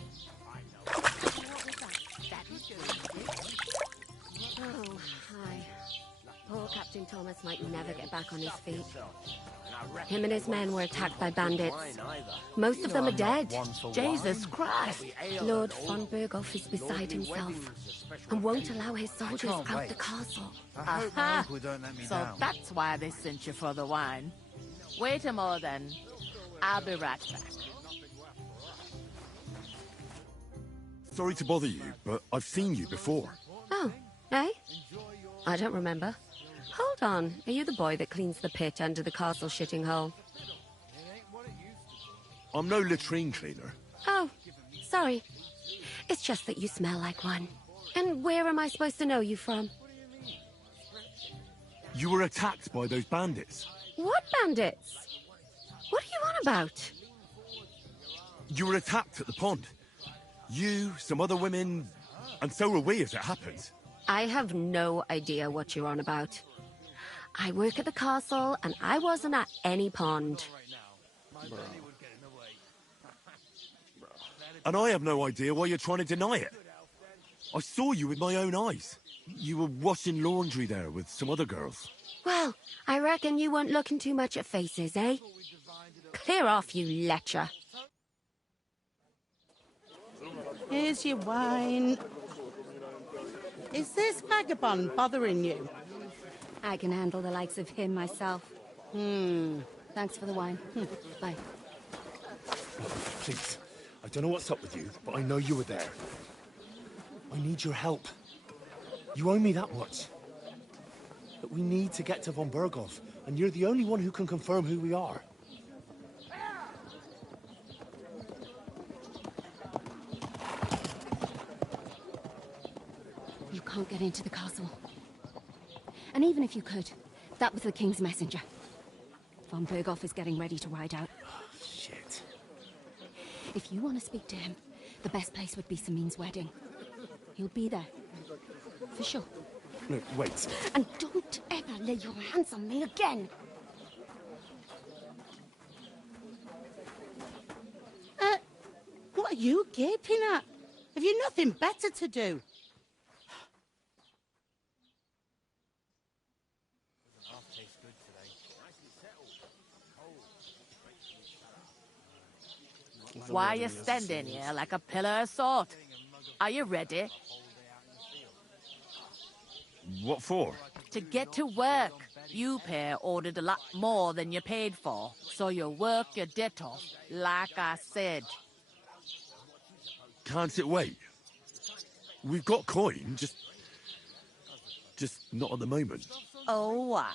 Oh, hi. Poor Captain Thomas might never get back on his feet. Him and his men were attacked by bandits. Most of them are dead. Jesus Christ! Lord von Berghoff is beside himself and won't allow his soldiers out the castle. Aha! So that's why they sent you for the wine. Wait a moment then. I'll be right back. Sorry to bother you, but I've seen you before. Oh, eh? I don't remember. Hold on, are you the boy that cleans the pit under the castle shitting hole? I'm no latrine cleaner. Oh, sorry. It's just that you smell like one. And where am I supposed to know you from? You were attacked by those bandits. What bandits? What are you on about? You were attacked at the pond. You, some other women, and so were we as it happened. I have no idea what you're on about. I work at the castle, and I wasn't at any pond. And I have no idea why you're trying to deny it. I saw you with my own eyes. You were washing laundry there with some other girls. Well, I reckon you weren't looking too much at faces, eh? Clear off, you lecher. Here's your wine. Is this vagabond bothering you? I can handle the likes of him myself. Thanks for the wine. Bye. Please, I don't know what's up with you, but I know you were there. I need your help. You owe me that much. But we need to get to von Berghoff, and you're the only one who can confirm who we are. You can't get into the castle. And even if you could, that was the King's messenger. Von Berghoff is getting ready to ride out. Shit. If you want to speak to him, the best place would be Samin's wedding. He'll be there. For sure. No, wait. And don't ever lay your hands on me again! What are you gaping at? Have you nothing better to do? Why are you standing here like a pillar of salt? Are you ready? What for? To get to work. You pair ordered a lot more than you paid for, so you work your debt off, like I said. Can't it wait? We've got coin, just not at the moment. Oh, why?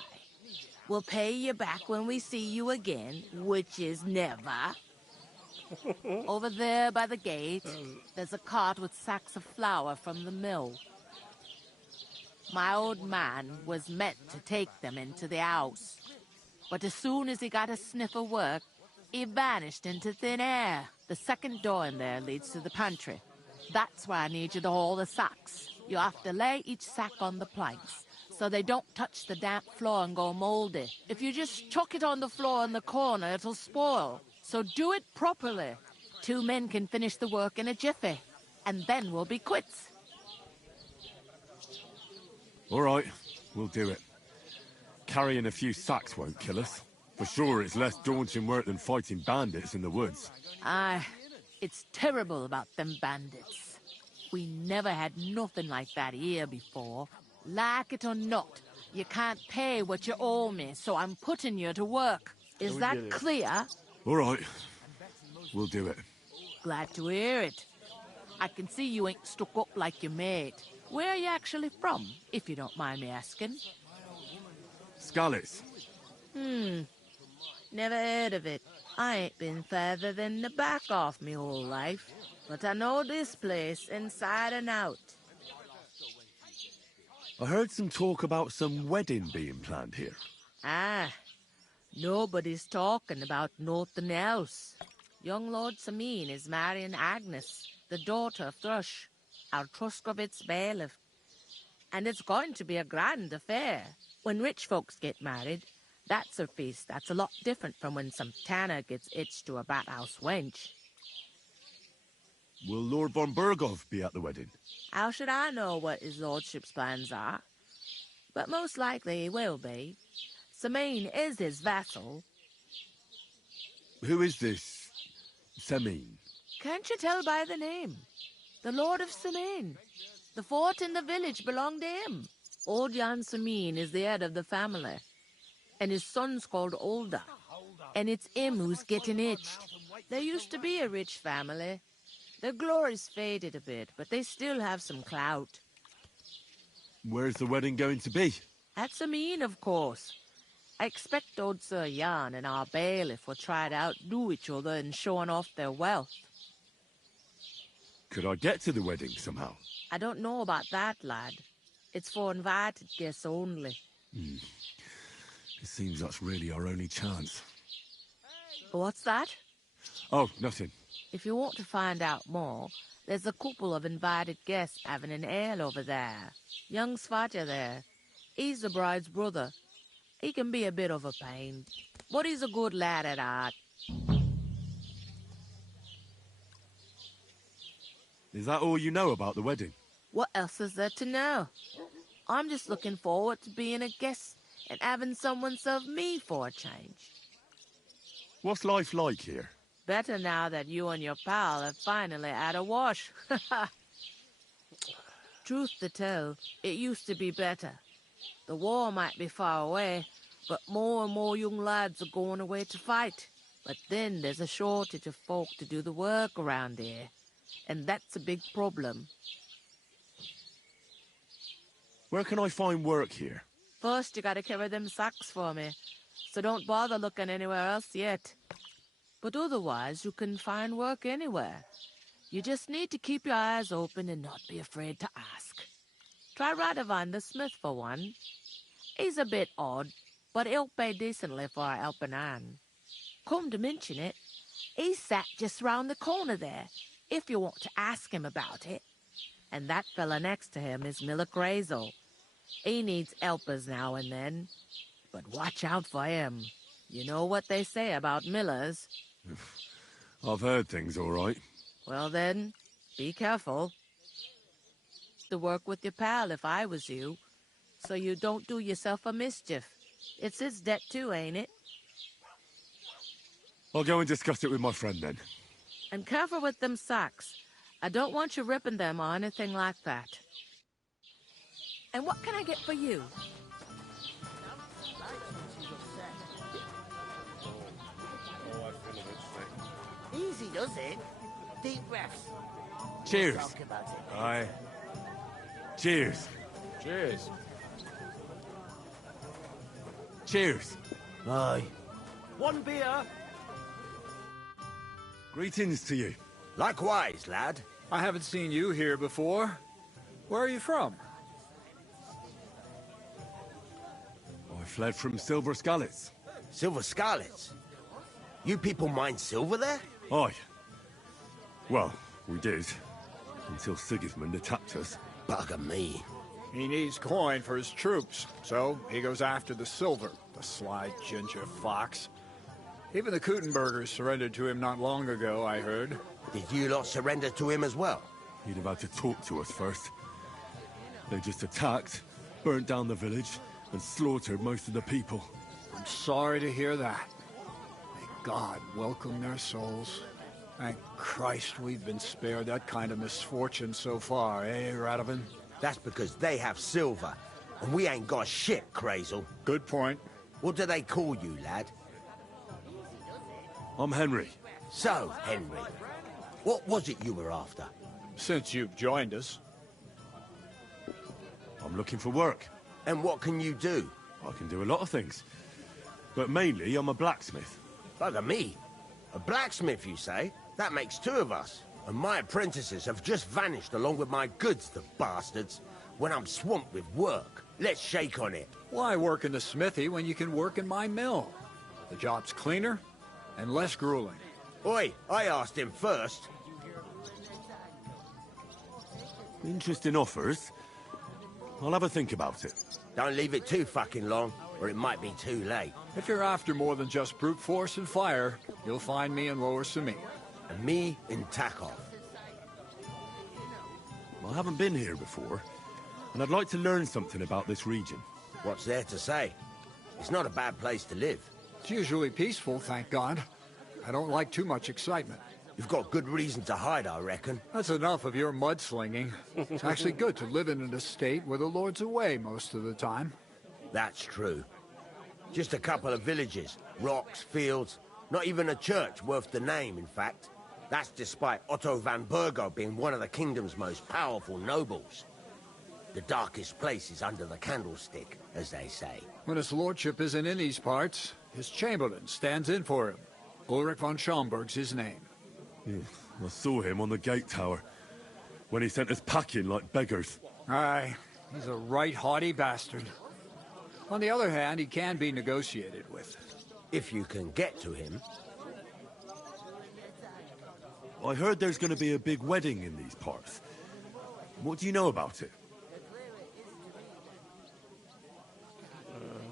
We'll pay you back when we see you again, which is never. Over there by the gate, there's a cart with sacks of flour from the mill. My old man was meant to take them into the house. But as soon as he got a sniff of work, he vanished into thin air. The second door in there leads to the pantry. That's why I need you to haul the sacks. You have to lay each sack on the planks, so they don't touch the damp floor and go moldy. If you just chuck it on the floor in the corner, it'll spoil. So do it properly. 2 men can finish the work in a jiffy, and then we'll be quits. All right, we'll do it. Carrying a few sacks won't kill us. For sure, it's less daunting work than fighting bandits in the woods. Aye, it's terrible about them bandits. We never had nothing like that here before. Like it or not, you can't pay what you owe me, so I'm putting you to work. Is that clear? All right, we'll do it. Glad to hear it. I can see you ain't stuck up like your mate. Where are you actually from, if you don't mind me asking? Scallis. Never heard of it. I ain't been further than the back off me whole life. But I know this place inside and out. I heard some talk about some wedding being planned here. Ah, Nobody's talking about nothing else. Young Lord Sameen is marrying Agnes, the daughter of Thrush, our Truskovitz bailiff. And it's going to be a grand affair. When rich folks get married, that's a feast that's a lot different from when some tanner gets hitched to a bathouse wench. Will Lord von Berghoff be at the wedding? How should I know what his lordship's plans are? But most likely he will be. Sameen is his vassal. Who is this Sameen? Can't you tell by the name? The Lord of Sameen. The fort and the village belong to him. Old Jan Sameen is the head of the family, and his son's called Olda. And it's him who's getting itched. There used to be a rich family. Their glory's faded a bit, but they still have some clout. Where's the wedding going to be? At Sameen, of course. I expect old Sir Jan and our bailiff will try to outdo each other in showing off their wealth. Could I get to the wedding somehow? I don't know about that, lad. It's for invited guests only. It seems that's really our only chance. What's that? Oh, nothing. If you want to find out more, there's a couple of invited guests having an ale over there. Young Svatja there. He's the bride's brother. He can be a bit of a pain, but he's a good lad at heart. Is that all you know about the wedding? What else is there to know? I'm just looking forward to being a guest and having someone serve me for a change. What's life like here? Better now that you and your pal have finally had a wash. Truth to tell, it used to be better. The war might be far away, but more and more young lads are going away to fight. But then there's a shortage of folk to do the work around here, and that's a big problem. Where can I find work here? First, you gotta carry them sacks for me, so don't bother looking anywhere else yet. But otherwise, you can find work anywhere. You just need to keep your eyes open and not be afraid to ask. Try Radovan the smith for one. He's a bit odd, but he'll pay decently for a helping hand. Come to mention it, he's sat just round the corner there, if you want to ask him about it. And that fella next to him is Miller Crazel. He needs helpers now and then, but watch out for him. You know what they say about Millers. I've heard things all right. Well then, be careful. To work with your pal if I was you, so you don't do yourself a mischief. It's his debt too, ain't it? I'll go and discuss it with my friend then. And careful with them socks. I don't want you ripping them or anything like that. And what can I get for you? Easy does it. Deep breaths. Cheers. Talk about it. Aye. Cheers. Cheers. Cheers. Aye. One beer. Greetings to you. Likewise, lad. I haven't seen you here before. Where are you from? I fled from Silver Skallets. Silver Skallets? You people mine silver there? Aye. Well, we did. Until Sigismund attacked us. Bugger me. He needs coin for his troops, so he goes after the silver, the sly ginger fox. Even the Kuttenbergers surrendered to him not long ago, I heard. Did you lot surrender to him as well? He'd have had to talk to us first. They just attacked, burnt down the village, and slaughtered most of the people. I'm sorry to hear that. May God welcome their souls. Thank Christ we've been spared that kind of misfortune so far, eh, Radovan? That's because they have silver, and we ain't got shit, Crazel. Good point. What do they call you, lad? I'm Henry. So, Henry, what was it you were after? Since you've joined us. I'm looking for work. And what can you do? I can do a lot of things. But mainly, I'm a blacksmith. Bugger me. A blacksmith, you say? That makes two of us. And my apprentices have just vanished along with my goods, the bastards. When I'm swamped with work. Let's shake on it. Why work in the smithy when you can work in my mill? The job's cleaner and less grueling. Oi, I asked him first. Interesting offers. I'll have a think about it. Don't leave it too fucking long, or it might be too late. If you're after more than just brute force and fire, you'll find me in Lower Samir. And me in Takov. I haven't been here before, and I'd like to learn something about this region. What's there to say? It's not a bad place to live. It's usually peaceful, thank God. I don't like too much excitement. You've got good reason to hide, I reckon. That's enough of your mudslinging. It's actually good to live in an estate where the Lord's away most of the time. That's true. Just a couple of villages, rocks, fields, not even a church worth the name, in fact. That's despite Otto van Burgo being one of the kingdom's most powerful nobles. The darkest place is under the candlestick, as they say. When his lordship isn't in these parts, his chamberlain stands in for him. Ulrich von Schomberg's his name. I saw him on the gate tower, when he sent us packing like beggars. Aye, he's a right haughty bastard. On the other hand, he can be negotiated with. If you can get to him. I heard there's going to be a big wedding in these parts. What do you know about it?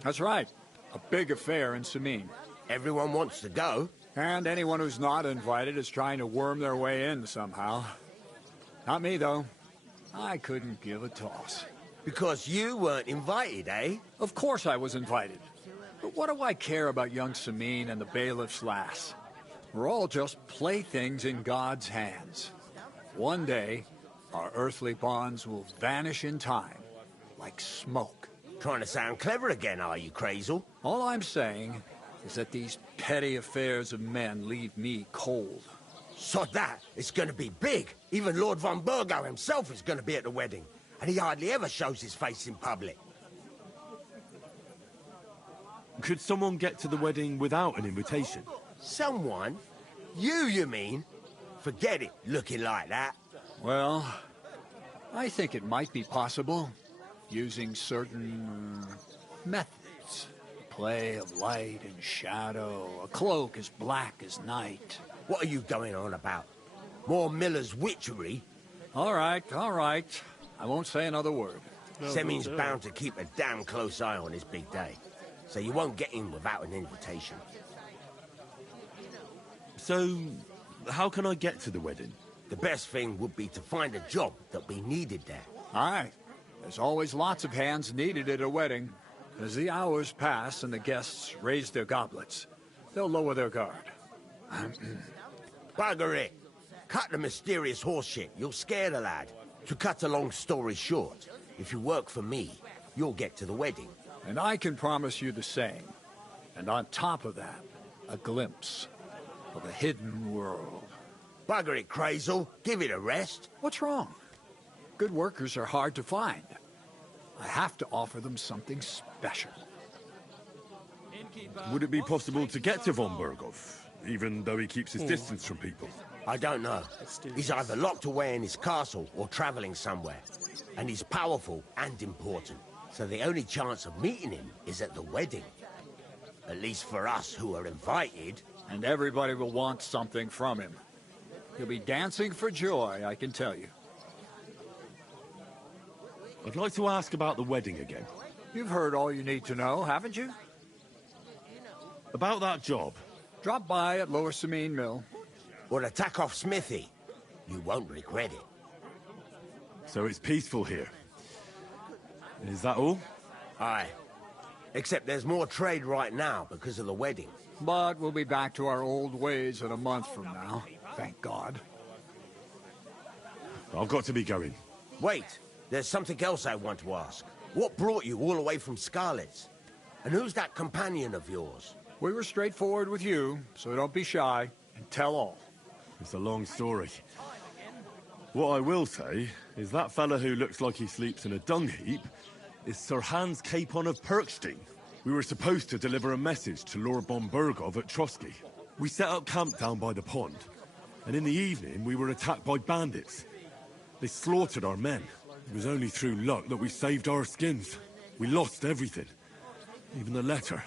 That's right. A big affair in Samine. Everyone wants to go. And anyone who's not invited is trying to worm their way in somehow. Not me, though. I couldn't give a toss. Because you weren't invited, eh? Of course I was invited. But what do I care about young Samine and the bailiff's lass? We're all just playthings in God's hands. One day, our earthly bonds will vanish in time, like smoke. Trying to sound clever again, are you, Crazel? All I'm saying is that these petty affairs of men leave me cold. Sod that, it's gonna be big. Even Lord von Burgo himself is gonna be at the wedding. And he hardly ever shows his face in public. Could someone get to the wedding without an invitation? Someone? You mean? Forget it, looking like that. Well, I think it might be possible, using certain methods. Play of light and shadow, a cloak as black as night. What are you going on about? More Miller's witchery? All right. I won't say another word. Semin's bound to keep a damn close eye on his big day. So you won't get in without an invitation. So, how can I get to the wedding? The best thing would be to find a job that we needed there. Aye. There's always lots of hands needed at a wedding. As the hours pass and the guests raise their goblets, they'll lower their guard. Bugger it. Cut the mysterious horse shit. You'll scare the lad. To cut a long story short, if you work for me, you'll get to the wedding. And I can promise you the same. And on top of that, a glimpse of a hidden world. Bugger it, Crazel. Give it a rest. What's wrong? Good workers are hard to find. I have to offer them something special. Would it be possible to get to von Burgov, even though he keeps his distance from people? I don't know. He's either locked away in his castle or traveling somewhere. And he's powerful and important. So the only chance of meeting him is at the wedding. At least for us who are invited. And everybody will want something from him. He'll be dancing for joy, I can tell you. I'd like to ask about the wedding again. You've heard all you need to know, haven't you? About that job. Drop by at Lower Samine Mill. Or the Takov Smithy. You won't regret it. So it's peaceful here. Is that all? Aye. Except there's more trade right now because of the wedding. But we'll be back to our old ways in a month from now. Thank God. I've got to be going. Wait. There's something else I want to ask. What brought you all the way from Scarlet's? And who's that companion of yours? We were straightforward with you, so don't be shy and tell all. It's a long story. What I will say is that fella who looks like he sleeps in a dung heap is Sir Hans Capon of Perkstein. We were supposed to deliver a message to Lord von Burgov at Trotsky. We set up camp down by the pond, and in the evening we were attacked by bandits. They slaughtered our men. It was only through luck that we saved our skins. We lost everything. Even the letter.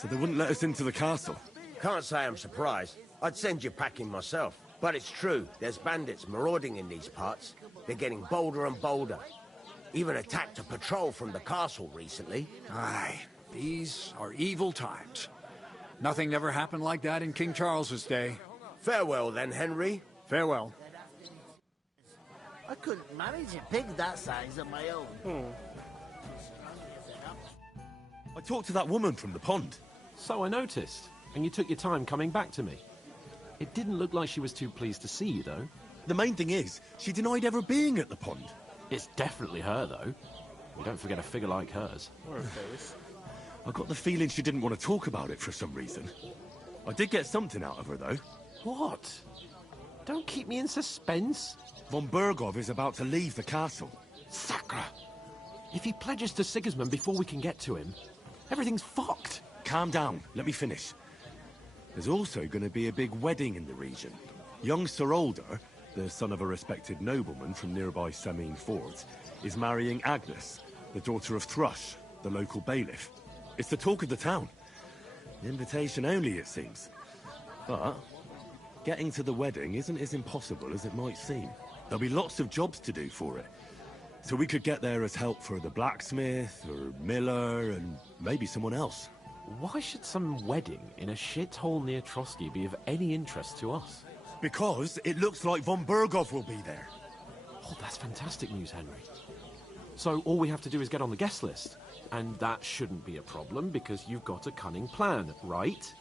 So they wouldn't let us into the castle? Can't say I'm surprised. I'd send you packing myself. But it's true, there's bandits marauding in these parts. They're getting bolder and bolder. Even attacked a patrol from the castle recently. Aye, these are evil times. Nothing ever happened like that in King Charles's day. Farewell then, Henry. Farewell. I couldn't manage a pig that size on my own. I talked to that woman from the pond. So I noticed, and you took your time coming back to me. It didn't look like she was too pleased to see you, though. The main thing is, she denied ever being at the pond. It's definitely her, though. We don't forget a figure like hers. Or her face. I got the feeling she didn't want to talk about it for some reason. I did get something out of her, though. What? Don't keep me in suspense. Von Bergov is about to leave the castle. Sacre! If he pledges to Sigismund before we can get to him, everything's fucked. Calm down. Let me finish. There's also going to be a big wedding in the region. Young Sir Older, the son of a respected nobleman from nearby Samine Fords, is marrying Agnes, the daughter of Thrush, the local bailiff. It's the talk of the town. Invitation only, it seems. But getting to the wedding isn't as impossible as it might seem. There'll be lots of jobs to do for it. So we could get there as help for the blacksmith, or miller, and maybe someone else. Why should some wedding in a shithole near Trotsky be of any interest to us? Because it looks like von Bergov will be there. Oh, that's fantastic news, Henry. So all we have to do is get on the guest list. And that shouldn't be a problem because you've got a cunning plan, right?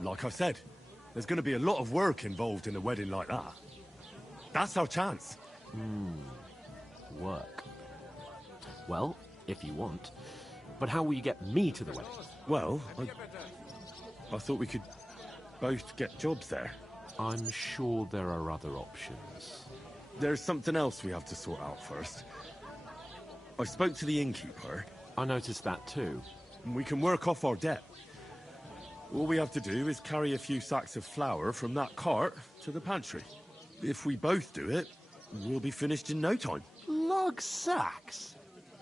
Like I said, there's going to be a lot of work involved in a wedding like that. That's our chance. Work. Well, if you want. But how will you get me to the wedding? Well, I thought we could both get jobs there. I'm sure there are other options. There's something else we have to sort out first. I spoke to the innkeeper. I noticed that too. We can work off our debt. All we have to do is carry a few sacks of flour from that cart to the pantry. If we both do it, we'll be finished in no time. Lug sacks?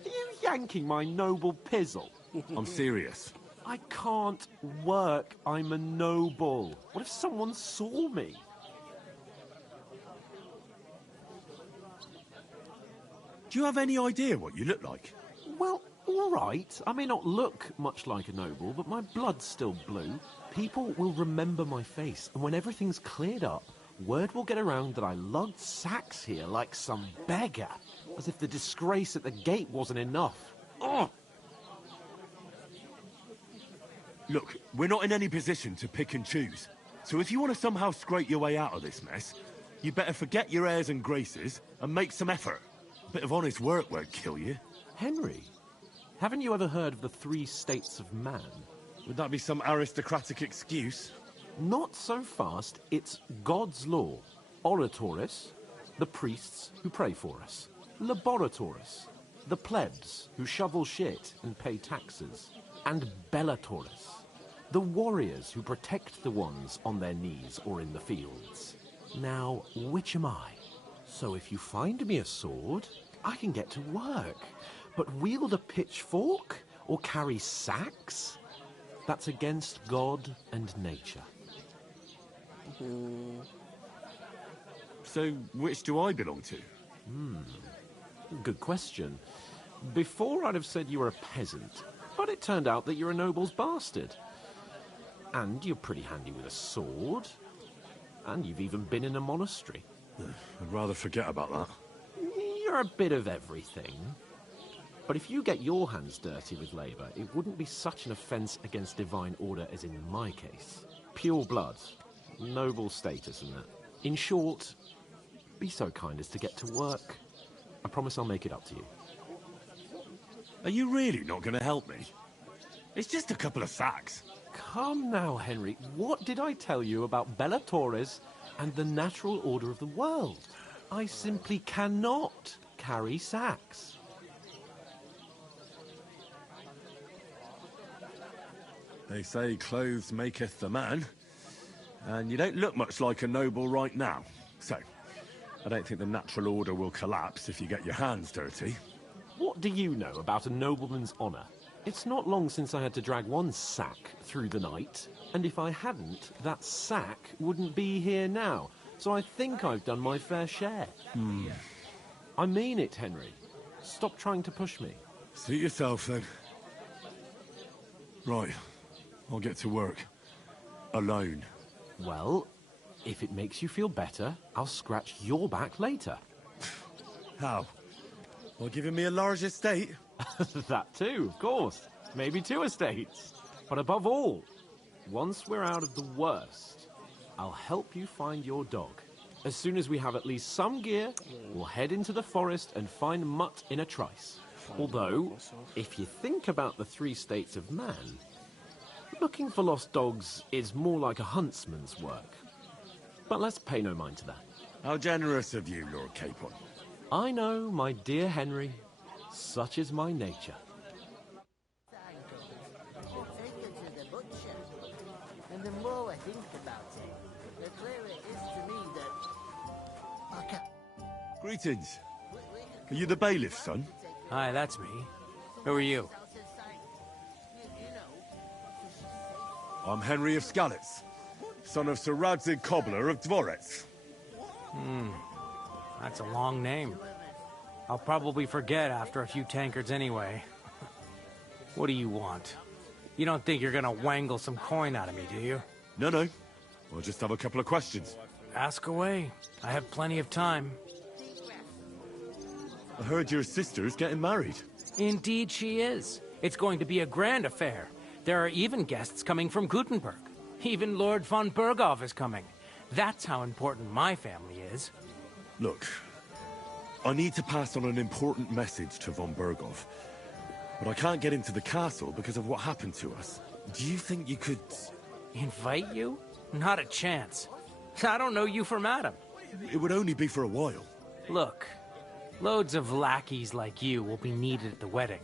Are you yanking my noble pizzle? I'm serious. I can't work. I'm a noble. What if someone saw me? Do you have any idea what you look like? Well, all right. I may not look much like a noble, but my blood's still blue. People will remember my face, and when everything's cleared up, word will get around that I lugged sacks here like some beggar, as if the disgrace at the gate wasn't enough. Ugh! Look, we're not in any position to pick and choose. So if you want to somehow scrape your way out of this mess, you better forget your airs and graces and make some effort. A bit of honest work won't kill you. Henry, haven't you ever heard of the 3 states of man? Would that be some aristocratic excuse? Not so fast. It's God's law. Oratoris, the priests who pray for us. Laboratoris, the plebs who shovel shit and pay taxes. And Bellatoris, the warriors who protect the ones on their knees or in the fields. Now, which am I? So if you find me a sword, I can get to work. But wield a pitchfork or carry sacks? That's against God and nature. So, which do I belong to? Good question. Before I'd have said you were a peasant, but it turned out that you're a noble's bastard. And you're pretty handy with a sword. And you've even been in a monastery. I'd rather forget about that. You're a bit of everything. But if you get your hands dirty with labour, it wouldn't be such an offence against divine order as in my case. Pure blood. Noble status and that. In short, be so kind as to get to work. I promise I'll make it up to you. Are you really not going to help me? It's just a couple of sacks. Come now, Henry. What did I tell you about Bellatoris and the natural order of the world? I simply cannot carry sacks. They say clothes maketh the man, and you don't look much like a noble right now. So, I don't think the natural order will collapse if you get your hands dirty. What do you know about a nobleman's honour? It's not long since I had to drag one sack through the night, and if I hadn't, that sack wouldn't be here now. So I think I've done my fair share. I mean it, Henry. Stop trying to push me. Suit yourself, then. Right. I'll get to work. Alone. Well, if it makes you feel better, I'll scratch your back later. How? While giving me a large estate? That too, of course. Maybe 2 estates. But above all, once we're out of the worst, I'll help you find your dog. As soon as we have at least some gear, we'll head into the forest and find Mutt in a trice. Although, if you think about the 3 states of man, looking for lost dogs is more like a huntsman's work. But let's pay no mind to that. How generous of you, Lord Capon. I know, my dear Henry. Such is my nature. And the more I think about it, the clearer it is to me that I can't. Greetings. Are you the bailiff, son? Hi, that's me. Who are you? I'm Henry of Skalitz, son of Sir Radzig Cobbler of Dvorets. That's a long name. I'll probably forget after a few tankards anyway. What do you want? You don't think you're gonna wangle some coin out of me, do you? No. I'll just have a couple of questions. Ask away. I have plenty of time. I heard your sister's getting married. Indeed she is. It's going to be a grand affair. There are even guests coming from Gutenberg. Even Lord von Berghoff is coming. That's how important my family is. Look, I need to pass on an important message to von Berghoff, but I can't get into the castle because of what happened to us. Do you think you could... Invite you? Not a chance. I don't know you from Adam. It would only be for a while. Look, loads of lackeys like you will be needed at the wedding.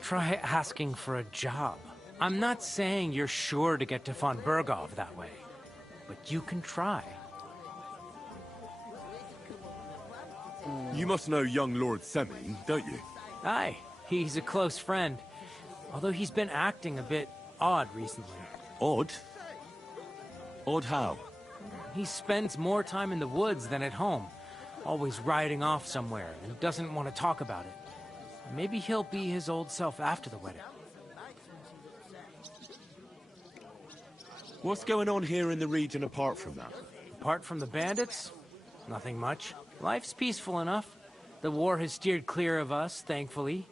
Try asking for a job. I'm not saying you're sure to get to von Berghoff that way, but you can try. You must know young Lord Semine, don't you? Aye, he's a close friend. Although he's been acting a bit odd recently. Odd? Odd how? He spends more time in the woods than at home. Always riding off somewhere and doesn't want to talk about it. Maybe he'll be his old self after the wedding. What's going on here in the region apart from that? Apart from the bandits? Nothing much. Life's peaceful enough. The war has steered clear of us, thankfully.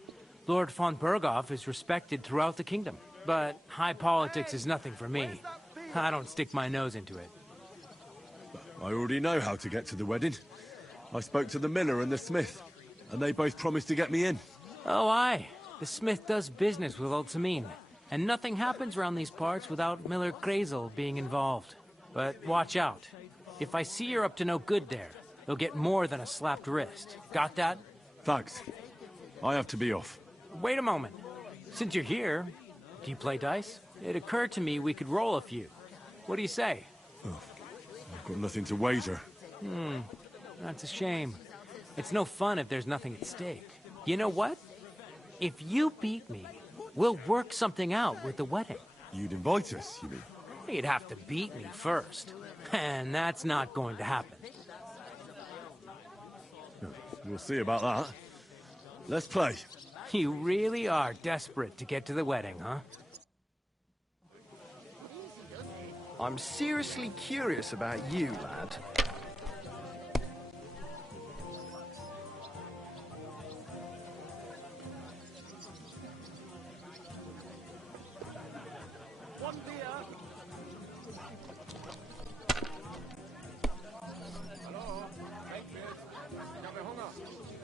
Lord von Berghoff is respected throughout the kingdom. But high politics is nothing for me. I don't stick my nose into it. I already know how to get to the wedding. I spoke to the miller and the smith, and they both promised to get me in. Oh, aye. The smith does business with old Semine. And nothing happens around these parts without Miller Krazel being involved. But watch out. If I see you're up to no good there, you'll get more than a slapped wrist. Got that? Thanks. I have to be off. Wait a moment. Since you're here, do you play dice? It occurred to me we could roll a few. What do you say? Oh, I've got nothing to wager. That's a shame. It's no fun if there's nothing at stake. You know what? If you beat me, we'll work something out with the wedding. You'd invite us, you mean? You'd have to beat me first. And that's not going to happen. We'll see about that. Let's play. You really are desperate to get to the wedding, huh? I'm seriously curious about you, lad.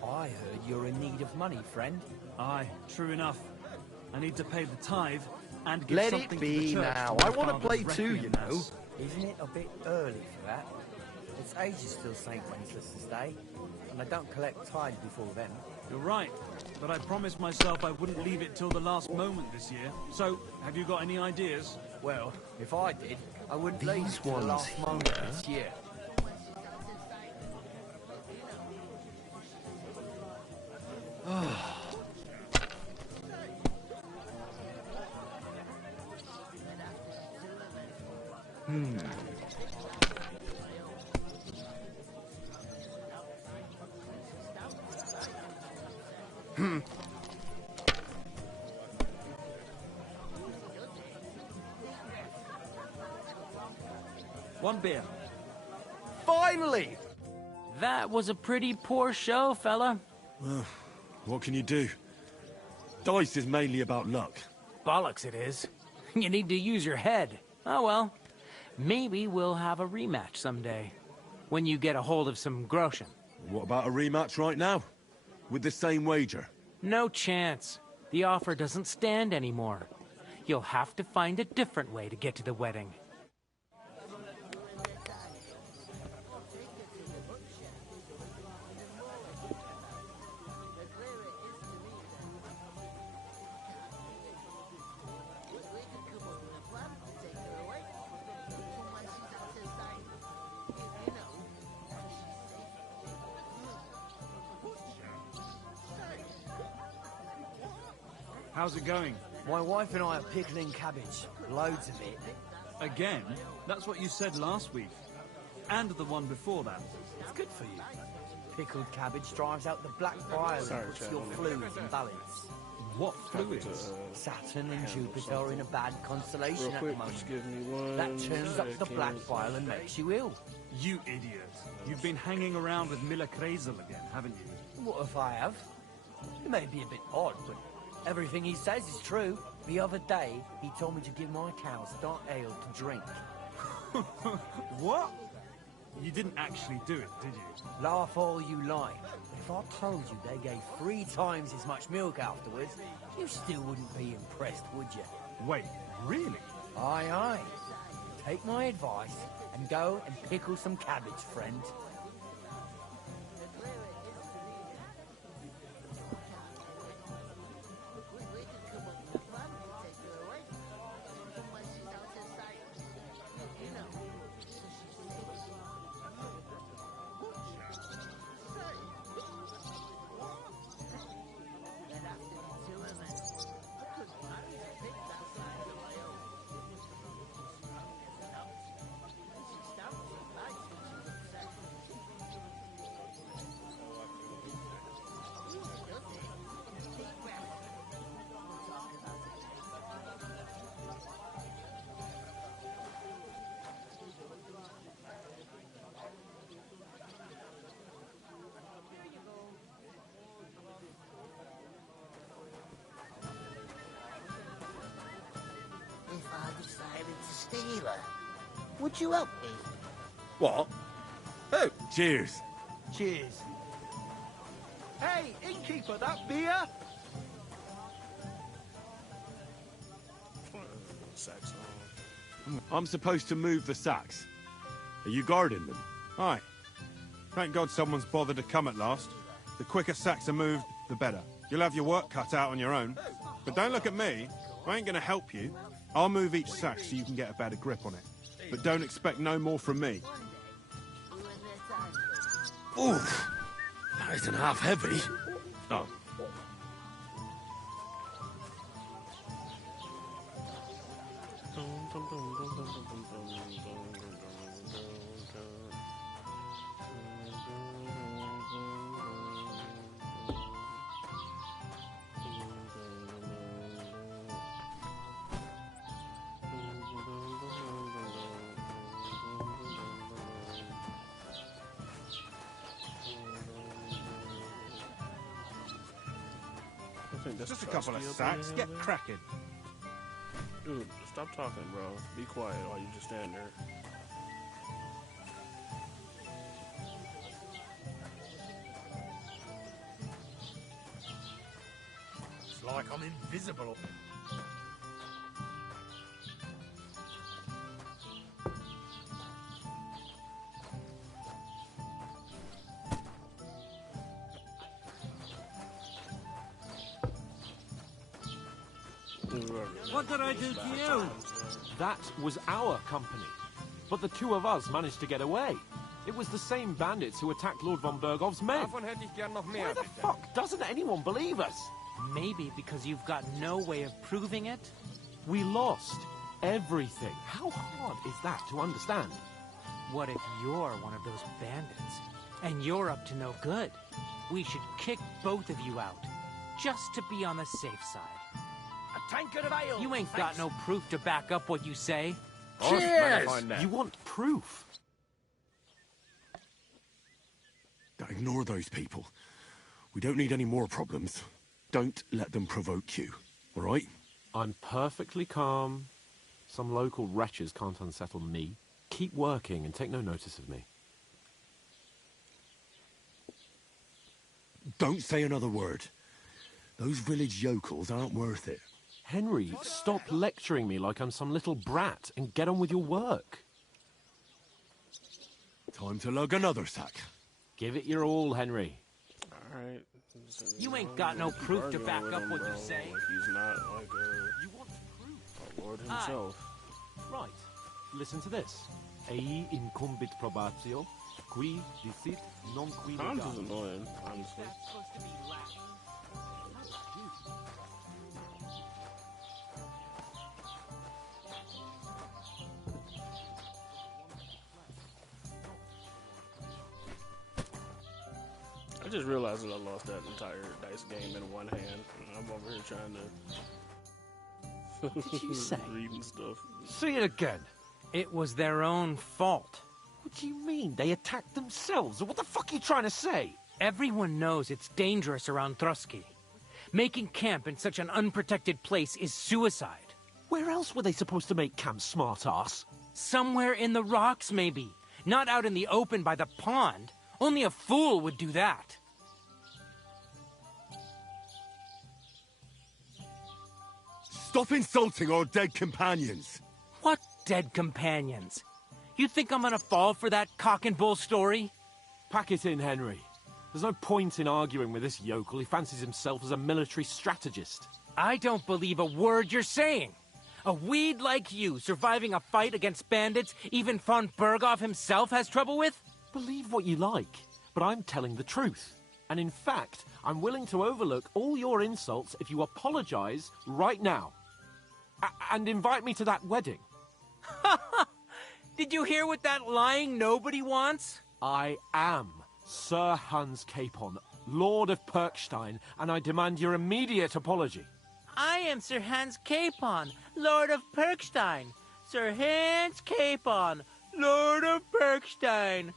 I heard you're in need of money, friend. Aye, true enough. I need to pay the tithe and give Let something it to the be church now. for I my want to father's play too, requiem you know. mass. Isn't it a bit early for that? It's ages till St. Wenceslas Day, and I don't collect tithe before then. You're right, but I promised myself I wouldn't leave it till the last moment this year. So, have you got any ideas? Well, if I did, I wouldn't leave These it till the ones last moment here. this year. One beer. Finally! That was a pretty poor show, fella. Well, what can you do? Dice is mainly about luck. Bollocks it is. You need to use your head. Oh well. Maybe we'll have a rematch someday. When you get a hold of some groschen. What about a rematch right now? With the same wager? No chance. The offer doesn't stand anymore. You'll have to find a different way to get to the wedding. How's it going? My wife and I are pickling cabbage. Loads of it. Again? That's what you said last week. And the one before that. It's good for you. Pickled cabbage drives out the black bile and puts your fluids in balance. What fluids? Saturn and Jupiter are in a bad constellation Real at quick, the moment. just give me one That turns up the second. black bile and makes you ill. You idiot. You've been hanging around with Miller Kreisel again, haven't you? What if I have? It may be a bit odd, but everything he says is true. The other day, he told me to give my cows dark ale to drink. What? You didn't actually do it, did you? Laugh all you like. If I told you they gave 3 times as much milk afterwards, you still wouldn't be impressed, would you? Wait, really? Aye, aye. Take my advice and go and pickle some cabbage, friend. If I decided to steal her, would you help me? What? Oh, cheers. Cheers. Hey, innkeeper, that beer? I'm supposed to move the sacks. Are you guarding them? Aye. Thank God someone's bothered to come at last. The quicker sacks are moved, the better. You'll have your work cut out on your own. But don't look at me. I ain't gonna help you. I'll move each sack so you can get a better grip on it. But don't expect no more from me. Oof. That isn't half heavy. Oh. Just a couple of sacks. Get cracking. Dude, stop talking, bro. Be quiet while you just stand there. It's like I'm invisible. What did I do to you? That was our company. But the 2 of us managed to get away. It was the same bandits who attacked Lord von Bergov's men. Why the fuck doesn't anyone believe us? Maybe because you've got no way of proving it? We lost everything. How hard is that to understand? What if you're one of those bandits? And you're up to no good? We should kick both of you out. just to be on the safe side. A tankard of ale. You ain't got no proof to back up what you say. Cheers! You want proof? Now ignore those people. We don't need any more problems. Don't let them provoke you, all right? I'm perfectly calm. Some local wretches can't unsettle me. Keep working and take no notice of me. Don't say another word. Those village yokels aren't worth it. Henry, stop lecturing me like I'm some little brat and get on with your work. Time to lug another sack. Give it your all, Henry. Alright. You ain't got no proof to back up what you say. Like he's not like You want proof? a lord himself. Right. Listen to this. Ei incumbit probatio, qui dicit non qui Hans legat. is annoying, honestly. I just realized that I lost that entire dice game in one hand. I'm over here trying to What did you say? reading stuff. Say it again. It was their own fault. What do you mean? They attacked themselves? What the fuck are you trying to say? Everyone knows it's dangerous around Trotsky. Making camp in such an unprotected place is suicide. Where else were they supposed to make camp, smart-ass? Somewhere in the rocks, maybe. Not out in the open by the pond. Only a fool would do that. Stop insulting our dead companions. What dead companions? You think I'm gonna fall for that cock and bull story? Pack it in, Henry. There's no point in arguing with this yokel. He fancies himself as a military strategist. I don't believe a word you're saying. A weed like you surviving a fight against bandits even von Berghoff himself has trouble with? Believe what you like, but I'm telling the truth. And in fact, I'm willing to overlook all your insults if you apologize right now. And invite me to that wedding. Did you hear what that lying nobody wants? I am Sir Hans Capon, Lord of Perkstein, and I demand your immediate apology. I am Sir Hans Capon, Lord of Perkstein. Sir Hans Capon, Lord of Perkstein.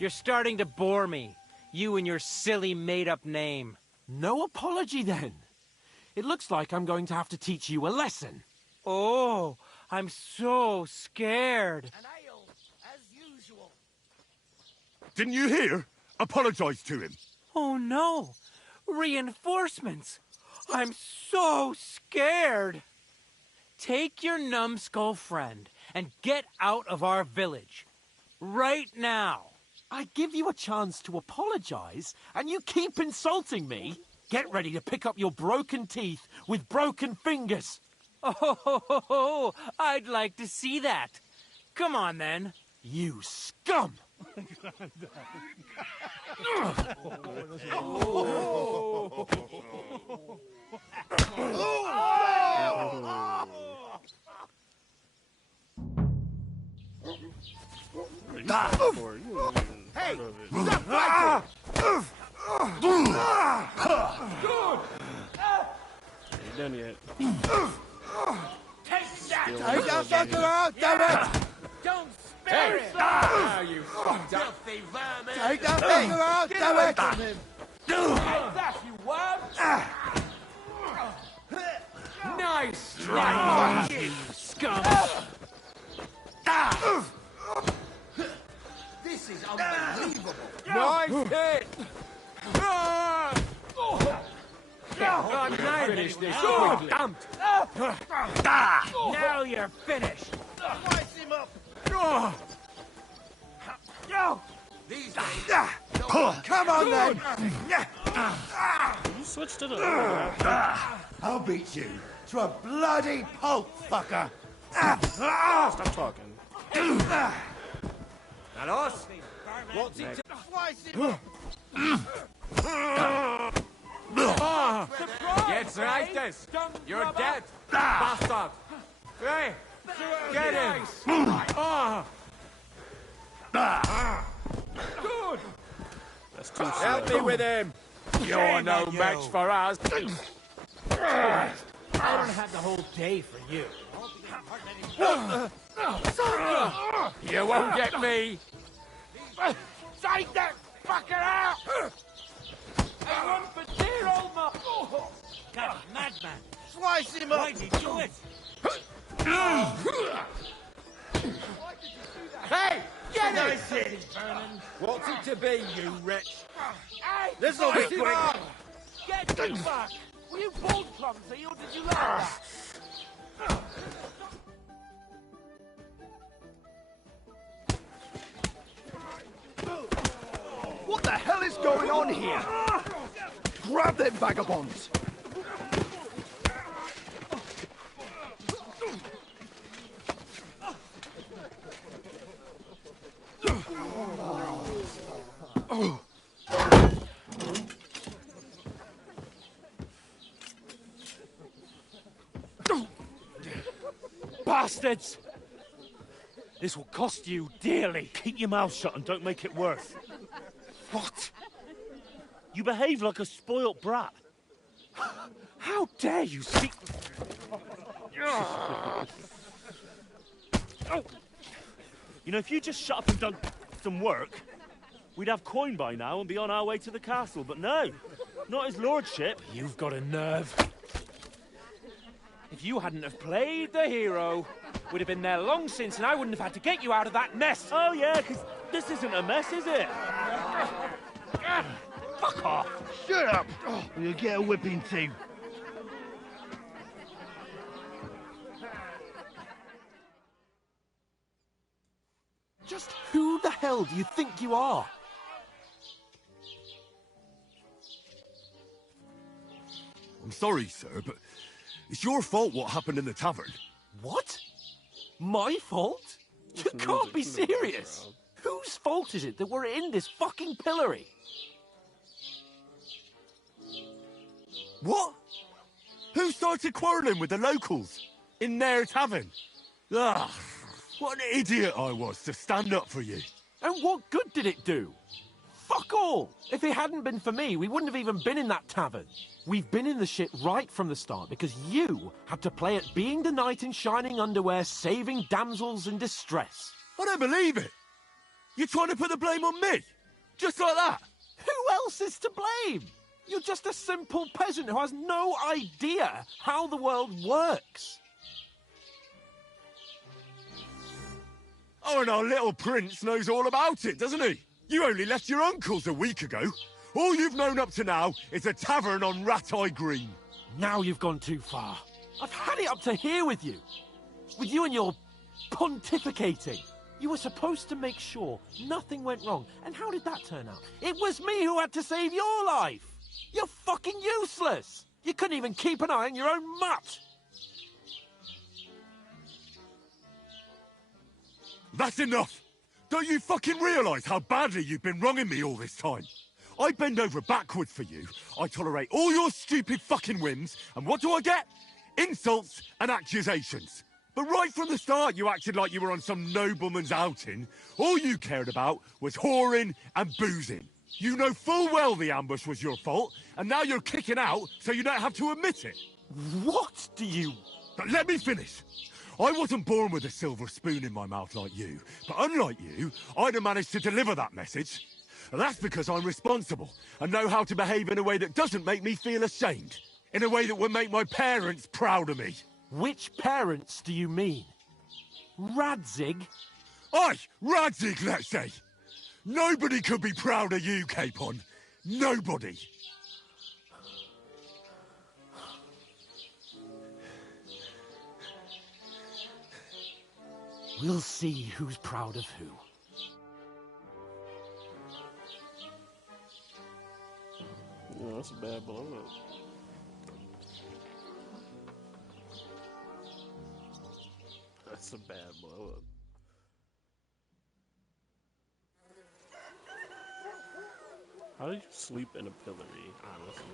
You're starting to bore me. You and your silly made-up name. No apology, then. It looks like I'm going to have to teach you a lesson. Oh, I'm so scared. An ale, as usual. Didn't you hear? Apologize to him. Oh no, reinforcements. I'm so scared. Take your numbskull friend and get out of our village. Right now. I give you a chance to apologize, and you keep insulting me. Get ready to pick up your broken teeth with broken fingers. Oh, I'd like to see that. Come on, then. You scum! Hey! Stop fighting! Ain't done yet. Take that! Take that fucker out, damn it! Don't spare him! Now you fucked up! Filthy vermin! Take that fucker out, damn it! Take that, you worm! Nice strike! You scum! This is unbelievable! Nice hit! I'm not Finish this Oh, quickly. Now you're finished. Slice him up! These days, Come on then! You switched to the other guy. I'll beat you to a bloody pulp, fucker! Stop talking. that us? What's it? Slice him up! Jetzt reicht es! You're dead! Bastard! Hey! Get him! That's too Help slow. me with him! You're no match for us. I don't have the whole day for you. You won't get me. Take that fucker out! I run for dear old man! God, madman! Slice him up! Why'd you do it? Hey! Get Nice it! hitting, Vernon. What's it to be, you wretch? Hey! This'll be quick! Get him back! Were you born clumsy, or did you learn that? What the hell is going on here? Grab them vagabonds! Bastards! This will cost you dearly. Keep your mouth shut and don't make it worse. What? You behave like a spoilt brat. How dare you speak... You know, if you just shut up and done some work, we'd have coin by now and be on our way to the castle. But no, not his lordship. You've got a nerve. If you hadn't have played the hero, we'd have been there long since, and I wouldn't have had to get you out of that mess. Oh yeah, because this isn't a mess, is it? Fuck off. Shut up! Or you'll get a whipping too. Just who the hell do you think you are? I'm sorry, sir, but it's your fault what happened in the tavern. What? My fault? You can't be serious. Whose fault is it that we're in this fucking pillory? What? Who started quarrelling with the locals? In their tavern? Ah, what an idiot I was to stand up for you. And what good did it do? Fuck all! If it hadn't been for me, we wouldn't have even been in that tavern. We've been in the shit right from the start because you had to play at being the knight in shining underwear, saving damsels in distress. I don't believe it. You're trying to put the blame on me? Just like that? Who else is to blame? You're just a simple peasant who has no idea how the world works. Oh, and our little prince knows all about it, doesn't he? You only left your uncle's a week ago. All you've known up to now is a tavern on Rat-Eye Green. Now you've gone too far. I've had it up to here with you. With you and your pontificating. You were supposed to make sure nothing went wrong. And how did that turn out? It was me who had to save your life. You're fucking useless. You couldn't even keep an eye on your own mutt. That's enough. Don't you fucking realise how badly you've been wronging me all this time? I bend over backwards for you. I tolerate all your stupid fucking whims. And what do I get? Insults and accusations. But right from the start, you acted like you were on some nobleman's outing. All you cared about was whoring and boozing. You know full well the ambush was your fault, and now you're kicking out so you don't have to admit it. What do you... But let me finish. I wasn't born with a silver spoon in my mouth like you, but unlike you, I'd have managed to deliver that message. And that's because I'm responsible and know how to behave in a way that doesn't make me feel ashamed. In a way that would make my parents proud of me. Which parents do you mean? Radzig? Aye, Radzig, let's say. Nobody could be proud of you, Capon. Nobody. We'll see who's proud of who. Yeah, that's a bad blow up. That's a bad blow up. How do you sleep in a pillory, honestly?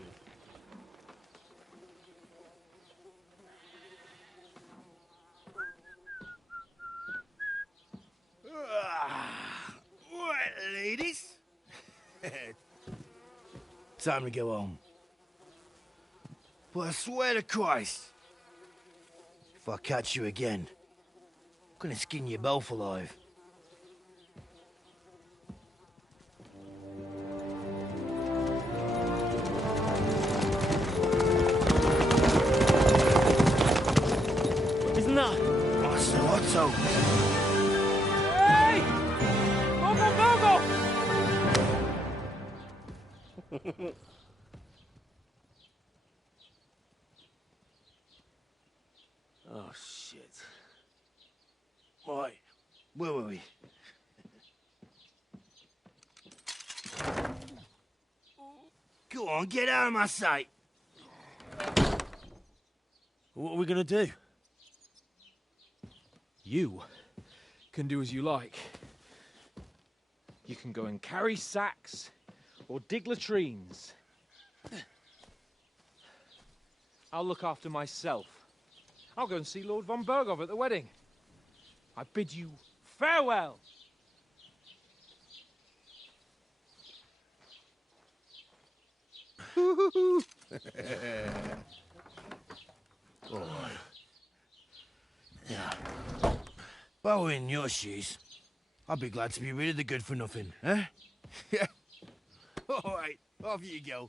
What, ladies? Time to go home. But I swear to Christ, if I catch you again, I'm gonna skin you both alive. Isn't that? Otto! Hey! Go! Oh, shit. Right, where were we? Go on, get out of my sight! What are we gonna do? You can do as you like. You can go and carry sacks, or dig latrines. I'll look after myself. I'll go and see Lord von Berghoff at the wedding. I bid you farewell. Oh. Yeah. If I were in your shoes, I'd be glad to be rid of the good for nothing, eh? Yeah. All right, off you go.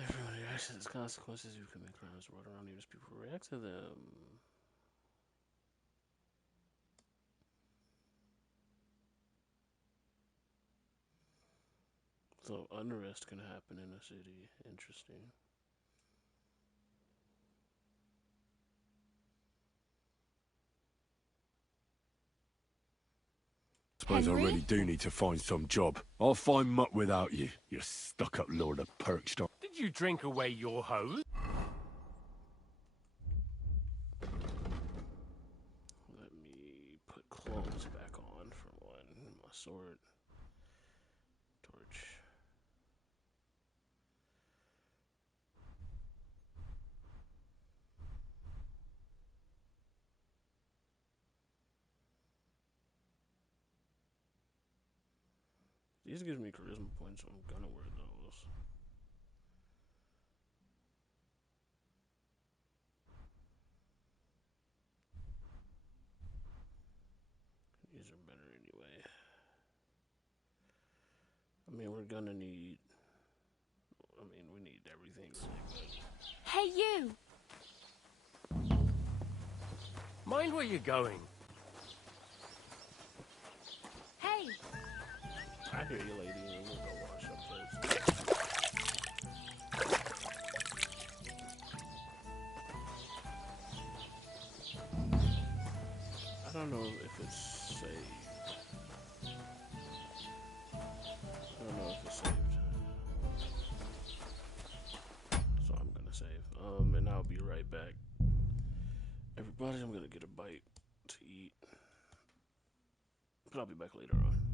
Everyone reacts to its consequences. You can make crimes right around you as people react to them. So unrest can happen in a city. Interesting. Suppose I really do need to find some job. I'll find muck without you, you stuck-up lord of Perkstone. Did you drink away your hose? Let me put clothes back on for one. My sword. Torch. These gives me charisma points, so I'm gonna wear those. These are better anyway. I mean, we're gonna need... I mean, we need everything. Hey, you! Mind where you're going. Hey! I hear you, lady. We'll go wash up first. I don't know if it's saved. I don't know if it's saved. So I'm gonna save. And I'll be right back. Everybody, I'm gonna get a bite to eat. But I'll be back later on.